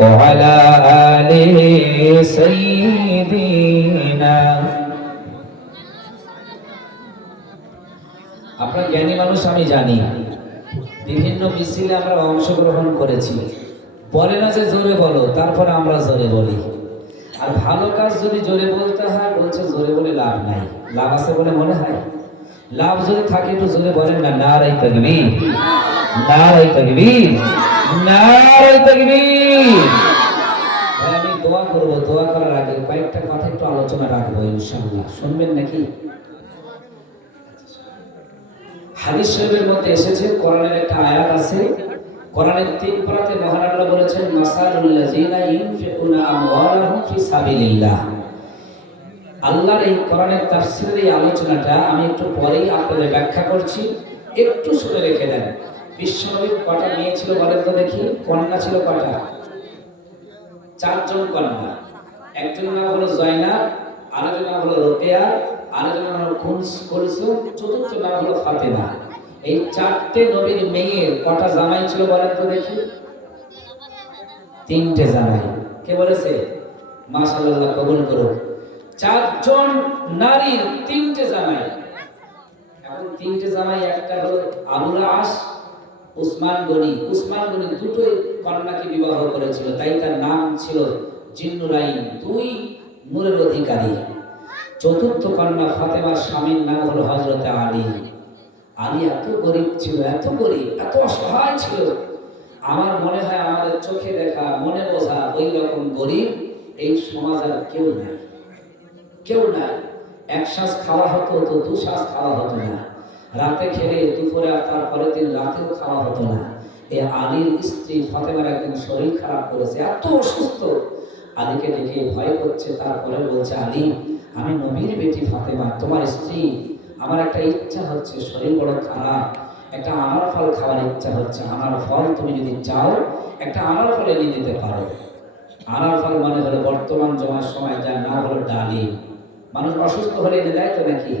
ওয়া আলা আলি সাইয়্যিদিনা। আপনারা জ্ঞানী মানুষ, আমি জানি বিভিন্ন মিছিলে আমরা অংশগ্রহণ করেছি। বলে না যে জোরে বলো, তারপরে আমরা জোরে বলি। আর ভালো কাজ যদি জোরে বলতে হয়, বলছে জোরে বলে লাভ নাই। লাভ আছে বলে মনে হয়? লাভ যদি থাকে একটু জোরে বলেন না, নারে তাকবীর, নারে তাকবীর, নারে তাকবীর। আমি দোয়া করব, দোয়া করার আগে কয়েকটা কথা একটু আলোচনা রাখবো ইনশাআল্লাহ। শুনবেন নাকি? হাদিস শরীফের মধ্যে এসেছে, কোরআনের একটা আয়াত আছে, কোরআনের 3 পারাতে মহান আল্লাহ বলেছেন মাসালুল লাযিনা ইউনফিকুনা আমওয়ালাহুম ফি সাবিলিল্লাহ। আল্লাহর এই কোরআনের তাফসীরের এই আলোচনাটা আমি একটু পরেই আপনাদের ব্যাখ্যা করছি, একটু শুনে রেখে দেন। বিশ্বনবীর কটা মেয়ে ছিল বলেন তো দেখি? কন্যা ছিল কটা? 4 জন কন্যা। একজনের নাম হলো জয়নাব, আরেকজনের নাম হলো রোকেয়া, আরেকজনের নাম হলো কুলসুম, চতুর্থ নাম হলো ফাতেমা। এই 4টে নবীর মেয়ের কটা জামাই ছিল বলেন তো দেখি? 3টে জামাই। কে বলেছে? মাশাআল্লাহ, কবুল করুন। 4 জন নারীর 3টে জামাই। এখন 3টে জামাই, একটা হলো আবুল আস, উসমান গনি দুটোই কন্যাকে বিবাহ করেছিল, তাই তার নাম ছিল জিন্নুরাইন, দুই নূরের অধিকারী। চতুর্থ কন্যা ফাতেমার স্বামীর নাম হলো হযরত আলী। আলী এত গরিব ছিল, এত গরিব, এত অসহায় ছিল। আমার মনে হয় আমাদের চোখে দেখা, মনে বোঝা ওই রকম গরিব এই সমাজ আর কেউ নাই, কেউ নাই। এক শ্বাস খাওয়া হতো তো দু শ্বাস খাওয়া হতো না, রাতে খেলে দুপুরে আর তারপরের দিন রাতেও খাওয়া হতো না। এই আলীর স্ত্রী ফাতেমার একদিন শরীর খারাপ করেছে, এত অসুস্থ। আলীকে ডেকে ভয় করছে, তারপরে বলছে, আলী আমি নবীর বেটি ফাতেমা, তোমার স্ত্রী, আমার একটা ইচ্ছা হচ্ছে, শরীর বড় খারাপ, একটা আনার ফল খাওয়ার ইচ্ছা হচ্ছে। আনার ফল তুমি যদি চাও একটা আনার ফল এনে দিতে পারো। আনার ফল মানে হলো বর্তমান জমার সময় যার নাম হলো ডালিম। মানুষ অসুস্থ হলে এনে দেয় তো নাকি?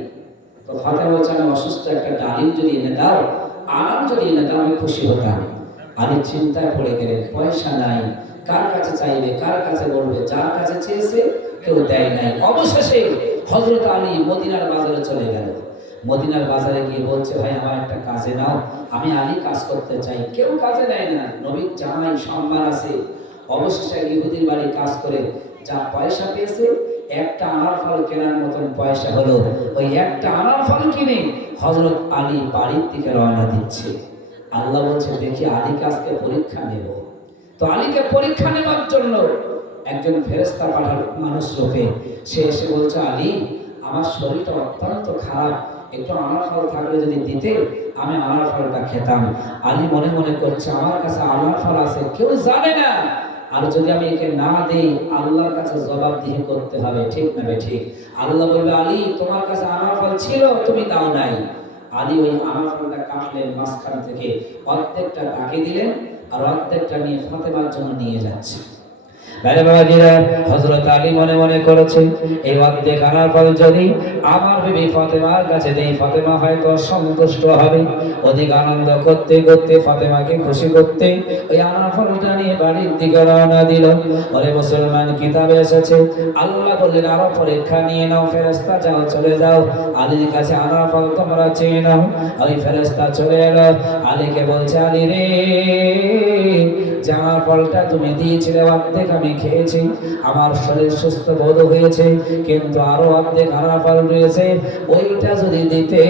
তো ফাতেমা বলছে, আমি অসুস্থ, একটা ডালিম যদি এনে দাও, আনার যদি এনে দাও, আমি খুশি হতাম। আলী চিন্তায় পড়ে গেলেন, পয়সা নাই, কার কাছে চাইবে, কার কাছে বলবে? যার কাছে চেয়েছে কেউ দেয় নাই। অবশেষে হযরত আলী মদিনার বাজারে চলে গেল। মদিনার বাজারে গিয়ে বলছে, ভাই আমার একটা কাজে নাও, আমি আলী কাজ করতে চাই। কেউ কাজে নেয় না, নবীর জামাই, সম্মান আছে। অবশেষে ইহুদির বাড়ি কাজ করে যা পয়সা পেয়েছে, একটা আনার ফল কেনার মতন পয়সা হলো। ওই একটা আনার ফল কিনে হযরত আলী বাড়ির দিকে রওনা দিচ্ছে। আল্লাহ বলছে, দেখি আলীকে আজকে পরীক্ষা নেব। তো আলীকে পরীক্ষা নেবার জন্য একজন ফেরেশতা পাঠালো মানুষ রূপে। সে এসে বলছে, আলী আমার শরীরটা অত্যন্ত খারাপ, একটু আনার ফল থাকলে যদি দিতে, আমি আনার ফলটা খেতাম। আলী মনে মনে করছে, আমার কাছে আনার ফল আছে, কেউ জানে না, আর যদি আমি একে না দেই আল্লাহর কাছে জবাবদিহি করতে হবে, ঠিক না ঠিক? আল্লাহ বলবে, আলী তোমার কাছে আনার ফল ছিল, তুমি দাও নাই। আলী ওই আনার ফলটা কাটলেন, মাঝখান থেকে অর্ধেকটা তাকে দিলেন, আর অর্ধেকটা নিয়ে ফাতেমার জন্য নিয়ে যাচ্ছে। হযরত আলী মনে মনে করেছেন, এই অর্ধেক আনার ফল যদি আমার বিবি ফাতেমার কাছে দেই, ফাতেমা হয়তো সন্তুষ্ট হবে। অধিক আনন্দ করতে করতে, ফাতেমাকে খুশি করতে, ওই আনার ফলটা নিয়ে বাড়ির দিকে রওনা দিল। ওরে মুসলমান, কিতাবে এসেছে, আল্লাহ বললেন, আরো পরীক্ষা নিয়ে নাও, ফেরেশতা যাও, চলে যাও, আলীর কাছে আনার ফল তোমরা চেয়ে নাও। ওই ফেরেশতা চলে এলো, আলীকে বলছে, আলী রে, জানার ফলটা তুমি দিয়েছিলে, অর্ধেক আমি খেয়েছি, আমার শরীর সুস্থ বোধ হয়েছে, কিন্তু আরো অর্ধেক আনার ফল রয়েছে, ওইটা যদি দিতে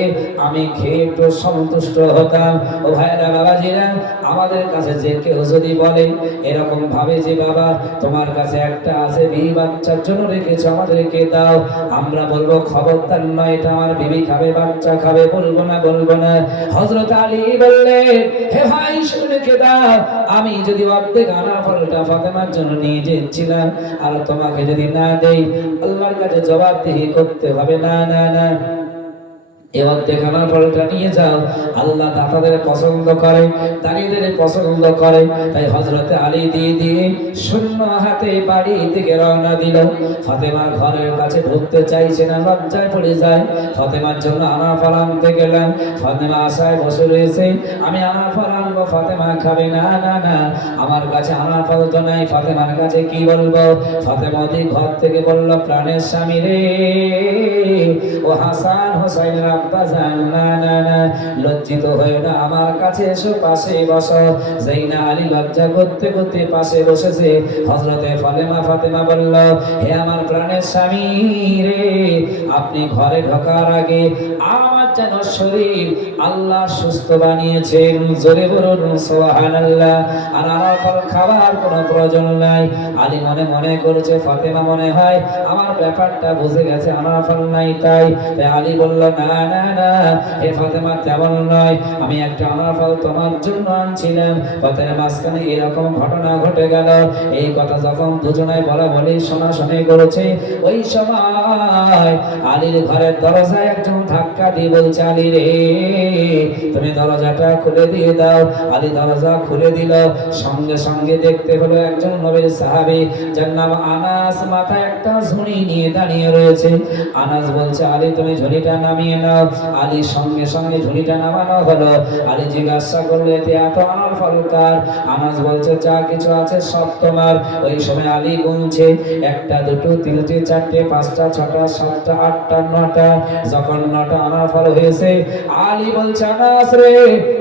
আমি খেয়ে একটু সন্তুষ্ট হতাম। ও ভাইরা, বাবাজিরা, আমাদের কাছে যে কেউ যদি বলে এরকম ভাবে যে বাবা তোমার কাছে একটা আছে, বিবি বাচ্চার জন্য রেখেছো, আমাদেরকে দাও, আমরা বলবো খবরদার নয়, এটা আমার বিবি খাবে, বাচ্চা খাবে, বলবো না, বলবো না। হযরত আলী বললেন, হে ভাই শুনে কে দাও, আমি যদি অর্ধেক আনার ফলটা ফাতেমার জন্য নিয়ে যেছিলাম, আর তোমাকে যদি না দেই আল্লাহর কাছে জবাবদিহি করতে হবে। না না না, এবার দেখানোর ফলটা নিয়ে যাও। আল্লাহ দাতাদের পছন্দ করে, দানিদের পছন্দ করে। তাই হযরতে আলী দিয়ে দিয়ে শূন্য হাতে বাড়ি থেকে রওনা দিল। ফাতেমার ঘরের কাছে ঢুকতে চাইছে না, লজ্জায় পড়ে যায়। ফাতেমার জন্য আনার ফল আনতে গেলাম, ফাতেমা আশায় বসে রয়েছে, আমি আনার ফল আনবো, ফাতেমা খাবে। না না না, আমার কাছে আনার ফল তো নাই, ফাতেমার কাছে কি বলবো? ফাতেমা ঘর থেকে বলল, প্রাণের স্বামী রে, ও হাসান হোসাইন আব্বাজান, না না না, লজ্জিত হয়ে না, আমার কাছে এসো, পাশে বসো। যাইনা আলী লজ্জা করতে করতে পাশে বসেছে। হযরতে ফাতেমা বলল, হে আমার প্রাণের স্বামী রে, আপনি ঘরে ঢোকার আগে আমার যেন শরীর আল্লাহ সুস্থ বানিয়েছেন, জোরে বলুন সুবহানাল্লাহ। আর আনার ফল খাবার কোনো প্রয়োজন নাই। আলী মনে মনে করেছে, ফাতেমা মনে হয় আমার ব্যাপারটা বুঝে গেছে, আনার ফল নাই। তাই আলী বলল, না না না, হে ফাতেমা, তেমন নয়, আমি একটা আনার ফল তোমার জন্য আনছিলাম। পথের মাঝখানে এরকম ঘটনা ঘটে গেল। এই কথা যখন দুজনায় বলা বলি শোনাশোনি করেছে, ওই সময় আলীর ঘরের দরজায় একজন ধাক্কা দিয়ে বলছে, আলী রে, তুমি দরজাটা খুলে দিয়ে দাও। আলী দরজা খুলে দিল। সঙ্গে সঙ্গে দেখতে হলো একজন নবীর সাহাবী, যার নাম আনাস, মাথায় একটা ঝুড়ি নিয়ে দাঁড়িয়ে রয়েছে। আনাস বলছে, আলী তুমি ঝুড়িটা নামিয়ে নাও। আলী সঙ্গে সঙ্গে ঝুড়িটা নামানো হলো। আলী জিজ্ঞাসা করলে, এতে এত আনার ফল কার? আনাস বলছে, যা কিছু আছে সব তোমার। ওই সময় আলী গুনছে, একটা, দুটো, তিনটে, চারটে, পাঁচটা, ছটা, সাতটা, আটটা, নটা। যখন নটা আনার ফল হয়েছে। আলী বলছে আনাস রে,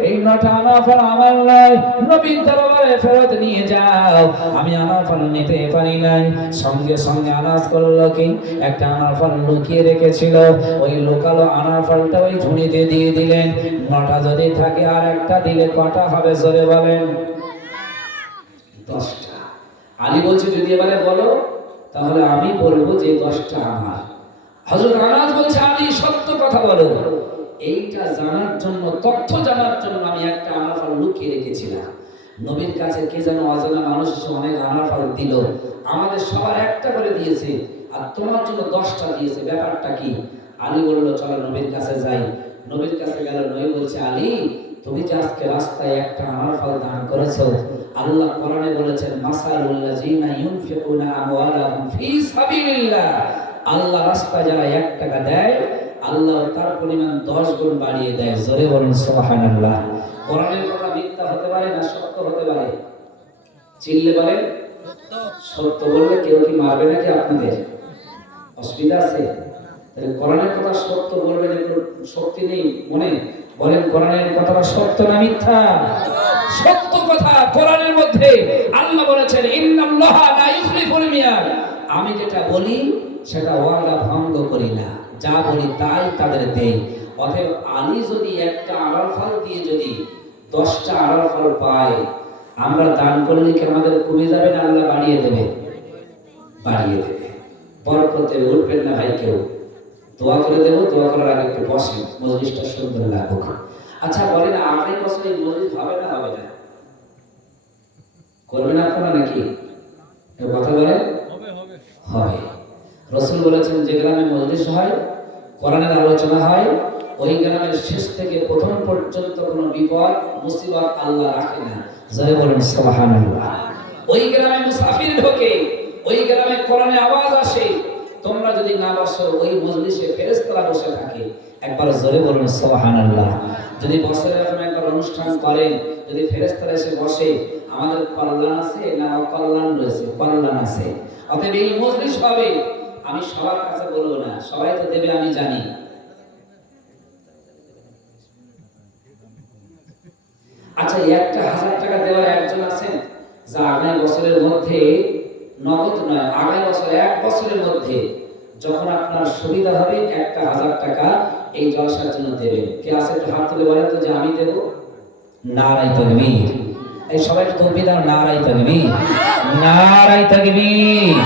এই 9টা আনাফাল আমার নয়, নবীর দরবারে ফেরত নিয়ে যাও, আমি আনাফাল নিতে পারি নাই। সঙ্গে সঙ্গে আনাস করলো কি, একটা আনাফাল লুকিয়ে রেখেছিল, ওই লোকালো আনাফালটা ওই ঝুড়িতে দিয়ে দিলেন। 9টা যদি থাকে আর একটা দিলে কটা হবে জোরে বলেন? 10টা। আলী বলছে যদি এবারে বলো তাহলে আমি বলবো যে 10টা আমার। হযরত আনাস বলছে আলী সত্য কথা বলো। এইটা জানার জন্য, তথ্য জানার জন্য আমি একটা আনাফাল লুকিয়ে রেখেছিলাম। নবীর কাছে কে যেন অজানা মানুষ এসে অনেক আনাফাল দিল, আমাদের সবার একটা করে দিয়েছে, আর তোমার জন্য 10টা দিয়েছে, ব্যাপারটা কি? আলী বলল চলো নবীর কাছে যাই। নবীর কাছে গেল। নবী বলছে আলী, তুমি যে আজকে রাস্তায় একটা আনাফাল দান করেছো, আল্লাহ কোরআনে বলেছেন মাসালুল লাযিনা ইউনফিকুনা আমওয়ালাহুম ফি সাবিলিল্লাহ, আল্লাহ রাস্তায় যারা 1 টাকা দেয় আল্লাহ তার পরিমাণ 10 গুণ বাড়িয়ে দেয়। জোরে বলুন সুবহানাল্লাহ। কোরআনের কথা মিথ্যা হতে পারে না সত্য হতে পারে? চিল্লে বলেন সত্য বললে কেউ কি মারবে নাকি আপনাদের? অসুবিধা আছে? তাহলে কোরআনের কথা সত্য বলবেন, একটু শক্তি নেই মনে বলেন কোরআনের কথাটা সত্য না মিথ্যা? সত্য কথা। কোরআনের মধ্যে আল্লাহ বলেছেন ইন্নাল্লাহা লা ইউখলিফুল মিয়াদ, আমি যেটা বলি সেটা ওয়াদা ভঙ্গ করি না, যা বলি তাই তাদের দেই। অতএব আলী যদি একটা আড়াল ফল দিয়ে যদি 10টা আড়াল ফল পায়, আমরা দান করলে কি আমাদের কমে যাবে না আল্লাহ বাড়িয়ে দেবে? বাড়িয়ে দেবে, বরকত দেবে। উঠবেন না ভাই কেউ, দোয়া করে দেবো। দোয়া করার আগে একটু বসেন, মজলিসটা সুন্দর লাগুক। আচ্ছা বলেন, আগামী বছর এই মজলিস হবে না হবে না? করবেন আপনারা নাকি? কথা বলেন হবে। রাসূল বলেছেন যে গ্রামে মজলিস হয়, কোরআনের আলোচনা হয়, ওই গ্রামের শেষ থেকে প্রথম পর্যন্ত কোনো বিপদ মুসিবত আল্লাহ রাখে না। জোরে বলুন সুবহানাল্লাহ। ওই গ্রামে মুসাফির ঢোকে, ওই গ্রামে কোরআনের আওয়াজ আসে, তোমরা যদি না বসো ওই মজলিসে ফেরেশতারা বসে থাকে। একবার জোরে বলুন সুবহানাল্লাহ। যদি বছরে এরকম একবার অনুষ্ঠান করেন, যদি ফেরেশতারা এসে বসে, আমাদের কল্যাণ আছে না অকল্যাণ রয়েছে? কল্যাণ আছে। অতএব এই মজলিস হবে, আমি সবার কাছে বলবো না, সবাই তো দেবে আমি জানি। আচ্ছা 1000 টাকা দেওয়ার একজন আছেন যা আগামী বছরের মধ্যে, নগদ নয়, আগামী বছর 1 বছরের মধ্যে যখন আপনার সুবিধা হবে 1000 টাকা এই জলসার জন্য দেবেন? কে আছে? একটু হাত তুলে বলেন তো যে আমি দেব। নারায়ে তাকবীর। এই সবাই একটু তাকবীর দাও। নারায়ে তাকবীর, নারায়ে তাকবীর।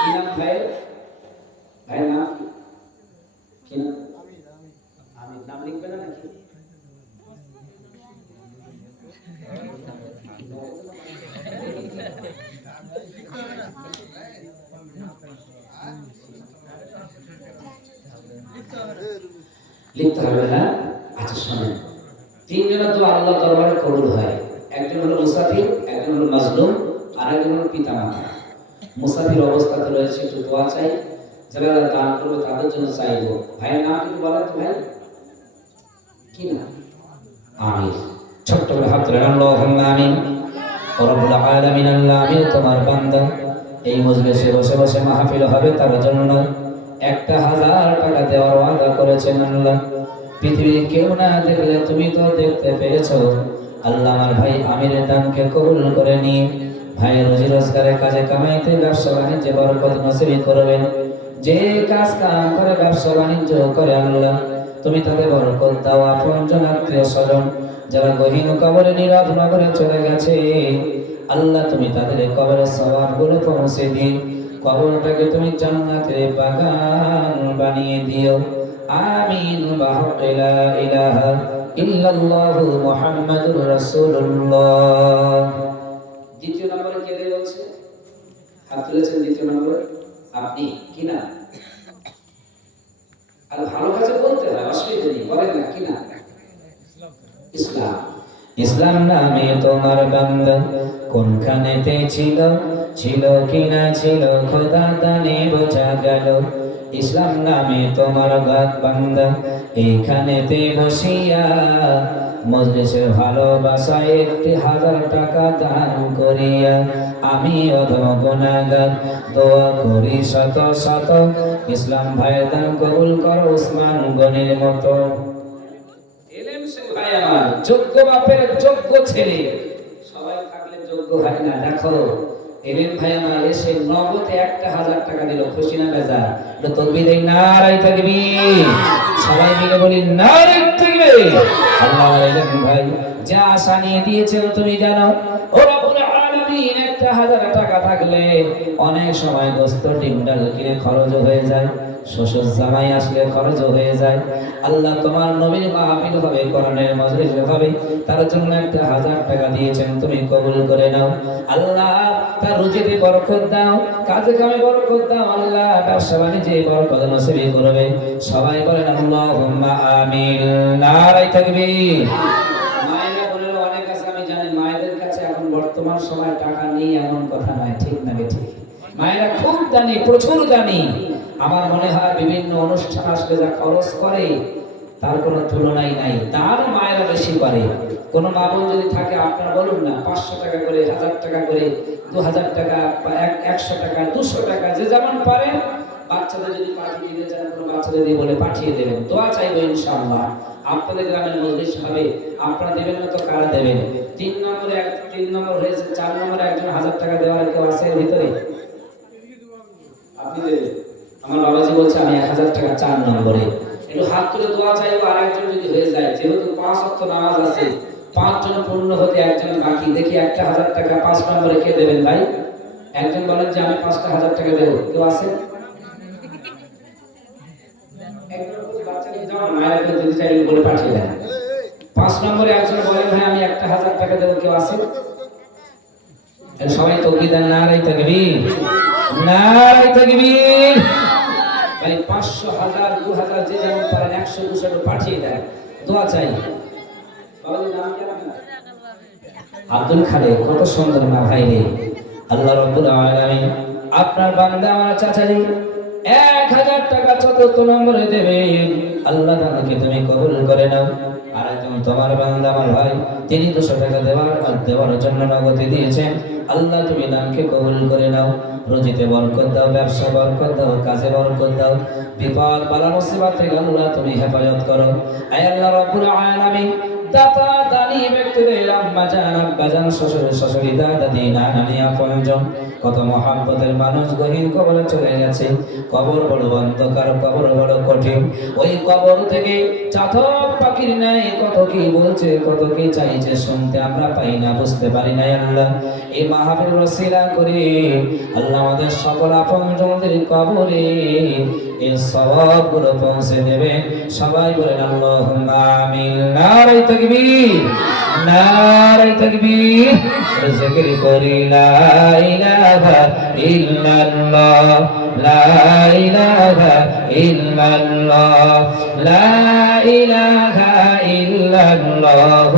কি নাম ভাই? ভাই নাম কি? নাম? আমি নাম লিখবে না নাকি? লিখতে হবে না? আচ্ছা শোনেন, 3 জনের দোয়া আল্লাহ দরবারে কবুল হয়। একজন হলো মুসাফির, একজন হলো মাজলুম, আর একজন হলো পিতামাতা। মুসাফির অবস্থাতে রয়েছে, একটু দোয়া চাই, যারা দান করবে তাদের জন্য চাইবো। ভাইয়ের নাম কি বলেন তো ভাই? কি না? আমির। ছোট্ট করে হাত তুলে আল্লাহুম্মা আমিন। রব্বুল আলামিন, আল্লাহ আমি তোমার বান্দা, এই মজলিসে বসে বসে মাহফিল হবে তার জন্য 1000 টাকা দেওয়ার ওয়াদা করেছেন আল্লাহ। পৃথিবীর কেউ না দেখলে তুমি তো দেখতে পেয়েছো। আল্লাহ আমার ভাই আমিরের দানকে কবুল করে নিয়ে ভাইয়ের রুজি রোজগারের কাজে কামাইতে ব্যবসা বাণিজ্যে বরকত নসিব করবেন। যে কাজ কাম করে ব্যবসা বাণিজ্য করে আল্লাহ তুমি তাদের বরকত দাও। আপনজন আত্মীয় স্বজন যারা গহীন কবরে নীরব নগরে চলে গেছে, আল্লাহ তুমি তাদের কবরের সওয়াবগুলো পৌঁছে দিও, কবরটাকে তুমি জান্নাতের বাগান বানিয়ে দিও। আমিন। লা ইলাহা ইল্লাল্লাহু মুহাম্মাদুর রাসূলুল্লাহ। দ্বিতীয় নম্বরে কে দেবে বলছে? হাত তুলেছেন দ্বিতীয় নম্বরে আপনি। কি না? আর ভালো কাজে বলতে হয়, অসুবিধা নেই, বলেন না কি না? ইসলাম। ইসলাম নামে তোমার বান্দা কোনখানেতে ছিল, ছিল কিনা ছিল খোদা দানে বোঝা গেল। ইসলাম নামে তোমার বান্দা এইখানেতে বসিয়া মজলিসের ভালোবাসায় 1000 টাকা দান করিয়া আমি অধম গুনাহগার দোয়া করি শত শত ইসলাম ভাইয়ের দান কবুল করো ওসমান গনির মতো। এলেম সে ভাই আমার যোগ্য বাপের যোগ্য ছেলে, সবাই থাকলে যোগ্য হয় না। দেখো এলেম ভাই আমার এসে নগদে 1000 টাকা দিল, খুশি না বেজার? তো তকবীর দেই, নারায়ে তাকবীর। সবাই মিলে বলি নারায়ে তাকবীর। আল্লাহ এলেম ভাই যা আশা নিয়ে দিয়েছেন তুমি জানো। ও রব্বুল আলামিন 1000 টাকা থাকলে অনেক সময় গোস্ত ডিম ডাল কিনে খরচ হয়ে যায়, শ্বশুর জামাই আসলে খরচ হয়ে যায়। আল্লাহ তোমার নবীর মাহফিল হবে, কোরআনের মজলিস হবে, তার জন্য 1000 টাকা দিয়েছেন, তুমি কবুল করে নাও। আল্লাহ তার রুজিতে বরকত দাও, কাজে কামে বরকত দাও। আল্লাহ ব্যবসা বাণিজ্যে বরকত নসিব করবে। সবাই বলেন আল্লাহুম্মা আমিন। নারায়ে তাকবীর। মায়েরা বলেন অনেক আছে, আমি জানি মায়েদের কাছে এখন বর্তমান সময় টাকা নেই এমন কথা নাই, ঠিক না ঠিক? মায়েরা খুব দানি, প্রচুর দানি। আমার মনে হয় বিভিন্ন অনুষ্ঠান আসলে যা খরচ করে তার কোনো তুলনাই নাই, তার মায়েরা বেশি করে। কোনো মা বোন যদি থাকে আপনারা বলুন না, 500 টাকা করে, 1000 টাকা করে, 2000 টাকা, 100 টাকা, 200 টাকা, যে যেমন পারেন। বাচ্চাদের যদি পাঠিয়ে দিতে চান, কোনো বাচ্চাদের দিয়ে বলে পাঠিয়ে দেবেন, দোয়া চাইবো ইনশাআল্লাহ। আপনাদের গ্রামের মজলিস হবে, আপনারা দেবেন না তো কারা দেবেন? 3 নম্বর হয়েছে, 4 নম্বরে একজন 1000 টাকা দেওয়ার কেউ আছে এর ভিতরে? আপনি দেবেন। আমার বাবাজি বলছে আমি 1000 টাকা 4 নম্বরে, একটু হাত তুলে দোয়া চাইবো। আর একজন যদি হয়ে যায়, যেহেতু 5 ওয়াক্ত নামাজ আছে, 5 জন পূর্ণ হতে একজন বাকি, দেখি 1000 টাকা 5 নম্বরে কে দেবেন ভাই? একজন বলেন যে আমি 5000 টাকা দেব, কেউ আছে? একজন বাচ্চা নিয়ে যাওয়ার মায়ের যদি চাইলে বলে পাঠিয়ে দেন। 5 নম্বরে একজন বলেন ভাই আমি 1000 টাকা দেব, কেউ আছে? সবাই তাকবীর দেন, নারায়ে তাকবীর, নারায়ে তাকবীর। ভাই 500, 1000, 2000 যে যেমন পারেন 100, 200 পাঠিয়ে দেন, দোয়া চাই। বাবার নাম কি আপনার? আব্দুল খালেক। কত সুন্দর না ভাই রে। আল্লাহ রাব্বুল আলামিন আপনার বান্দা আমার চাচাজি 1000 টাকা 4 নম্বরে দেবেন। আল্লাহ তাআলাকে তুমি কবুল করে নাও। আর একজন তোমার বান্দা আমার ভাই, তিনি 200 টাকা দেওয়ার জন্য নগদে দিয়েছেন। আল্লাহ তুমি দানকে কবুল করে নাও, রুজিতে বরকত দাও, ব্যবসা বরকত দাও, কাজে বরকত দাও, বিপদ বালা মুসিবত থেকে আল্লাহ তুমি হেফাজত করো। আয় আল্লাহ রাব্বুল আলামিন দাতা দানি ব্যক্তিদের আম্মা জান, আব্বা জান, শ্বশুর শাশুড়ি, দাদা দাদি, নানি আপনজন, কত মহব্বতের মানুষ গহীন কবরে চলে গেছে। কবর বড় অন্ধকার, কবর বড় কঠিন। ওই কবর থেকে চাতক পাখির ন্যায় কত কি বলছে, কত কি চাইছে, শুনতে আমরা পাই না, বুঝতে পারি না। আল্লাহ এই মাহফিল ওসিলা করে আল্লাহ আমাদের সকল আপনজনদের কবরে এই সওয়াবগুলো পৌঁছে দেবে। সবাই বলেন আল্লাহুম্মা আমিন। নারায়ে তাকবীর, নারায়ে তাকবীর। জিকির করি লা ইলাহা ইল্লাল্লাহ, লা ইলাহা ইল্লাল্লাহ, লা ইলাহা ইল্লাল্লাহ।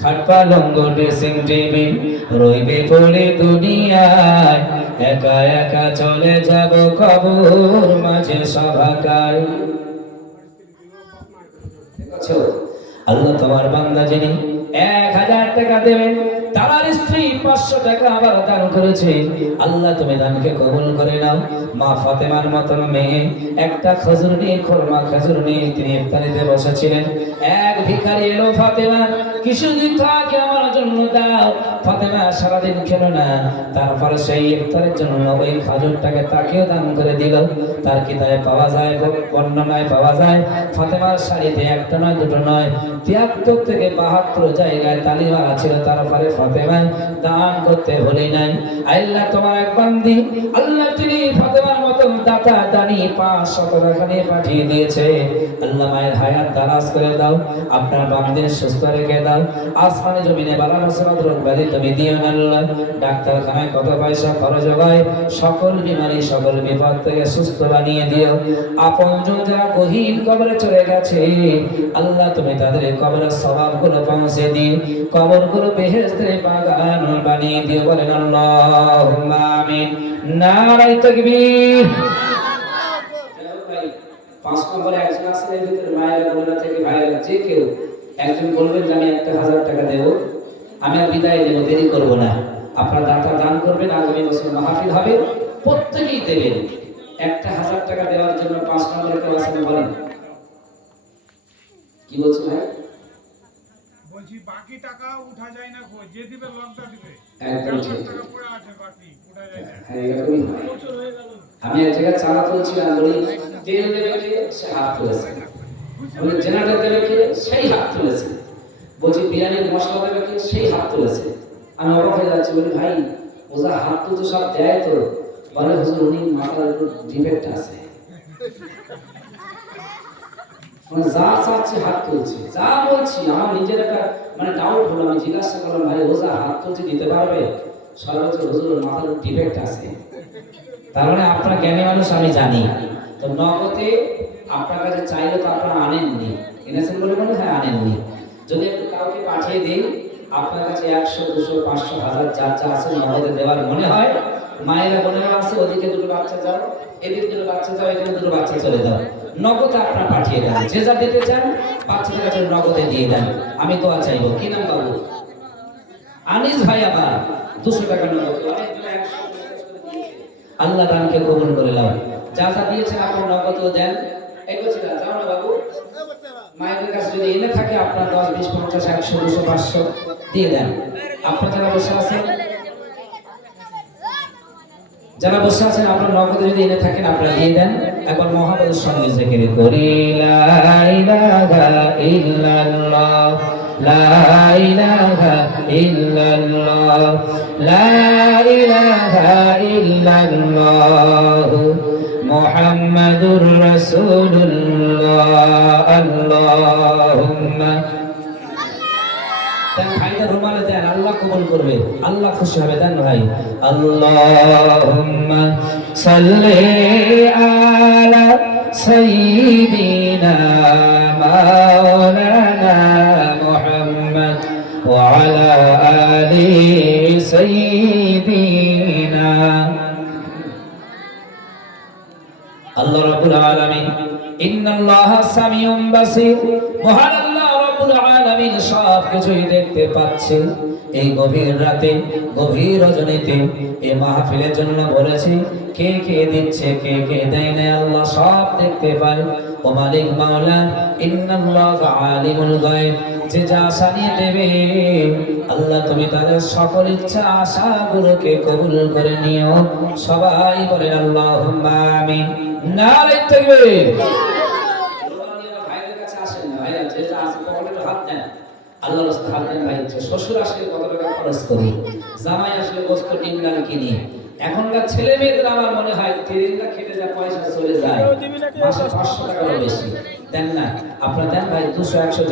খাট পালঙ্গ ড্রেসিং টেবিল রইবে পড়ে দুনিয়ায়, একা একা চলে যাব কবর মাঝে সভাকায়। আল্লাহ তোমার বান্দা যিনি 1000 টাকা দেবেন, তার স্ত্রী 500 টাকা আবার দান করেছে। আল্লাহ তুমি দানকে কবুল করে নাও। মা ফাতেমার মতন মেয়ে একটা খেজুর নিয়ে, খোরমা খেজুর নিয়ে তিনি ইফতারিতে বসেছিলেন। এক ভিখারি এলো, ফাতেমা কিছুদিন থাকে আমার জন্য দাও। ফাতেমা সারাদিন খেলো না, তারপরে সেই ইফতারের জন্য ওই খাজুরটাকে তাকেও দান করে দিল। তার কিতাবে পাওয়া যায়, বর্ণনায় পাওয়া যায়, ফাতেমার শাড়িতে একটা নয়, দুটো নয়, 73 থেকে 72 জায়গায় তালি মারা ছিল। তারপরে ফাতেমা দান করতে ভুলি নাই। আল্লাহ তোমার এক বান্দি, আল্লাহ তিনি ফাতেমার মতো দাতা দানি 500 টাকা নিয়ে পাঠিয়ে দিয়েছে। আল্লাহ মায়ের হায়াত দারাজ করে দাও, আপনার বান্দির সুস্থ রেখে দাও। আসমানে জমিনে বালা মুসিবত রোগ ব্যাধি তুমি দিও না আল্লাহ। ডাক্তারখানায় কত পয়সা খরচ হয়, সকল বিমারি সকল বিপদ থেকে সুস্থ বানিয়ে দিও। আপনজন যারা গহীন কবরে চলে গেছে, আল্লাহ তুমি তাদের কবরের সওয়াবগুলো পৌঁছে দিও, কবরগুলো বেহেশতের বাগান বানিয়ে দিও। বলেন আল্লাহুম্মা আমিন। নারায়ে তাকবীর। 5 নম্বরে একজন আছে এর ভিতরে মায়েরা বোনেরা থেকে ভাইরা যে কেউ একজন বলবেন যে আমি 1000 টাকা দেব, আমি আর বিদায় নেব, দেরি করব না। আপনারা দাতা দান করবেন, আগামী বছর মাহফিল হবে, প্রত্যেকেই দেবেন। একটা 1000 টাকা দেওয়ার জন্য 5 নম্বরে কেউ আছেন বলেন? কি বলছো ভাই? বলছি বাকি টাকা উঠা যায় না, যে দিবে লকটা দিবে। একদম ঠিক। টাকা পড়ে আছে বাকি উঠা যায় না। হ্যাঁ, এরকমই হয়। আমি এক জায়গায় চালা তুলছিলাম, বলি তেল দেবে কে? সে হাত তুলেছে। বলি জেনারেটর দেবে কে? সেই হাত তুলেছে। বলছি বিরিয়ানির মশলা দেবে কে? সেই হাত তুলেছে। আমি অবাক হয়ে যাচ্ছি, বলি ভাই ওজা হাত তুলতে সব দেয় তো? বলে হুজুর উনি মাথার একটু ডিফেক্ট আছে, মানে যা চাচ্ছি হাত তুলছি, যা বলছি আমার নিজের একটা মানে ডাউট হলো। আমি জিজ্ঞাসা করলাম, ভাই ওজা হাত তুলতে দিতে পারবে? সর্বোচ্চ হুজুর মাথার ডিফেক্ট আছে। তার মানে আপনার জ্ঞানী মানুষ আমি জানি। তো নগদে আপনার কাছে চাইলে তো আপনারা আনেননি, এনেছেন বলে মনে হয় আনেননি। যদি একটু কাউকে পাঠিয়ে দিই আপনার কাছে 100, 200, 500, 1000 যা যা আছে নগদে দেওয়ার মনে হয়, মায়েরা বোনেরা আছে ওদিকে দুটো বাচ্চা যাও, এদিকে দুটো বাচ্চা যাও, এখানে দুটো বাচ্চা চলে যাও, নগদে আপনারা পাঠিয়ে দেন। যে যা দিতে চান বাচ্চাদের কাছে নগদে দিয়ে দেন। আমি দোয়া চাইবো। কি নাম বাবু? আনিস ভাই। আবার 200 টাকা নগদ। আল্লাহ দানকে কবুল করে নাও। যা যা দিয়েছেন আপনি নগদও দেন। এই বছর যাও না বাবু, মায়েদের কাছে যদি এনে থাকে আপনার 10, 20, 50, 100, 200, 500 দিয়ে দেন। আপনারা যারা বসে আছেন আপনার নগদে যদি এনে থাকেন আপনারা দিয়ে দেন। একবার মহাপদের সঙ্গে জিকির করি লা ইলাহা ইল্লাল্লাহ, লা ইলাহা ইল্লাল্লাহ, লা ইলাহা ইল্লাল্লাহ, মুহাম্মাদুর রাসূলুল্লাহ। আল্লাহুম্মা দেন ভাইটা রুমালে দেন, আল্লাহ কবুল করবে, আল্লাহ খুশি হবে। দেন ভাই। আল্লাহুম্মা সাল্লি আলা সাইয়্যিদিনা মাওলানা মুহাম্মদ ওয়া আলা আলি সাইয়্যিদিনা। আল্লাহ রাব্বুল আলামিন ইন্নাল্লাহা সামিউম বাসীর। মহান আল্লাহ রাব্বুল আলামিন সব কিছুই দেখতে পাচ্ছেন। এই গভীর রাতে, গভীর রজনীতে এই মাহফিলের জন্য বলেছি, কে কে দিচ্ছে কে কে দেয় না আল্লাহ সব দেখতে পায়। ও মালিক মাওলা ইন্নাল্লাহা আলিমুল গায়ব, যে যা আশা নিয়ে দেবে আল্লাহ তুমি তাদের সকল ইচ্ছা আশাগুলোকে কবুল করে নিও। সবাই বলেন আল্লাহুম্মা আমিন। নারে তাকবীর। ভাইদের কাছে আসেন না, ভাইরা যে যা আছে পকেটে হাত দেন, আল্লাহর রাস্তায় হাত দেন। ভাই শ্বশুর আসলে কত টাকা খরচ করি, জামাই আসলে বস্তু ডিম ডাল কিনি। এখনকার ছেলে মেয়েদের আমার মনে হয় 3 দিন খেতে যা পয়সা চলে যায়, মাসে 500 টাকারও বেশি দেন না। আপনারা দেন ভাই 200, 100